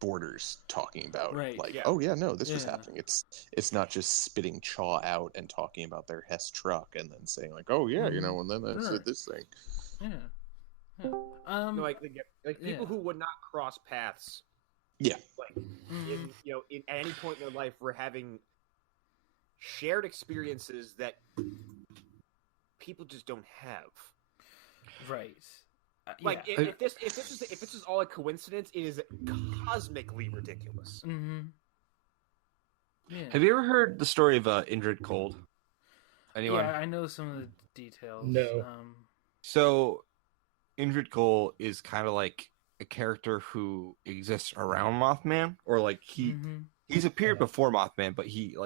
borders talking about Right, like, yeah. oh yeah, no, this was Yeah. happening. It's not just spitting chaw out and talking about their Hess truck and then saying like, oh yeah, you know, and then that's Sure. this thing. Yeah. Like people who would not cross paths. Yeah. Like in at any point in their life, we're having shared experiences that people just don't have. Right. Like yeah. if this is all a coincidence, it is cosmically ridiculous. Mm-hmm. Yeah. Have you ever heard the story of Indrid Cold? Anyone? Yeah, I know some of the details. No. So, Indrid Cole is kind of like a character who exists around Mothman, or like he's appeared before Mothman, but he's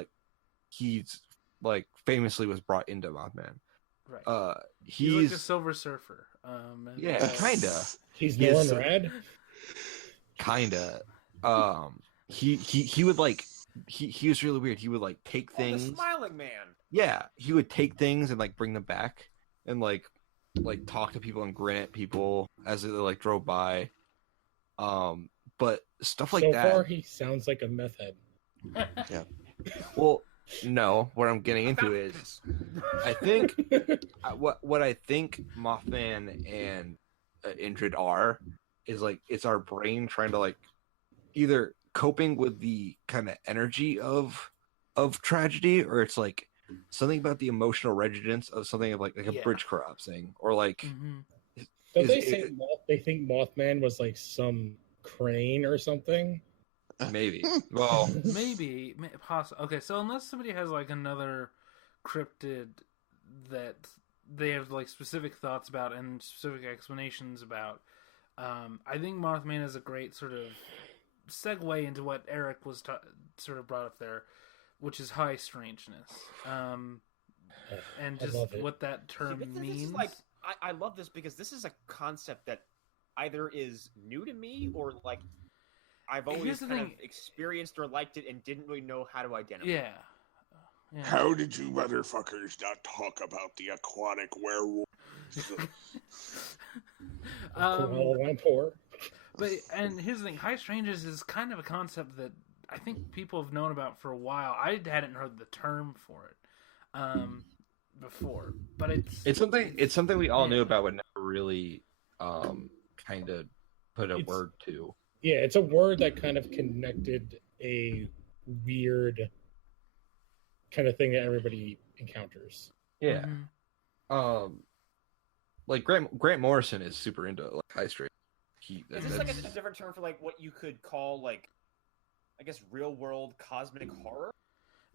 famously was brought into Mothman. Right. He's like a Silver Surfer. And, yeah, kinda, He's Yes. Norman Rad. kinda. He would like he was really weird. He would like take Oh, the things. Smiling Man. Yeah, he would take things and like bring them back. and like talk to people and grin at people as they like drove by. But stuff like so that. So far, he sounds like a meth head. Yeah. Well, no. What I'm getting into is, I think what I think Mothman and Indrid are is like it's our brain trying to like either coping with the kind of energy of tragedy, or it's like something about the emotional resonance of something of like a bridge collapsing, or like. Don't they say they think Mothman was like some crane or something? Maybe. Well, maybe possible. Okay, so unless somebody has like another cryptid that they have like specific thoughts about and specific explanations about, I think Mothman is a great sort of segue into what Eric was sort of brought up there, which is high strangeness, and just what that term means. This is like, I love this because this is a concept that either is new to me or like I've always kind of experienced or liked it and didn't really know how to identify. Yeah. How did you motherfuckers not talk about the aquatic werewolf? But and here's the thing: high strangeness is kind of a concept that I think people have known about for a while. I hadn't heard the term for it before, but it's something we all knew about, but never really kind of put a word to. Yeah, it's a word that kind of connected a weird kind of thing that everybody encounters. Yeah. Mm-hmm. Like Grant Morrison is super into like high strange. Is this like a different term for like what you could call like, I guess, real world cosmic horror?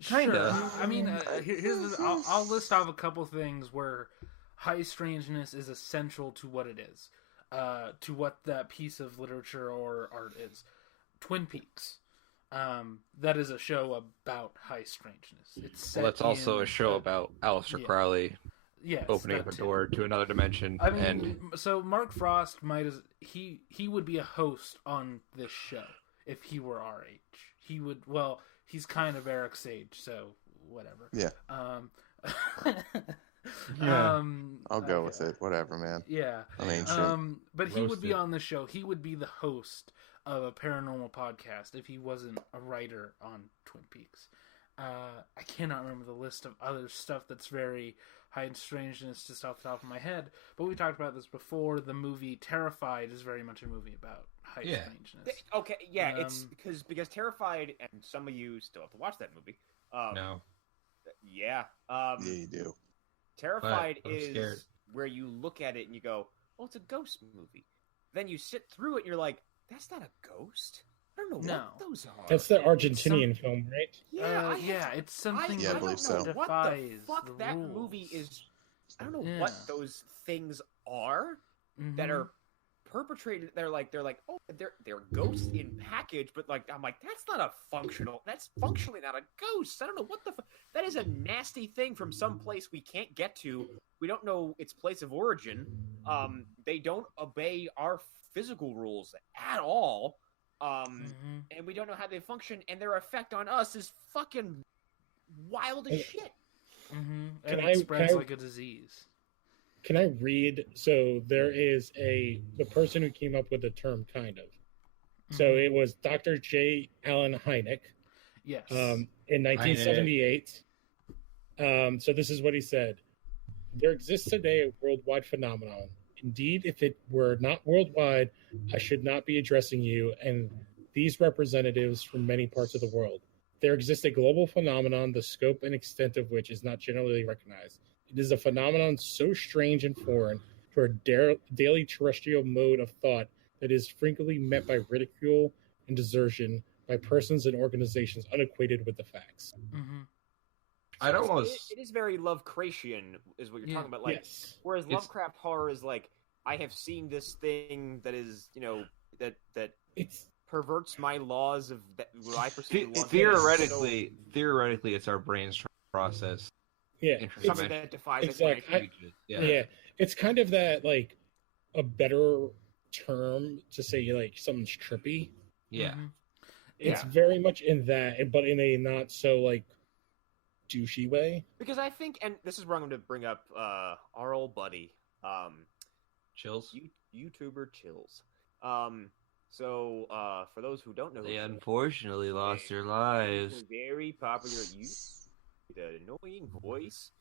Kinda. Sure. I mean, I'll list off a couple things where high strangeness is essential to what it is. To what that piece of literature or art is. Twin Peaks. That is a show about high strangeness. It's that's also a show about Aleister Crowley opening up a door to another dimension. I mean, so Mark Frost he would be a host on this show if he were our age. He would, well, he's kind of Eric's age, so whatever. Yeah. I'll go with it. Whatever, man. Yeah. I'm ancient. But he would be on the show. He would be the host of a paranormal podcast if he wasn't a writer on Twin Peaks. I cannot remember the list of other stuff that's very high in strangeness just off the top of my head. But we talked about this before. The movie Terrified is very much a movie about high strangeness. Okay, yeah, it's because Terrified, and some of you still have to watch that movie. No. Yeah. Yeah, you do. Terrified is where you look at it and you go, "Oh, it's a ghost movie." Then you sit through it and you're like, "That's not a ghost. I don't know what those are." That's the Argentinian film, right? Yeah, it's something. I believe so. What the fuck that movie is? I don't know what those things are that are perpetrated. They're like, oh, they're ghosts in package, but like, I'm like, that's functionally not a ghost. I don't know what the fuck. That is a nasty thing from some place we can't get to. We don't know its place of origin. They don't obey our physical rules at all. And we don't know how they function, and their effect on us is fucking wild as shit. And it spreads like a disease. Can I read? So there is the person who came up with the term, kind of. So it was Dr. J. Allen Hynek. Yes. In 1978. So this is what he said. There exists today a worldwide phenomenon. Indeed, if it were not worldwide, I should not be addressing you and these representatives from many parts of the world. There exists a global phenomenon, the scope and extent of which is not generally recognized. It is a phenomenon so strange and foreign to our daily terrestrial mode of thought that is frequently met by ridicule and desertion by persons and organizations unacquainted with the facts. It is very Lovecraftian, is what you're talking about. Like, whereas Lovecraft horror is like, I have seen this thing that is, that it's perverts my laws of what I perceive. Theoretically, it's our brain's process. Yeah, something that defies explanation. It's kind of that, like, a better term to say like something's trippy. Yeah, it's very much in that, but in a not so like douchey way. Because I think, and this is where I'm going to bring up our old buddy, Chills. YouTuber Chills. So for those who don't know, They who Chills unfortunately lost their is, lives. he's a very popular YouTuber with an annoying voice,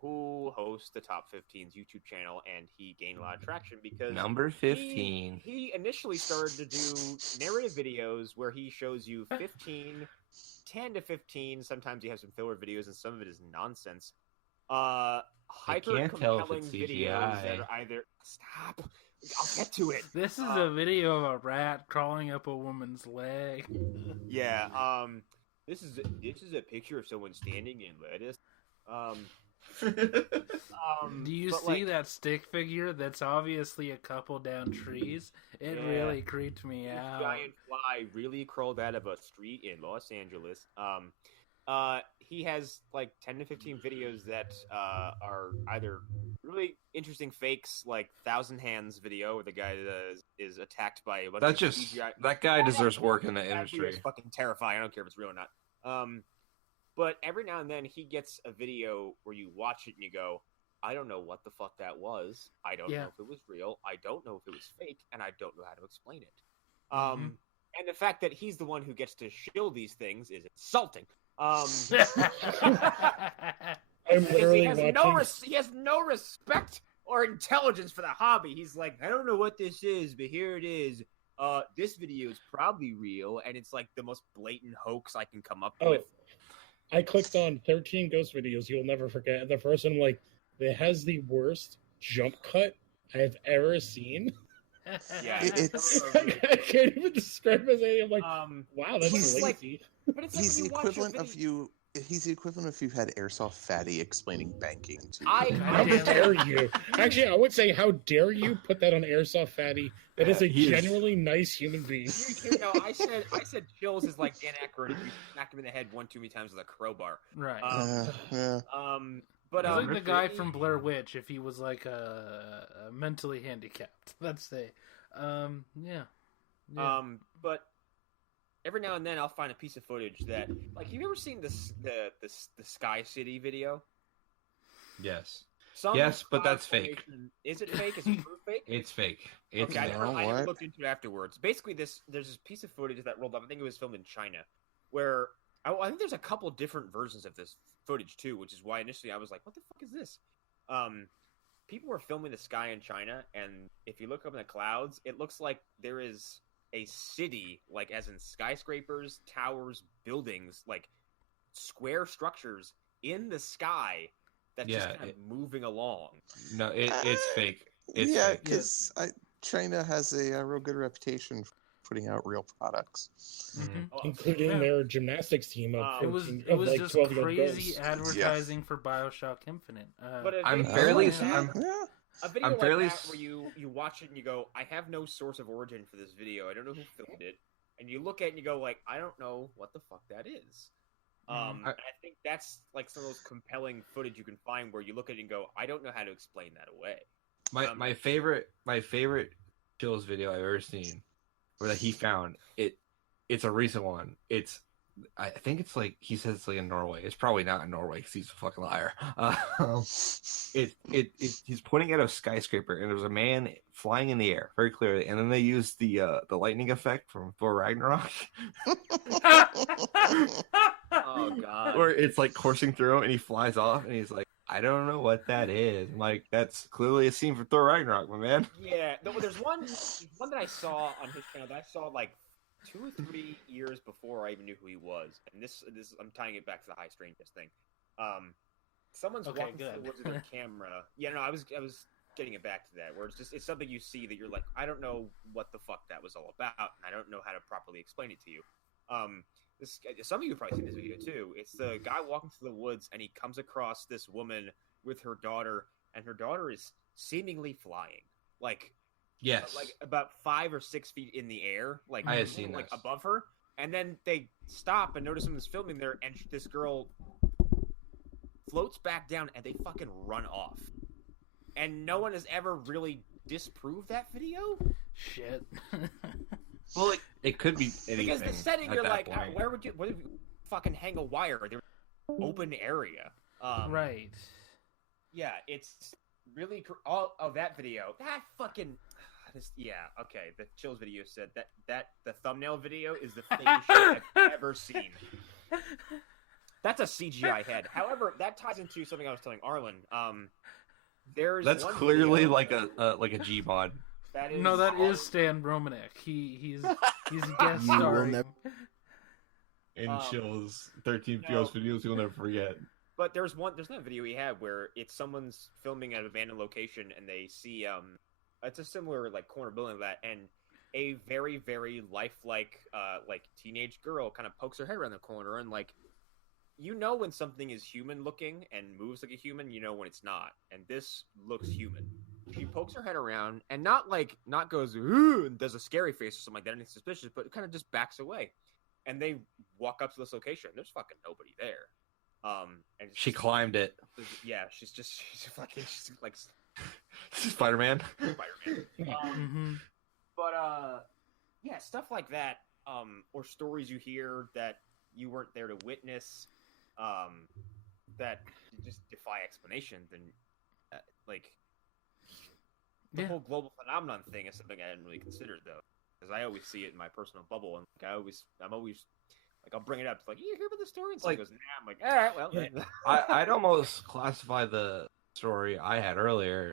who hosts the Top 15's YouTube channel, and he gained a lot of traction because Number 15. He initially started to do narrative videos where he shows you 10 to 15. Sometimes he has some filler videos, and some of it is nonsense. Hyper can't tell if compelling it's videos CGI. that are either stop. I'll get to it. This is a video of a rat crawling up a woman's leg. Yeah. This is a picture of someone standing in lettuce. Do you see that stick figure that's obviously a couple down trees? It really creeped me This out. giant fly really crawled out of a street in Los Angeles. He has like 10 to 15 videos that are either really interesting fakes, like Thousand Hands video, where the guy is attacked by a bunch That's of just CGI. that guy deserves work in the That video industry. is fucking terrifying. I don't care if it's real or not. But every now and then he gets a video where you watch it and you go, I don't know what the fuck that was. I don't know if it was real. I don't know if it was fake, and I don't know how to explain it. And the fact that he's the one who gets to shill these things is insulting. I'm Because literally watching. he has no respect or intelligence for the hobby. He's like, I don't know what this is, but here it is. This video is probably real, and it's like the most blatant hoax I can come up with. I clicked on 13 ghost videos you'll never forget. The first one, like, it has the worst jump cut I've ever seen. Yeah, It's I can't even describe it as anything. I'm like, wow, that's He's lazy. like- but it's like he's when the you watch a equivalent of video- you. He's the equivalent if you had Airsoft Fatty explaining banking to you. How dare you? Actually, I would say, how dare you put that on Airsoft Fatty? That is a He is- genuinely nice human being. You know, I said Chills is like Dan Aykroyd if you smack him in the head one too many times with a crowbar. Right. Yeah. But He's like the guy from Blair Witch if he was like mentally handicapped. Let's say. Yeah. But every now and then I'll find a piece of footage that, like, have you ever seen the Sky City video? Yes. Some Yes, but cloud that's fake. formation- Is it fake? Is it proof fake? It's fake. It's Okay, I fake. never what? looked into it afterwards. Basically, there's this piece of footage that rolled up. I think it was filmed in China, where I think there's a couple different versions of this footage too, which is why initially I was like, "What the fuck is this?" People were filming the sky in China, and if you look up in the clouds, it looks like there is a city, like as in skyscrapers, towers, buildings, like square structures in the sky that's just kind of moving along. No, it's fake. It's Yeah, fake. because China has a real good reputation for putting out real products. Oh, Including their gymnastics team of, It was 14 it of was like just 12-year-old crazy girls. advertising for BioShock Infinite. But a I'm video fairly- like that- Yeah. A video I'm like fairly that where you watch it and you go, I have no source of origin for this video. I don't know who filmed it. And you look at it and you go, like, I don't know what the fuck that is. And I think that's like some of those compelling footage you can find where you look at it and go, I don't know how to explain that away. My favorite Chills video I've ever seen, or that he found it's a recent one. I think it's like he says it's like in Norway. It's probably not in Norway because he's a fucking liar. He's pointing at a skyscraper and there's a man flying in the air very clearly, and then they use the lightning effect from Thor Ragnarok, Oh god. where it's like coursing through and he flies off and he's like, I don't know what that is. I'm like, that's clearly a scene from Thor Ragnarok, my man. Yeah, there's one that I saw on his channel that I saw like 2 or 3 years before I even knew who he was. And this I'm tying it back to the high strangeness thing. Someone's Okay, walking through good. the woods with their camera. Yeah, no, I was getting it back to that, where it's something you see that you're like, I don't know what the fuck that was all about, and I don't know how to properly explain it to you. Some of you have probably seen this video too. It's the guy walking through the woods, and he comes across this woman with her daughter, and her daughter is seemingly flying, like about 5 or 6 feet in the air, like I have seen like this. above her. And then they stop and notice someone's filming there, and this girl floats back down, and they fucking run off. And no one has ever really disproved that video. Shit. Well, it could be anything. Because the setting, at you're that like, point. where would you fucking hang a wire? There open area. Right. Yeah, it's really all of that video. That fucking okay. The Chills video said that the thumbnail video is the fakest shit I've ever seen. That's a CGI head. However, that ties into something I was telling Arlen. That's clearly video, like a G-mod. That is Stan Romanek. He's guest starring. In Chills 13 PO's videos you'll never forget. But there's that video he had where it's someone's filming at an abandoned location and they see it's a similar like corner building to that, and a very, very lifelike like teenage girl kind of pokes her head around the corner, and like when something is human looking and moves like a human, when it's not. And this looks human. She pokes her head around and not goes ooh and does a scary face or something like that, anything suspicious, but kind of just backs away. And they walk up to this location. There's fucking nobody there. And she climbed it. Yeah, she's like Spider-Man. But yeah, stuff like that. Or stories you hear that you weren't there to witness. That just defy explanation. Then, like the whole global phenomenon thing is something I hadn't really considered though. Because I always see it in my personal bubble, and like, I'm always like, I'll bring it up. It's like, you hear about the story? And someone goes, nah. I'm like, all right, well. Yeah. I'd almost classify the story I had earlier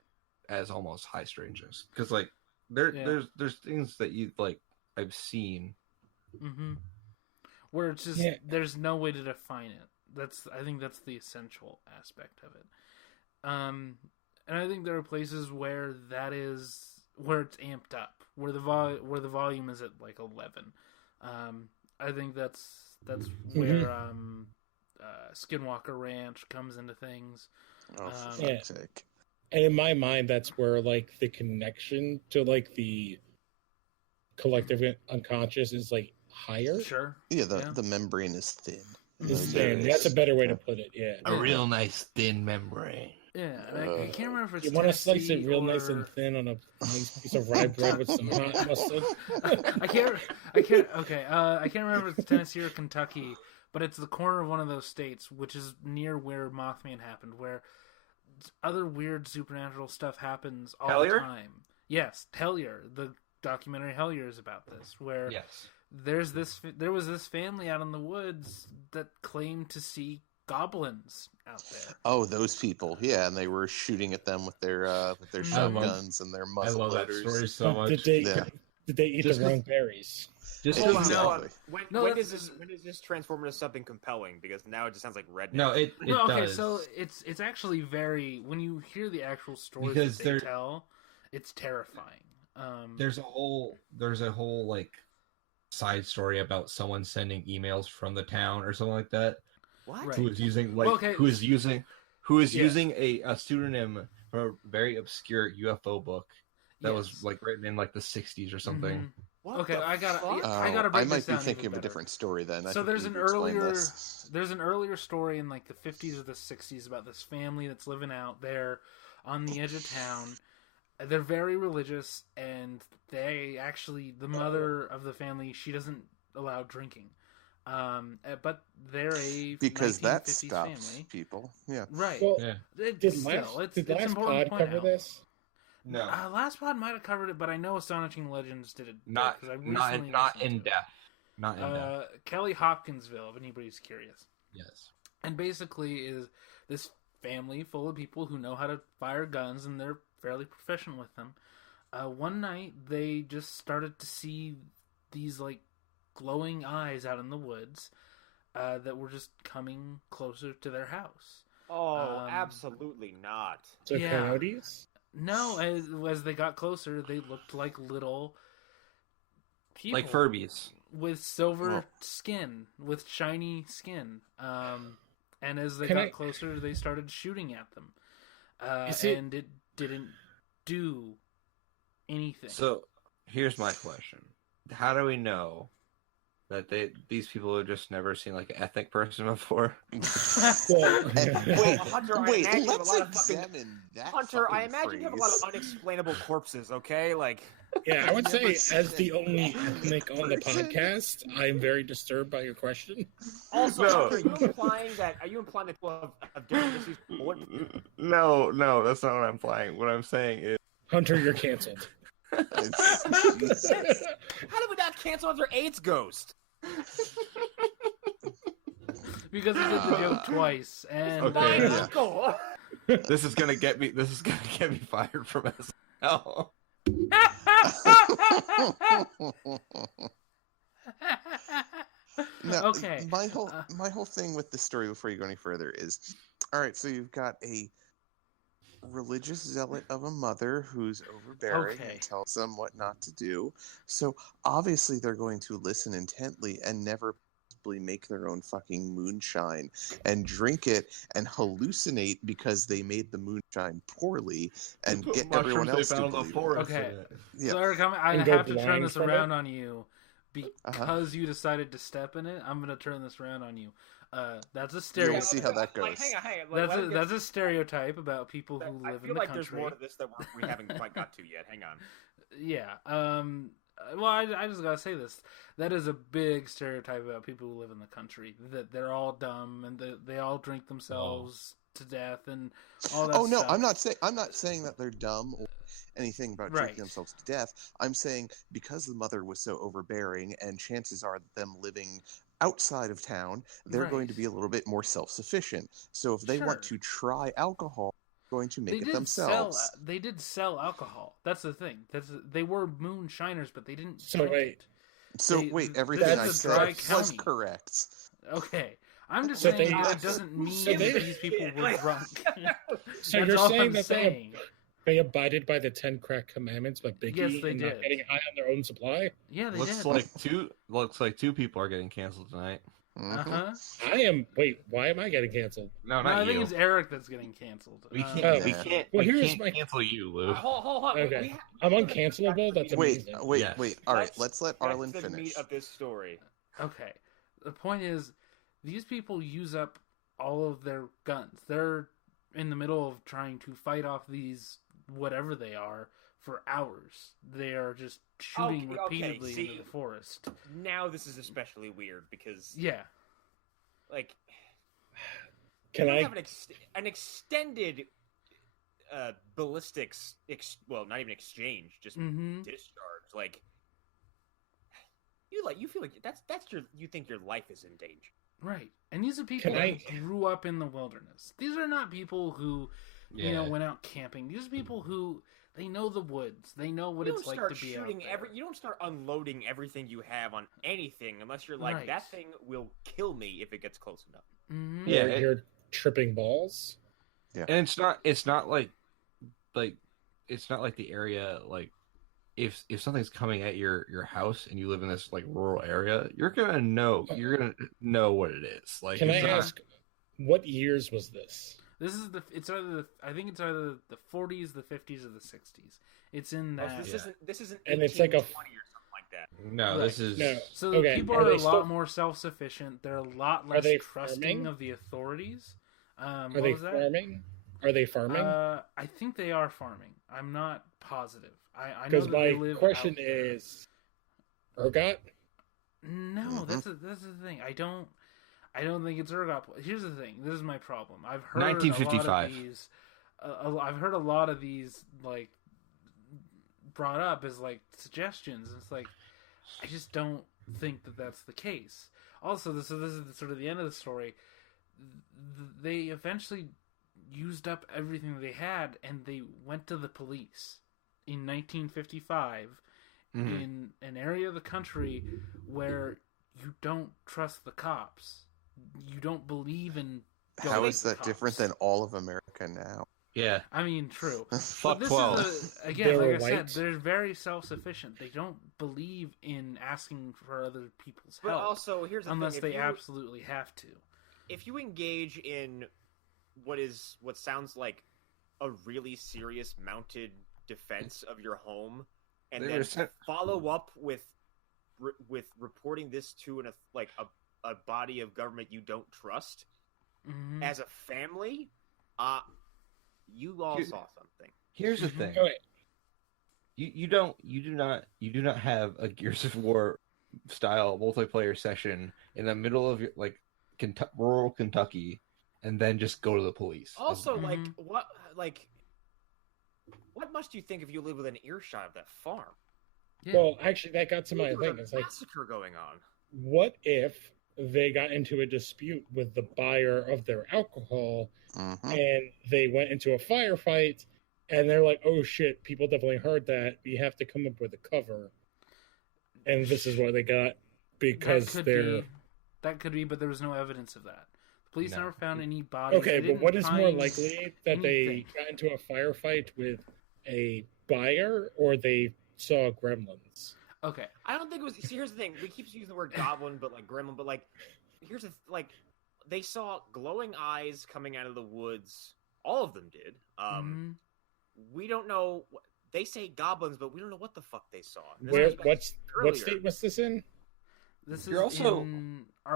as almost high strangeness, because like there's things that you like I've seen, where it's just there's no way to define it. I think that's the essential aspect of it. And I think there are places where it's amped up. Where the volume is at like 11, I think that's where Skinwalker Ranch comes into things. Oh, for fuck's sake! And in my mind, that's where like the connection to like the collective unconscious is like higher. Sure. Yeah, the membrane is thin. It's thin. That's a better way to put it. Yeah, a real nice thin membrane. Yeah, I can't remember if it's you want to slice it real nice and thin on a nice piece of rye bread with some hot mustard. I can't. Okay, I can't remember if it's Tennessee or Kentucky, but it's the corner of one of those states, which is near where Mothman happened, where other weird supernatural stuff happens all the time. Yes, Hellier. The documentary Hellier is about this, where there was this family out in the woods that claimed to see goblins out there. Oh, those people! Yeah, and they were shooting at them with their shotguns and their muzzle loaders. I love that story so much. Did they eat the wrong berries? When does this transform into something compelling? Because now it just sounds like redneck. No, it okay, does. so it's actually very, when you hear the actual stories that they tell, it's terrifying. There's a whole like side story about someone sending emails from the town or something like that. What? Right. Who is using using a pseudonym for a very obscure UFO book that was like written in like the 60s or something. Mm-hmm. What okay, I gotta break I might this be down thinking of a better. different story then. So there's an earlier story in like the 50s or the 60s about this family that's living out there on the edge of town. They're very religious, and they actually, the mother of the family, she doesn't allow drinking. But they're because that 1950s stops family. people. Yeah, Right. Well, Did last pod cover this? No, Last pod might have covered it, but I know Astonishing Legends did it. Not in depth. Not in depth. Kelly Hopkinsville, if anybody's curious. Yes. And basically is this family full of people who know how to fire guns, and they're fairly proficient with them. One night, they just started to see these like glowing eyes out in the woods that were just coming closer to their house. Oh, absolutely not. So coyotes? No, as they got closer, they looked like little people. Like Furbies. With silver skin, with shiny skin. And as they got closer, they started shooting at them. And it didn't do anything. So, here's my question. How do we know that these people have just never seen like an ethnic person before. Well, Wait, Hunter, I wait, imagine you have a let's lot of fucking- examine that. Hunter, I fucking imagine you have a lot of phrase. unexplainable corpses. Okay, like. yeah, I would I've never say, as seen the an only ethnic ethnic on the person. podcast, I'm very disturbed by your question. Also, No. Hunter, are you implying that people have different issues? No, that's not what I'm implying. What I'm saying is Hunter, you're canceled. Jesus. How did we not cancel Hunter AIDS Ghost? Because he did the joke twice, and Okay. My Yeah. uncle. this is gonna get me fired from SNL. No, Okay. My whole thing with the story before you go any further is, all right. So you've got a religious zealot of a mother who's overbearing Okay. and tells them what not to do. So obviously they're going to listen intently and never possibly make their own fucking moonshine and drink it and hallucinate because they made the moonshine poorly and get everyone else to believe it. Okay. Yeah. So Eric, I And go have to turn blind this from around it? on you because you decided to step in it. I'm gonna turn this around on you. That's a Yeah, stereotype. we'll see how that goes. Like, hang on. Like, That's a stereotype about people who I live feel in the like country. there's more to this that we haven't quite got to yet. Hang on. Yeah. Well, I just gotta say this. That is a big stereotype about people who live in the country. That they're all dumb and they all drink themselves to death and all that. Oh no, stuff. I'm not saying that they're dumb or anything about Right. drinking themselves to death. I'm saying because the mother was so overbearing, and chances are that them living outside of town, they're going to Right. be a little bit more self-sufficient. So if they want Sure. to try alcohol, they're going to make it did themselves. They did sell alcohol. That's the thing. They were moonshiners, but they didn't. So drink wait. it. So They- wait, this everything is I a said dry was county. correct. Okay, I'm just So saying they- that doesn't mean so they- that these people were drunk. So That's you're all saying I'm that saying. they abided by the 10 crack commandments, but Biggie Yes, they and did. not getting high on their own supply? Yeah, they Looks did. like two people are getting canceled tonight. Mhm. Uh-huh. Wait, why am I getting canceled? No, No, not I think you. it's Eric that's getting canceled. We Oh. can't. We Yeah. can't. Well, we here's can't my- cancel you, Lou. Hold on. Okay. I'm uncancelable? That's Wait, amazing. wait, Yes. wait. All right, let's let Arlen That's the finish. meat of this story. Okay. The point is, these people use up all of their guns. They're in the middle of trying to fight off these whatever they are for hours. They are just shooting Okay, repeatedly see- into the forest. Now this is especially weird because, Yeah. like, Can you I? have an extended ballistics, well, not even exchange, just Mm-hmm. discharge. Like, you feel like you think your life is in danger. Right. And these are people Can I- who grew up in the wilderness. These are not people who, Yeah. went out camping. These are people who, they know the woods. They know what You it's don't like start to be out shooting there. you don't start unloading everything you have on anything unless you're like, Right. that thing will kill me if it gets close enough. Mhm. Yeah, You're tripping balls? And it's not like it's not like the area, like if something's coming at your house and you live in this like rural area, you're gonna know what it is. Like, Can I it's not- ask, what years was this? This is I think it's either the 40s, the 50s, or the 60s. It's in Oh, that. so this isn't And it's like a- 1820 or something like that. No, Right. this is No. So Okay, people are are they a lot still- more self-sufficient. They're a lot less they trusting farming? of the authorities. Are What they was that? farming? Are they farming? I think they are farming. I'm not positive. I know Because that they my live question out there. is, Ergot? No, that's the thing. I don't think it's ergot. Here's the thing. This is my problem. I've heard 1955. A lot of these. I've heard a lot of these like brought up as like suggestions. It's like I just don't think that that's the case. Also, this is sort of the end of the story. They eventually used up everything they had, and they went to the police in 1955 Mhm. in an area of the country where you don't trust the cops. You don't believe in. How is that cops. different than all of America now? yeah. I mean, true. Fuck But 12. again, They like were I said, white? they're very self-sufficient. They don't believe in asking for other people's But help also, here's the unless thing: they absolutely have to. if you engage in what sounds like a really serious mounted defense of your home, and They then were sent- follow up with with reporting this to a body of government you don't trust as a family, you all saw something. Here's the thing. Okay. You do not have a Gears of War style multiplayer session in the middle of rural Kentucky and then just go to the police. Also, what must you think if you live within earshot of that farm? Yeah. Well, actually, that got to my There's thing. a It's like, massacre going on. what if they got into a dispute with the buyer of their alcohol and they went into a firefight and they're like, oh shit, people definitely heard that. We have to come up with a cover. And this is what they got because that could be, but there was no evidence of that. The police never found any bodies. Okay, but what is more likely, that they got into a firefight with a buyer or they saw gremlins? Okay. I don't think it was. See, here's the thing. We keep using the word goblin, but gremlin. But here's they saw glowing eyes coming out of the woods. All of them did. We don't know. They say goblins, but we don't know what the fuck they saw. What state was this in? This You're is also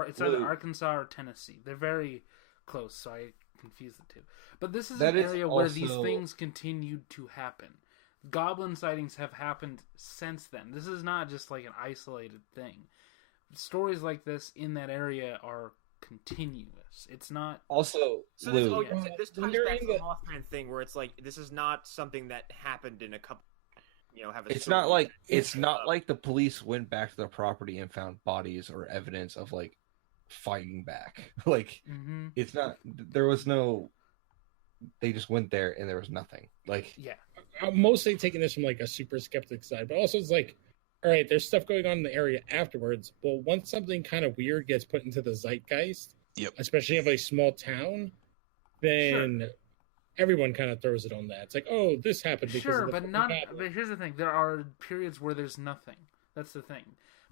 it's either Arkansas or Tennessee. They're very close, so I confuse the two. But this is That an is area where also- these things continued to happen. Goblin sightings have happened since then. This is not just like an isolated thing. Stories like this in that area are continuous. It's not Also, So Lou, this ties back to the Mothman thing, where it's like this is not something that happened in a couple. Have a it's story. not like the police went back to the property and found bodies or evidence of fighting back. It's not. There was no. They just went there and there was nothing. I'm mostly taking this from a super skeptic side, but also it's all right, there's stuff going on in the area afterwards. Well, once something kind of weird gets put into the zeitgeist, especially of a small town, then everyone kind of throws it on that. It's like, oh, this happened because of the but not. But here's the thing: there are periods where there's nothing. That's the thing.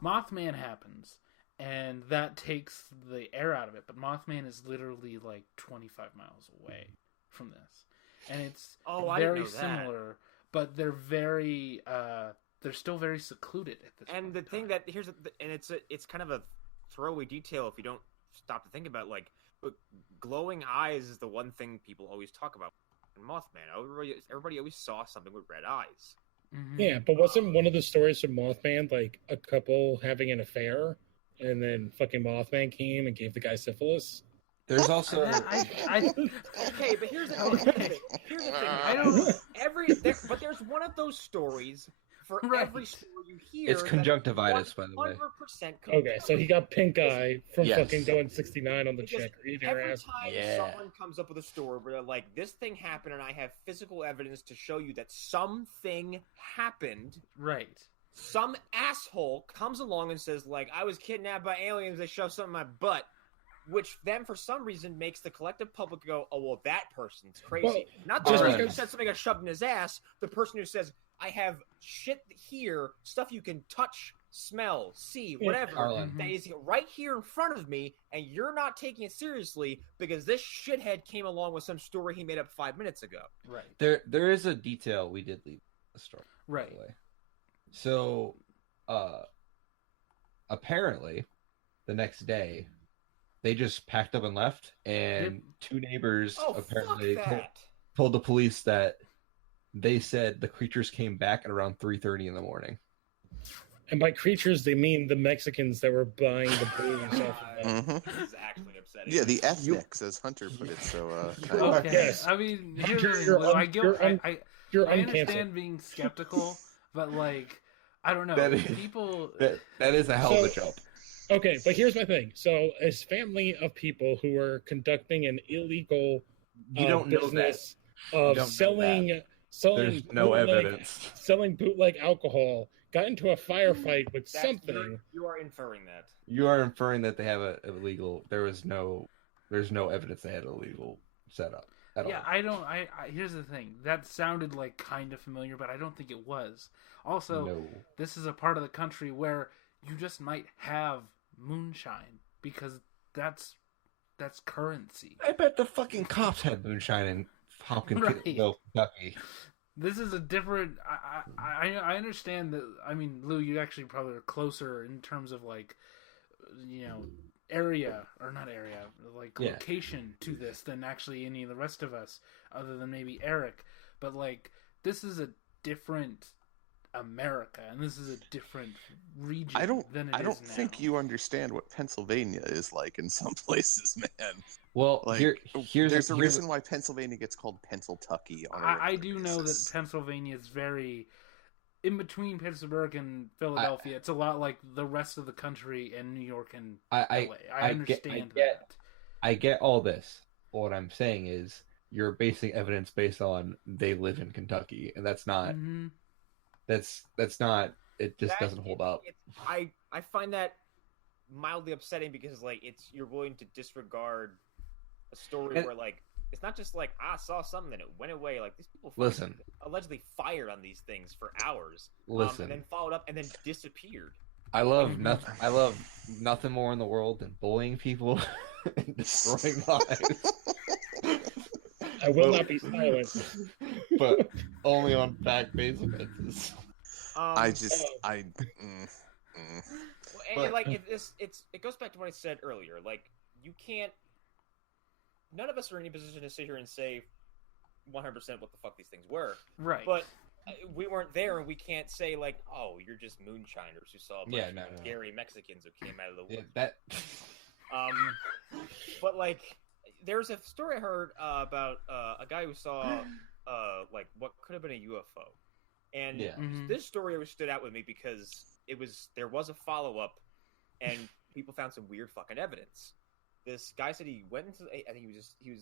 Mothman happens, and that takes the air out of it. But Mothman is literally 25 miles away from this, and it's very similar. But they're very. They're still very secluded at this point. And the thing that it's kind of a throwaway detail if you don't stop to think about but glowing eyes is the one thing people always talk about in Mothman. Everybody always saw something with red eyes. Mm-hmm. Yeah, but wasn't one of the stories from Mothman a couple having an affair, and then fucking Mothman came and gave the guy syphilis? there's also. Okay, but here's the thing. But there's one of those stories. For every story you hear, It's conjunctivitis, by the way. 100% Okay, so he got pink eye from fucking going 69 on the Because check or eating her every ass. time someone comes up with a story where they're like, this thing happened and I have physical evidence to show you that something happened, Right. some asshole comes along and says, I was kidnapped by aliens, they shoved something in my butt, which then for some reason makes the collective public go, oh, well, that person's crazy. Well, not the person who said something got shoved in his ass, the person who says, I have shit here, stuff you can touch, smell, see, whatever, Arlen. that is right here in front of me, and you're not taking it seriously because this shithead came along with some story he made up 5 minutes ago. Right. There is a detail we did leave the story. Right. By the way. So, apparently, the next day, they just packed up and left, and two neighbors apparently told the police that they said the creatures came back at around 3:30 in the morning. And by creatures, they mean the Mexicans that were buying the booze off of them. This is actually upsetting. Yeah, the ethnics, as Hunter put it. So, Okay. Yes. I mean, here's You're the thing, Lou, I You're I uncanceled. understand being skeptical, but I don't know. That is- People. That is a hell of a jump. Okay, but here's my thing. So, as family of people who are conducting an illegal You don't know that. business You of don't know selling There's no evidence. selling bootleg alcohol, got into a firefight with something. You are inferring that. You are inferring that they have a illegal. There's no evidence they had a legal setup at all. I don't. I here's the thing. That sounded kind of familiar, but I don't think it was. Also, No. this is a part of the country where you just might have moonshine because that's currency. I bet the fucking cops had moonshine in Hopkinsville, Kentucky. This is a different. I understand that. I mean, Lou, you actually probably are closer in terms of like, area or not area, like location to this than actually any of the rest of us, other than maybe Eric. But like, this is a different America, and this is a different region. I don't now. think you understand what Pennsylvania is like in some places, man. Well, like, there's a reason why Pennsylvania gets called Pennsyltucky. I do know that Pennsylvania is very in between Pittsburgh and Philadelphia. It's a lot like the rest of the country and New York and LA. I understand that. I get all this. What I'm saying is you're basing evidence based on they live in Kentucky, and that's not. Mm-hmm. That's not. It just doesn't hold up. I find that mildly upsetting because like you're willing to disregard a story where like it's not just like I saw something and it went away. Like these people allegedly fired on these things for hours. And then followed up and then disappeared. I love nothing. I love nothing more in the world than bullying people and destroying lives. I will not be silent. But only on fact-based offenses. Like it goes back to what I said earlier. Like you can't. None of us are in any position to sit here and say 100% what the fuck these things were. Right. But we weren't there, and we can't say like, oh, you're just moonshiners who saw a bunch of scary Mexicans who came out of the woods. But like. There's a story I heard about a guy who saw like what could have been a UFO, and this story always stood out with me because there was a follow up, and people found some weird fucking evidence. This guy said he went into I think he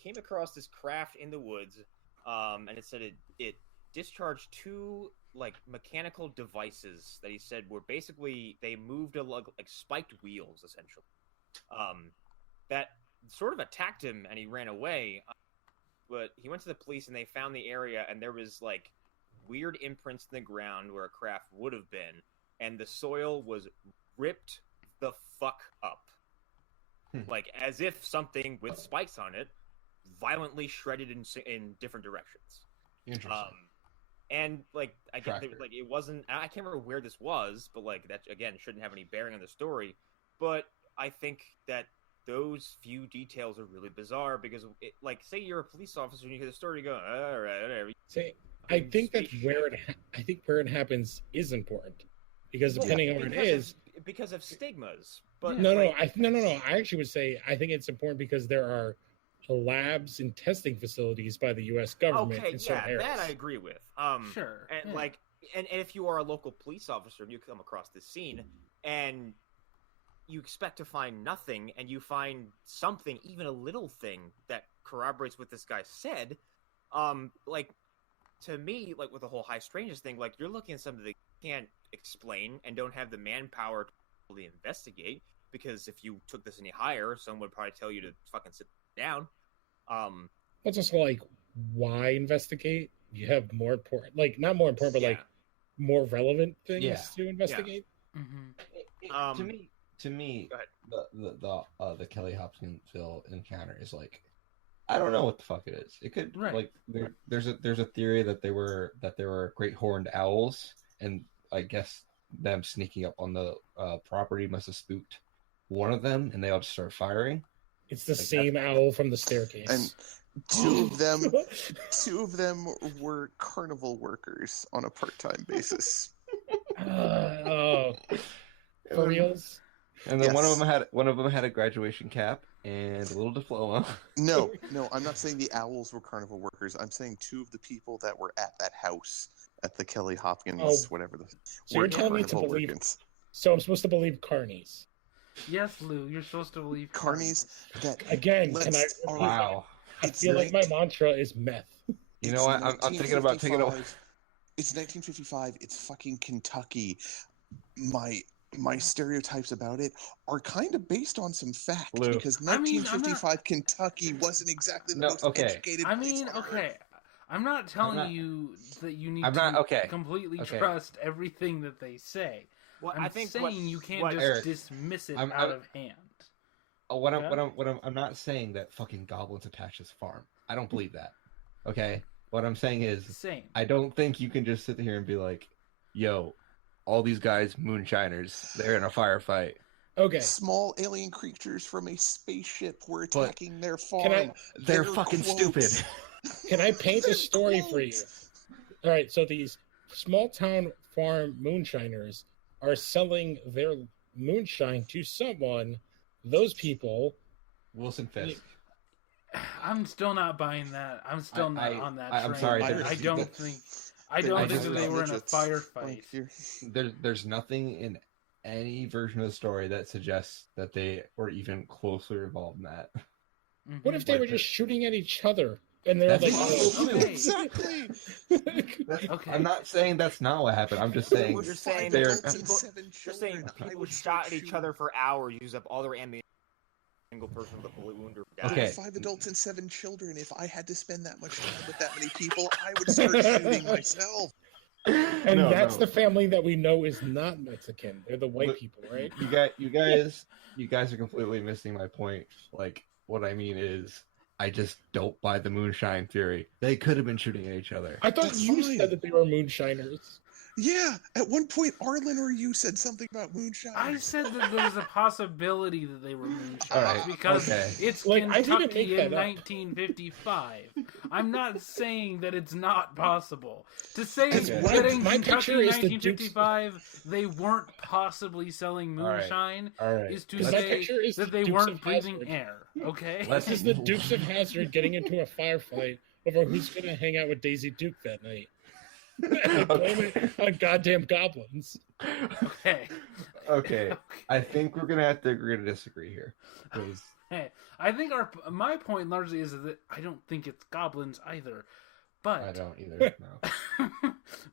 came across this craft in the woods, and it said it discharged two like mechanical devices that he said were basically they moved like spiked wheels essentially, that sort of attacked him and he ran away, but he went to the police and they found the area and there was like weird imprints in the ground where a craft would have been, and the soil was ripped the fuck up, like as if something with spikes on it violently shredded in different directions. Interesting. And like I get like it wasn't. I can't remember where this was, but like that again shouldn't have any bearing on the story. But I think that those few details are really bizarre because, like, say you're a police officer and you hear the story, you go, all right, whatever. I think that's where it happens is important because depending on where it is, because of stigmas. But no. I actually would say I think it's important because there are labs and testing facilities by the U.S. government in certain areas. That I agree with. Sure. And like, and if you are a local police officer and you come across this scene and you expect to find nothing, and you find something, even a little thing that corroborates what this guy said, like, to me, like with the whole high strangeness thing, like you're looking at something that you can't explain and don't have the manpower to really investigate, because if you took this any higher, someone would probably tell you to fucking sit down. It's also like, why investigate? You have more important, like not more important, but like more relevant things to investigate. Yeah. To me, the Kelly Hopkinsville encounter is like, I don't know what the fuck it is. It could like there's a theory that there were great horned owls, and I guess them sneaking up on the property must have spooked one of them, and they all just started firing. It's the same owl from the staircase. And two of them were carnival workers on a part-time basis. For reals? And then one of them had a graduation cap and a little diploma. No, I'm not saying the owls were carnival workers. I'm saying two of the people that were at that house at the Kelly Hopkins, whatever the. So you're telling me to believe? So I'm supposed to believe carnies? Yes, Lou. You're supposed to believe carnies. That again? Can I? Wow. I feel like my mantra is meth. You know what? I'm thinking about taking it away. It's 1955. It's fucking Kentucky. My stereotypes about it are kind of based on some fact, Lou. because 1955 Kentucky wasn't exactly the most educated. I'm not telling you that you need to completely trust everything that they say. Well, I'm saying you can't just dismiss it out of hand. I'm not saying that fucking goblins attached this farm. I don't believe that. Okay, What I'm saying is, Same. I don't think you can just sit here and be like, "Yo, all these guys, moonshiners, they're in a firefight." Okay. Small alien creatures from a spaceship were attacking their farm. Can I- They're fucking stupid. Can I paint a They're story for you? quotes. All right, so these small town farm moonshiners are selling their moonshine to someone. Those people, Wilson Fisk. I'm still not buying that. I'm still not on that train. I'm sorry. I don't think that they were in a firefight. There's nothing in any version of the story that suggests that they were even closely involved in that. what if they were just shooting at each other? And they're That's like, possible, too. Exactly. Okay. I'm not saying that's not what happened. I'm just saying You're saying they're adults and people- 7 You're saying children. I people would shot start at each shooting. other for hours, use up all their ammunition. Single person with a bullet wound or There die. were Okay. 5 adults and 7 children. If I had to spend that much time with that many people, I would start shooting myself. and No, that's no. the family that we know is not Mexican. They're the white Look, people, right? You guys are completely missing my point. Like, what I mean is, I just don't buy the moonshine theory. They could have been shooting at each other. I thought That's you fine. said that they were moonshiners. Yeah, at one point, Arlen or you said something about moonshine. I said that there's a possibility that they were moonshiners Alright, because okay. it's Like, I didn't Kentucky make in that up. 1955. I'm not saying that it's not possible. To say Okay. that in My Kentucky picture in is the Dukes- 1955 they weren't possibly selling Alright. moonshine All right. is to My say picture is that the they Dukes weren't of breathing Hazzard. air. Okay. Let's- This is the Dukes of Hazzard getting into a firefight over who's going to hang out with Daisy Duke that night. And blame it on goddamn goblins. Okay. Okay. I think we're gonna have to agree to disagree here. 'Cause Hey, I think my point largely is that I don't think it's goblins either, but I don't either. No.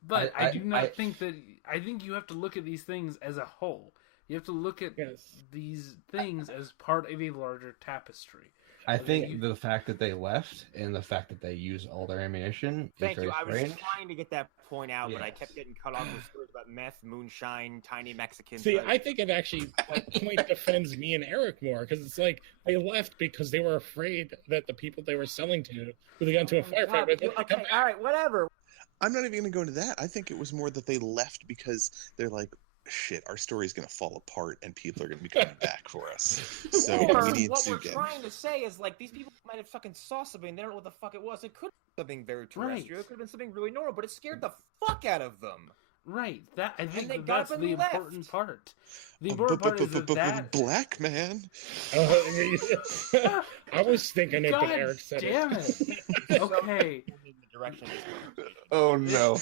but I do not I- think that. I think you have to look at these things as a whole. You have to look at Yes. these things as part of a larger tapestry. I Okay, think you- the fact that they left and the fact that they use all their ammunition Thank is very you. I was strange. trying to get that point out, but I Yes. kept getting cut off with stories about meth, moonshine, tiny Mexicans. See, I think it actually that point defends me and Eric more because it's like they left because they were afraid that the people they were selling to, who they got into a firefight with, would Okay, come all right, whatever. I'm not even going to go into that. I think it was more that they left because they're like, shit, our story's going to fall apart and people are going to be coming back for us. So Or we need what to we're get. trying to say is like these people might have fucking saw something. They don't know what the fuck it was. It could be something very terrestrial. Right. It could have been something really normal, but it scared the fuck out of them. Right. That I think they that got that's up the and left. important part. The important part is that Black man. I was thinking it, but God Eric said damn it. it. Okay. In the direction of this conversation. Oh no.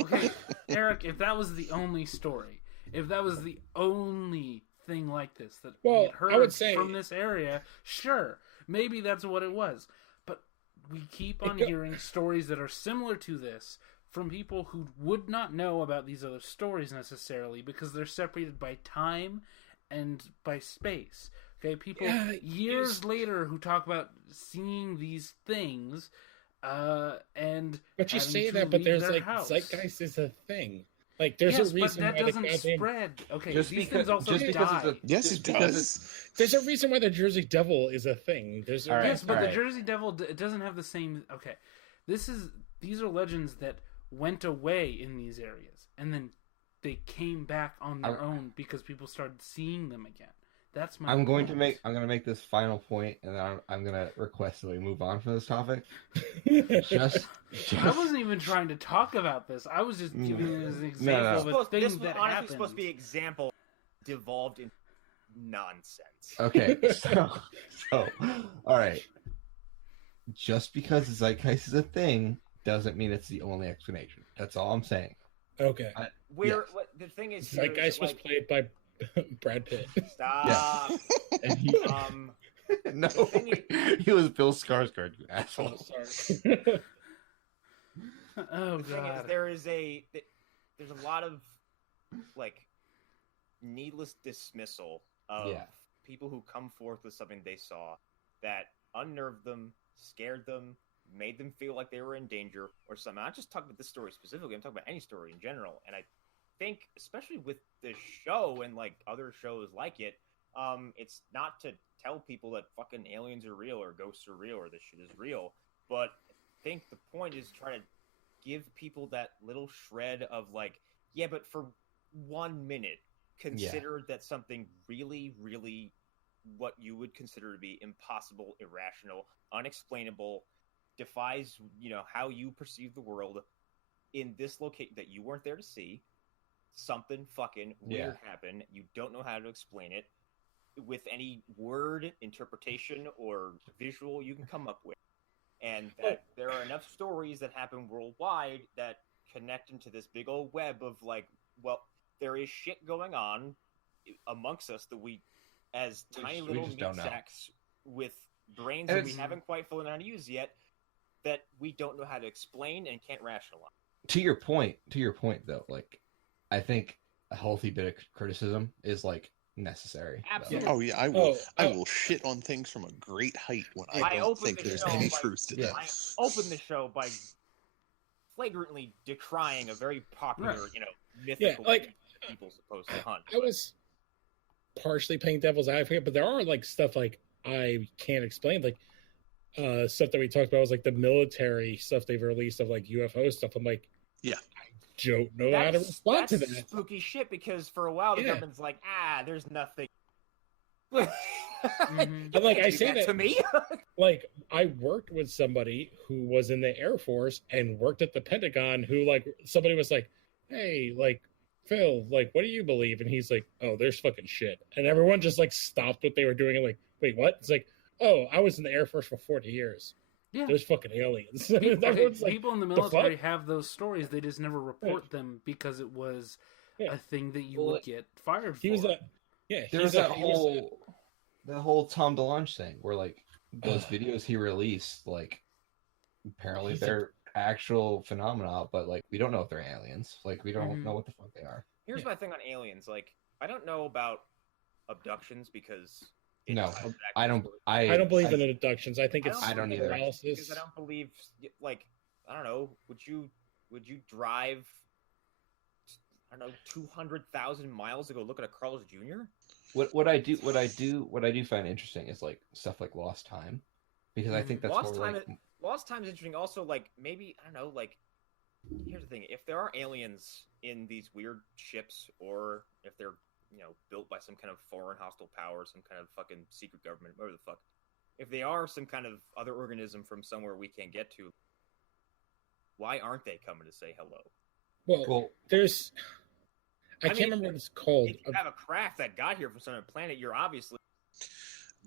Okay, Eric, if that was the only story, if that was the only thing like this that we Well, had heard I would say- from this area, sure, maybe that's what it was. But we keep on hearing stories that are similar to this from people who would not know about these other stories necessarily because they're separated by time and by space. Okay, people Yeah, years later who talk about seeing these things and But you having say to that, but leave there's their like house. zeitgeist is a thing. Like there's Yes, a reason but that why the doesn't goddamn spread. Okay, Just these because- things also just because it's die. a- Yes, Just it because does. there's a reason why the Jersey Devil is a thing. There's a All right, Yes, but all the right. Jersey Devil it doesn't have the same. Okay, these are legends that went away in these areas, and then they came back on their own because people started seeing them again. That's my. I'm going to point. make this final point, and then I'm going to request that we move on from this topic. Just I wasn't even trying to talk about this. I was just giving it as an example No. of a This thing was that honestly happened. supposed to be an example devolved in nonsense. okay. So all right. Just because zeitgeist is a thing doesn't mean it's the only explanation. That's all I'm saying. Okay. Where what the thing is, here is Zeitgeist was like, played by Brad Pitt. stop. And he, no, thing he was Bill Skarsgård, you Oh, asshole. sorry. Oh The thing is, god. there's a lot of like needless dismissal of Yeah. people who come forth with something they saw that unnerved them, scared them, made them feel like they were in danger or something. I'm not just talking about this story specifically. I'm talking about any story in general. And I think, especially with this show and like other shows like it, it's not to tell people that fucking aliens are real or ghosts are real or this shit is real, but think the point is try to give people that little shred of like, yeah, but for 1 minute, consider that something really, really what you would consider to be impossible, irrational, unexplainable, defies, how you perceive the world in this location that you weren't there to see. Something fucking weird happened. You don't know how to explain it with any word, interpretation, or visual you can come up with. And that there are enough stories that happen worldwide that connect into this big old web of like, well, there is shit going on amongst us that we, as tiny little meat sacks with brains that we haven't quite fully known how to use yet, that we don't know how to explain and can't rationalize. To your point though, like, I think a healthy bit of criticism is like necessary. Absolutely. Oh yeah, I will. I will shit on things from a great height when I don't think there's any truth to them. I opened the show by flagrantly decrying a very popular, mythical thing people supposed to hunt. I was partially playing devil's advocate, but there are like stuff like I can't explain, like stuff that we talked about was like the military stuff they've released of like UFO stuff. I'm like, yeah, I don't know how to respond to that. Spooky shit, because for a while the government's like, there's nothing. And like I say that to me, like I worked with somebody who was in the Air Force and worked at the Pentagon, who like somebody was like, hey, like Phil, like what do you believe? And he's like, oh, there's fucking shit. And everyone just like stopped what they were doing and like, wait, what? It's like, oh, I was in the Air Force for 40 years. Yeah. There's fucking aliens. People in the military have those stories. They just never report them because it was a thing that you would get fired for. There's that whole Tom DeLonge thing where like those videos he released, like apparently they're actual phenomena, but like we don't know if they're aliens. Like we don't know what the fuck they are. Here's my thing on aliens. Like I don't know about abductions because I don't believe in abductions. I think it's I don't either. Because I don't believe, like, I don't know. Would you drive, I don't know, 200,000 miles to go look at a Carl's Jr.? What I do find interesting is like stuff like Lost Time, because I think that's Lost Time is interesting. Also, like maybe I don't know. Like, here's the thing: if there are aliens in these weird ships, or if they're built by some kind of foreign hostile power, some kind of fucking secret government, whatever the fuck. If they are some kind of other organism from somewhere we can't get to, why aren't they coming to say hello? Well, there's... I can't remember what it's called. If you have a craft that got here from some other planet, you're obviously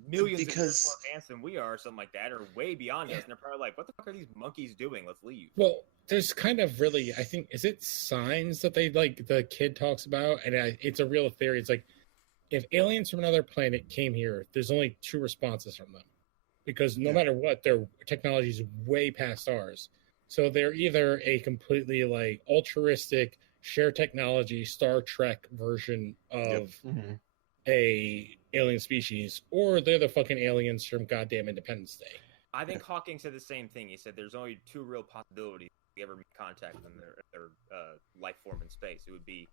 millions of years more advanced than we are, or something like that, or way beyond us, and they're probably like, what the fuck are these monkeys doing? Let's leave. Well, there's kind of really, I think, is it signs that they, like, the kid talks about? And it's a real theory. It's like, if aliens from another planet came here, there's only two responses from them. Because no matter what, their technology is way past ours. So they're either a completely, like, altruistic, share technology, Star Trek version of a alien species, or they're the fucking aliens from goddamn Independence Day. I think Hawking said the same thing. He said there's only two real possibilities we ever make contact with their life form in space. It would be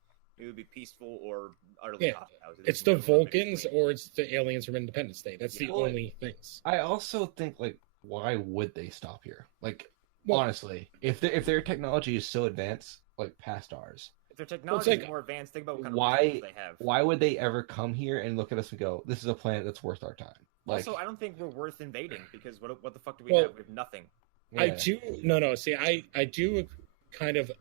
peaceful or utterly hostile. It's the Vulcans or it's the aliens from Independence Day. That's the only things. I also think, like, why would they stop here? Like, honestly, if their technology is so advanced, like past ours, if their technology is more advanced, think about what kind of resources they have. Why would they ever come here and look at us and go, "This is a planet that's worth our time"? Like, also, I don't think we're worth invading because what the fuck do we have? We have nothing. Yeah. I do no. See, I do kind of.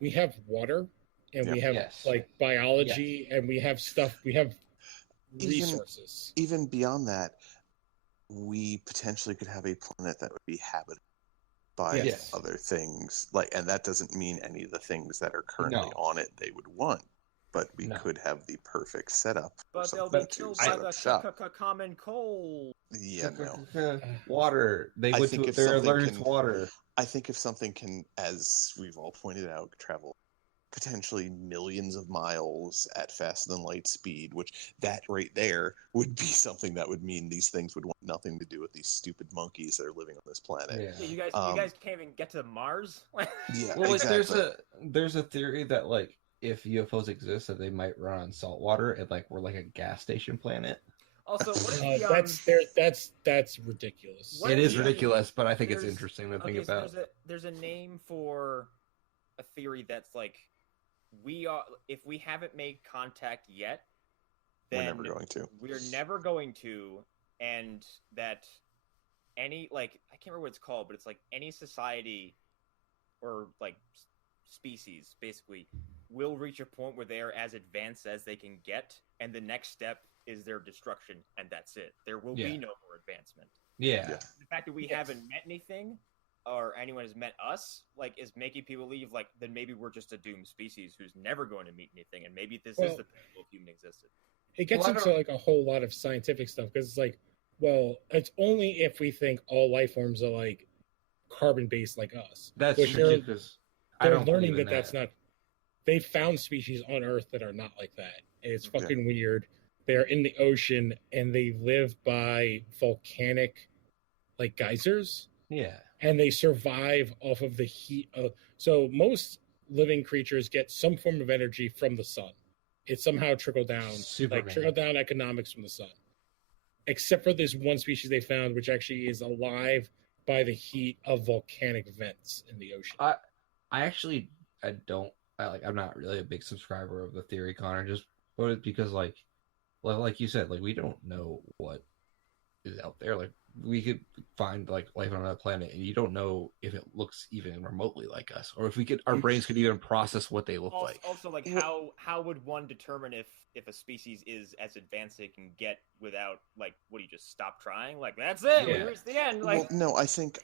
We have water, and we have like biology, and we have stuff. We have resources. Even beyond that, we potentially could have a planet that would be habitable by other things, and that doesn't mean any of the things that are currently on it they would want, but we could have the perfect setup. But they'll be killed by the common cold. Yeah, water. They're allergic to water. I think if something can, as we've all pointed out, travel potentially millions of miles at faster than light speed, which that right there would be something that would mean these things would want nothing to do with these stupid monkeys that are living on this planet. Yeah, you guys can't even get to Mars. Well, exactly. Like there's a theory that like if UFOs exist, that they might run on salt water and like we're like a gas station planet. Also, what if that's ridiculous. What It if is the- ridiculous, but I think it's there's- interesting to okay, think so about. there's a name for a theory that's like if we haven't made contact yet, We're then never going to. we're never going to, and that any I can't remember what it's called, but it's like any society or like species basically will reach a point where they are as advanced as they can get, and the next step is their destruction, and that's it. There will be no more advancement. Yeah. The fact that we haven't met anything, or anyone has met us, is making people leave. Then maybe we're just a doomed species who's never going to meet anything, and maybe this is the pinnacle of human existence. It gets into a whole lot of scientific stuff because it's it's only if we think all life forms are carbon based like us. That's Which true because they're learning that that's not. They found species on Earth that are not like that. And it's fucking weird. They're in the ocean and they live by volcanic geysers. Yeah. And they survive off of the heat of. So most living creatures get some form of energy from the sun. It's somehow trickle down, trickle down economics from the sun. Except for this one species they found, which actually is alive by the heat of volcanic vents in the ocean. I'm not really a big subscriber of the theory, Connor, just because like you said, we don't know what is out there. We could find life on another planet, and you don't know if it looks even remotely like us, or if our brains could even process what they look like. Also, how would one determine if a species is as advanced as it can get without what do you just stop trying? That's it. Yeah. We reached the end. Well, no, I think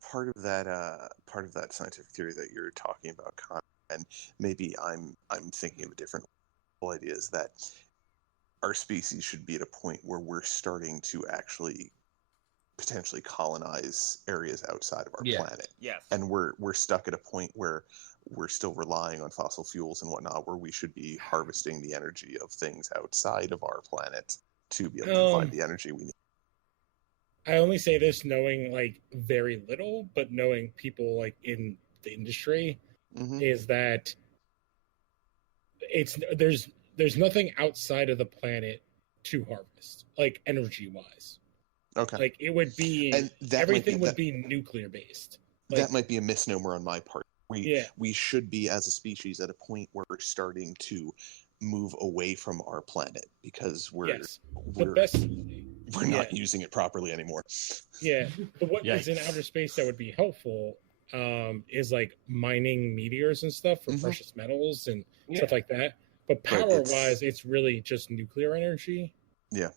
part of that scientific theory that you're talking about, Con, and maybe I'm thinking of a different idea, is that our species should be at a point where we're starting to actually potentially colonize areas outside of our planet. Yes. And we're stuck at a point where we're still relying on fossil fuels and whatnot, where we should be harvesting the energy of things outside of our planet to be able to find the energy we need. I only say this knowing very little, but knowing people in the industry is that there's nothing outside of the planet to harvest, energy wise. Okay. It would be, and everything would be nuclear based. That might be a misnomer on my part. We should be, as a species, at a point where we're starting to move away from our planet because we're not using it properly anymore. Yeah, but what is in outer space that would be helpful is mining meteors and stuff for precious metals and stuff like that. But power-wise, it's really just nuclear energy. Yeah.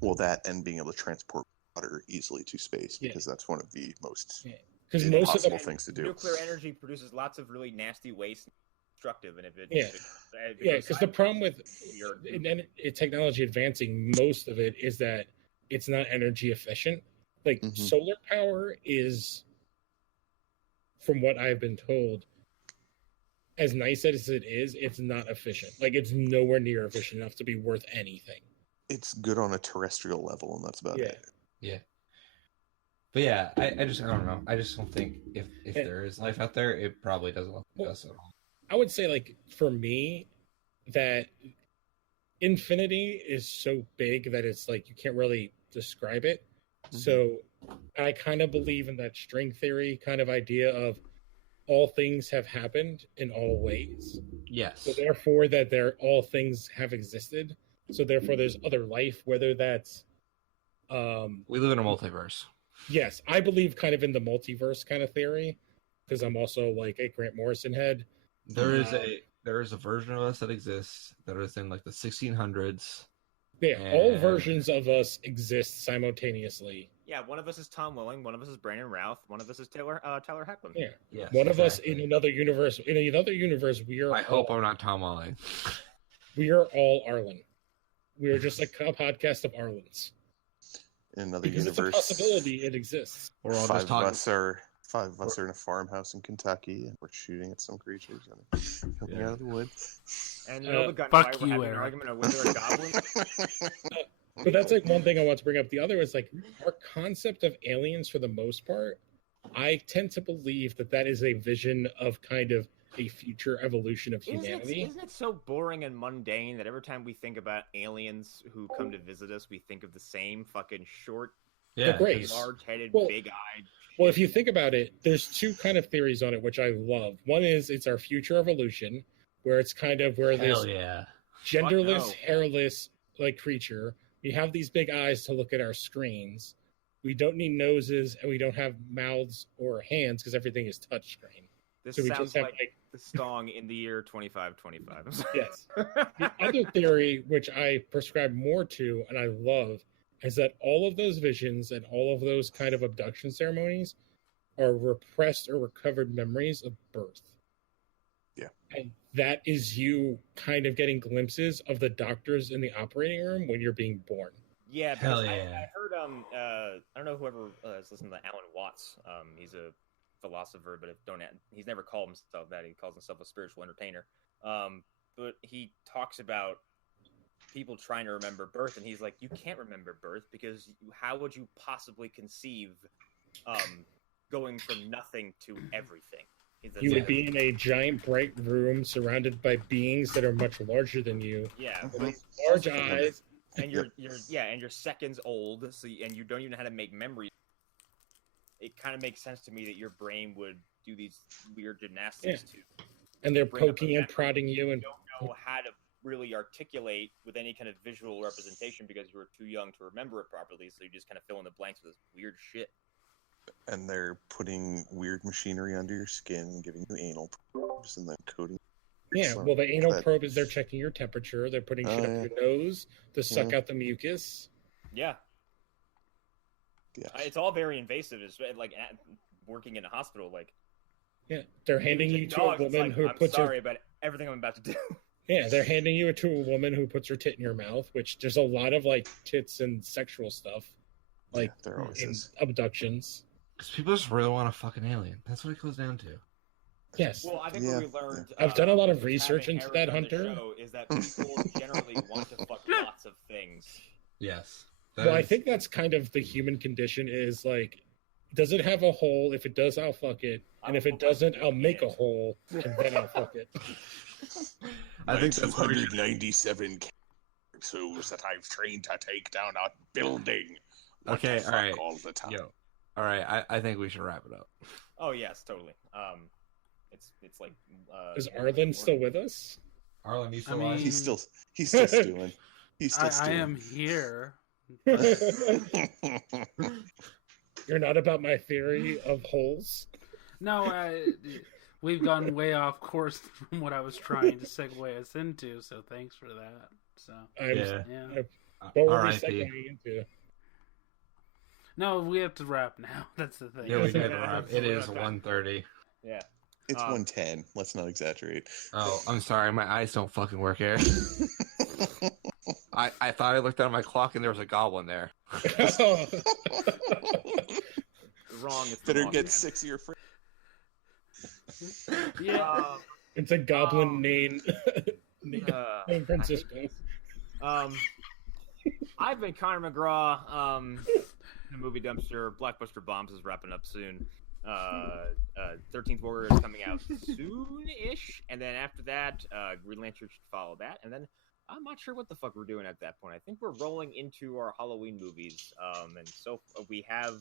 Well, that and being able to transport water easily to space, because that's one of the most impossible things to do. Nuclear energy produces lots of really nasty waste, destructive, and because the problem with technology advancing, most of it is that it's not energy efficient. Solar power is, from what I've been told, as nice as it is, it's not efficient. it's nowhere near efficient enough to be worth anything. It's good on a terrestrial level, and that's about it. Yeah. But yeah, I don't know. I just don't think if there is life out there, it probably doesn't look like us at all. I would say, for me, that infinity is so big that it's you can't really describe it. So I kind of believe in that string theory kind of idea of all things have happened in all ways. Yes. So therefore all things have existed. So therefore there's other life, whether that's we live in a multiverse. Yes, I believe kind of in the multiverse kind of theory, because I'm also a Grant Morrison head. There is a version of us that exists that is in the 1600s. Yeah, all versions of us exist simultaneously. Yeah, one of us is Tom Welling, one of us is Brandon Routh, one of us is Tyler Hecklin. Yeah, yes, one of us in another universe. In another universe, we are. I hope I'm not Tom Welling. We are all Arlen. We are just a podcast of Arlens. In another because universe, it's a possibility. It exists. We're all five just talking. Five of us are in a farmhouse in Kentucky, and we're shooting at some creatures and coming out of the woods. And the gunfire, fuck we're you, having an Eric. argument of whether a goblin. But that's one thing I want to bring up. The other is our concept of aliens, for the most part, I tend to believe that is a vision of kind of a future evolution of humanity. Isn't it so boring and mundane that every time we think about aliens who come to visit us, we think of the same fucking short, Yeah, great. large-headed, Well- big-eyed. Well, if you think about it, there's two kind of theories on it, which I love. One is it's our future evolution, where it's kind of where this Hell yeah. genderless, Fuck no. hairless like creature. We have these big eyes to look at our screens. We don't need noses, and we don't have mouths or hands because everything is touchscreen. This So we sounds just have like the song in the year 2525. Yes. The other theory, which I prescribe more to and I love, is that all of those visions and all of those kind of abduction ceremonies are repressed or recovered memories of birth. Yeah. And that is you kind of getting glimpses of the doctors in the operating room when you're being born. Yeah, Hell because yeah. I heard I don't know whoever is listening to Alan Watts. He's a philosopher, but he's never called himself that. He calls himself a spiritual entertainer. But he talks about people trying to remember birth, and he's like, you can't remember birth because how would you possibly conceive going from nothing to everything? You would be in a giant bright room surrounded by beings that are much larger than you. Yeah, With large eyes. and you're seconds old, and you don't even know how to make memories. It kind of makes sense to me that your brain would do these weird gymnastics too. And they're Bring up poking a and memory. prodding you, and You don't know how to really articulate with any kind of visual representation because you were too young to remember it properly, so you just kind of fill in the blanks with this weird shit. And they're putting weird machinery under your skin, giving you anal probes, and then coating. yeah. So Well, the anal that- probe is they're checking your temperature. They're putting shit up your nose to suck out the mucus. Yeah, Yeah. it's all very invasive. It's like working in a hospital. Like, Yeah, they're handing you to a dogs, it's woman like, who I'm puts sorry her. about everything I'm about to do. Yeah, they're handing you to a woman who puts her tit in your mouth. Which there's a lot of like tits and sexual stuff, like Yeah, there always in is. abductions. Because people just really want a fucking alien. That's what it goes down to. Yes. Well, I think Yeah, what we learned. I've done a lot of with research having into Eric that, on the Hunter. show is that people generally want to fuck lots of things. Yes. Well, I think that's kind of the human condition is like, does it have a hole? If it does, I'll fuck it. And if it doesn't, I'll make a hole and then I'll fuck it. I think that's what we should- 297 characters that I've trained to take down a building. What Okay, the fuck alright. all the time. Yo. All right, I think we should wrap it up. Oh yes, totally. It's like. Is Arlen still with us? Arlen, you still I mean- alive? He's still stewing. He's still I stewing. am here. You're not about my theory of holes. No, we've gone way off course from what I was trying to segue us into, so thanks for that. So, Yeah. yeah. What were we R.I.P. segueing into? No, we have to wrap now. That's the thing. Yeah, we did Yeah, wrap. so It we're is not done. 1:30. Yeah. It's Um, 110. Let's not exaggerate. Oh, I'm sorry. My eyes don't fucking work here. I thought I looked at my clock and there was a goblin there. Wrong. It's the Better wrong get man. 6 of your friends. Yeah. It's a goblin Um, named named Francisco. I've been Connor McGraw. The movie Dumpster. Blockbuster Bombs is wrapping up soon. 13th Warrior is coming out soon-ish, and then after that, Green Lantern should follow that, and then I'm not sure what the fuck we're doing at that point. I think we're rolling into our Halloween movies, and so we have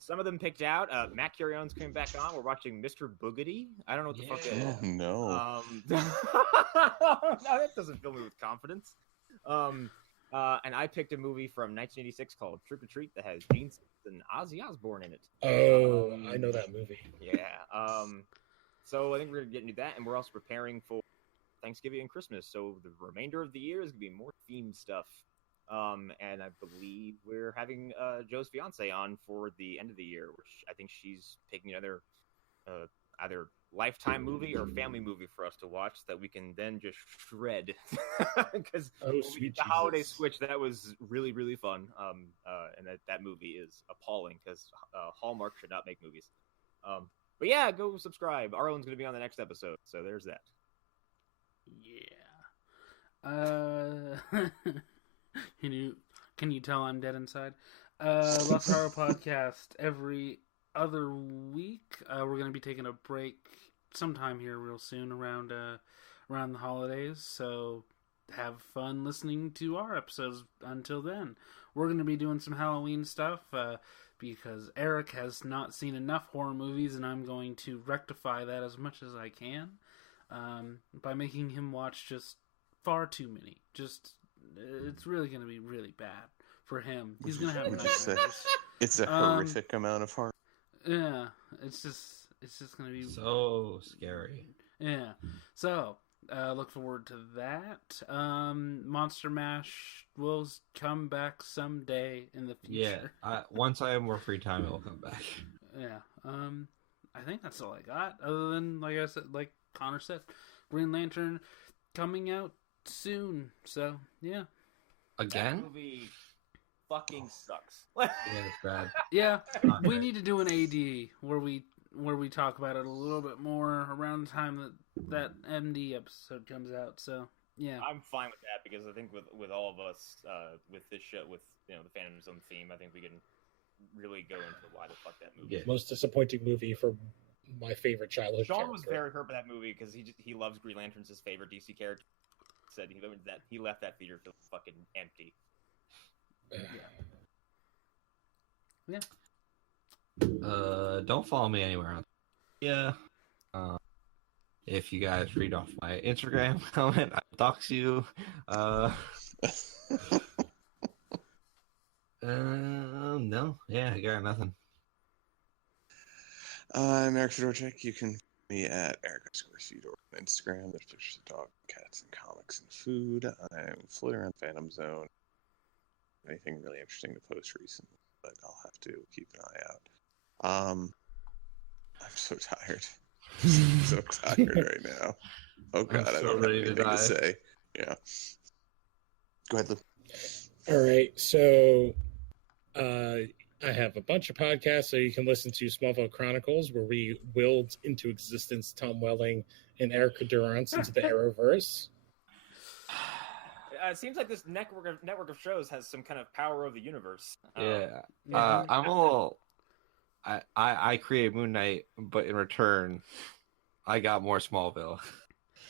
some of them picked out. Matt Carrion's coming back on. We're watching Mr. Boogedy. I don't know what the fuck that is. Oh no. No, that doesn't fill me with confidence. And I picked a movie from 1986 called Trick or Treat that has Gene Simmons and Ozzy Osbourne in it. Oh, I know that movie. Yeah. So I think we're gonna get into that, and we're also preparing for Thanksgiving and Christmas. So the remainder of the year is gonna be more themed stuff. And I believe we're having Joe's fiance on for the end of the year, which I think she's picking another either Lifetime movie or family movie for us to watch that we can then just shred. Because Oh, sweet the holiday Jesus. switch, that was really, really fun. And that movie is appalling because Hallmark should not make movies. But yeah, go subscribe. Arlen's going to be on the next episode, so there's that. Yeah. Can you tell I'm dead inside? Lost Horror Podcast every other week. We're going to be taking a break sometime here real soon around the holidays. So have fun listening to our episodes until then. We're going to be doing some Halloween stuff because Eric has not seen enough horror movies, and I'm going to rectify that as much as I can by making him watch just far too many. It's really going to be really bad for him. He's going to have nightmares. It's a horrific amount of horror. Yeah, it's just going to be so scary. Yeah. So, look forward to that. Monster Mash will come back someday in the future. Yeah. Once I have more free time, it will come back. Yeah. I think that's all I got. Other than, like I said, like Connor said, Green Lantern coming out soon. So, yeah. Again? That movie fucking sucks. Yeah, it's bad. Yeah. We need to do an AD where we talk about it a little bit more around the time that MD episode comes out. So yeah, I'm fine with that because I think with all of us with this show, with the Phantom Zone theme, I think we can really go into why the fuck that movie. Yeah. Most disappointing movie for my favorite childhood Sean character. was very hurt by that movie because he loves Green Lantern's his favorite DC character. Said he left that theater feeling fucking empty. Yeah. Don't follow me anywhere else. Yeah. If you guys read off my Instagram comment, I'll dox you. No. Yeah, I got nothing. I'm Eric Fedorczyk. You can find me at Eric_Fedor on Instagram. There's pictures of dogs, cats, and comics and food. I'm floating around Phantom Zone. Anything really interesting to post recently, but I'll have to keep an eye out. I'm so tired. I'm so tired right now. Oh God, I don't have anything to say. Yeah. Go ahead, Lou. All right, so I have a bunch of podcasts, so you can listen to Smallville Chronicles, where we willed into existence Tom Welling and Erica Durance into the Arrowverse. It seems like this network of shows has some kind of power of the universe. Yeah. I'm a little. I create Moon Knight, but in return, I got more Smallville.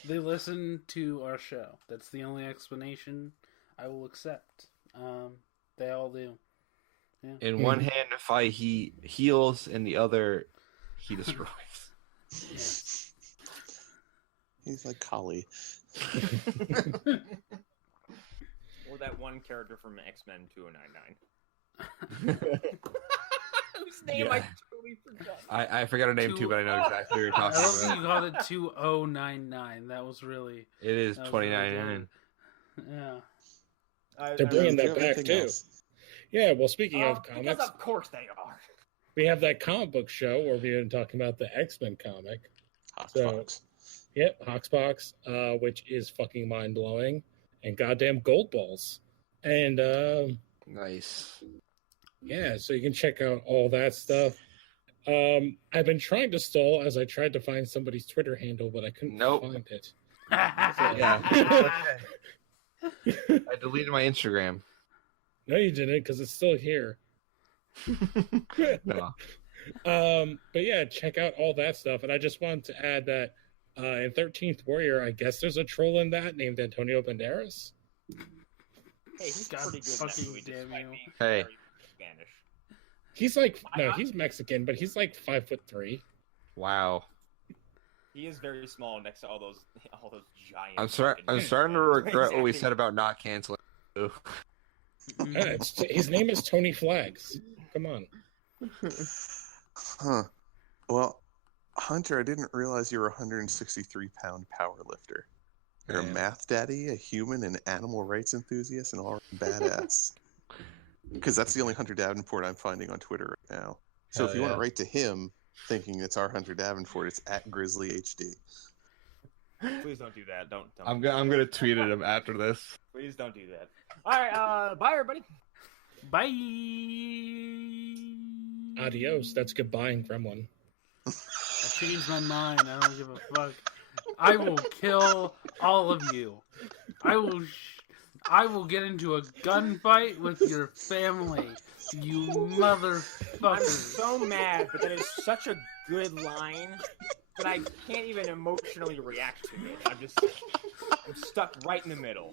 They listen to our show. That's the only explanation I will accept. They all do. Yeah. In one hand, he heals, in the other, he destroys. Yeah. He's like Kali. Or that one character from X-Men 2099. Whose name I totally forgot. I forgot her name too, but I know exactly what you're talking I love that about. you called it 2099. That was really. It is that was 2099. really good. Yeah. They're bringing Do you that have back anything too. else? Yeah, well, speaking of Because comics, of course they are. we have that comic book show where we've been talking about the X-Men comic. Hotbox. Yep, Hoxbox, which is fucking mind-blowing, and goddamn gold balls. And Nice. yeah, so you can check out all that stuff. I've been trying to stall as I tried to find somebody's Twitter handle, but I couldn't find it. Yeah. I deleted my Instagram. No, you didn't, because it's still here. No. But yeah, check out all that stuff. And I just wanted to add that in 13th Warrior, I guess there's a troll in that named Antonio Banderas. Hey, he's God pretty good in that fucking movie, damn despite you. being Hey. very Spanish. He's like, no, he's Mexican, but he's like 5'3". Wow. He is very small next to all those giant. I'm fucking- starting to regret what we Exactly. said about not canceling. His name is Tony Flags. Come on. Huh. Well, Hunter, I didn't realize you were a 163-pound power lifter. You're a Yeah. math daddy, a human, an animal rights enthusiast, and all badass. Because that's the only Hunter Davenport I'm finding on Twitter right now. So Hell if you want yeah. to write to him, thinking it's our Hunter Davenport, it's at Grizzly HD. Please don't do that. Don't. I'm gonna tweet at him after this. Please don't do that. All right. Bye, everybody. Bye. Adios. That's goodbye in Gremlin. I changed my mind. I don't give a fuck. I will kill all of you. I will get into a gunfight with your family. You I'm motherfuckers. so mad, but that is such a good line. but I can't even emotionally react to it. I'm stuck right in the middle.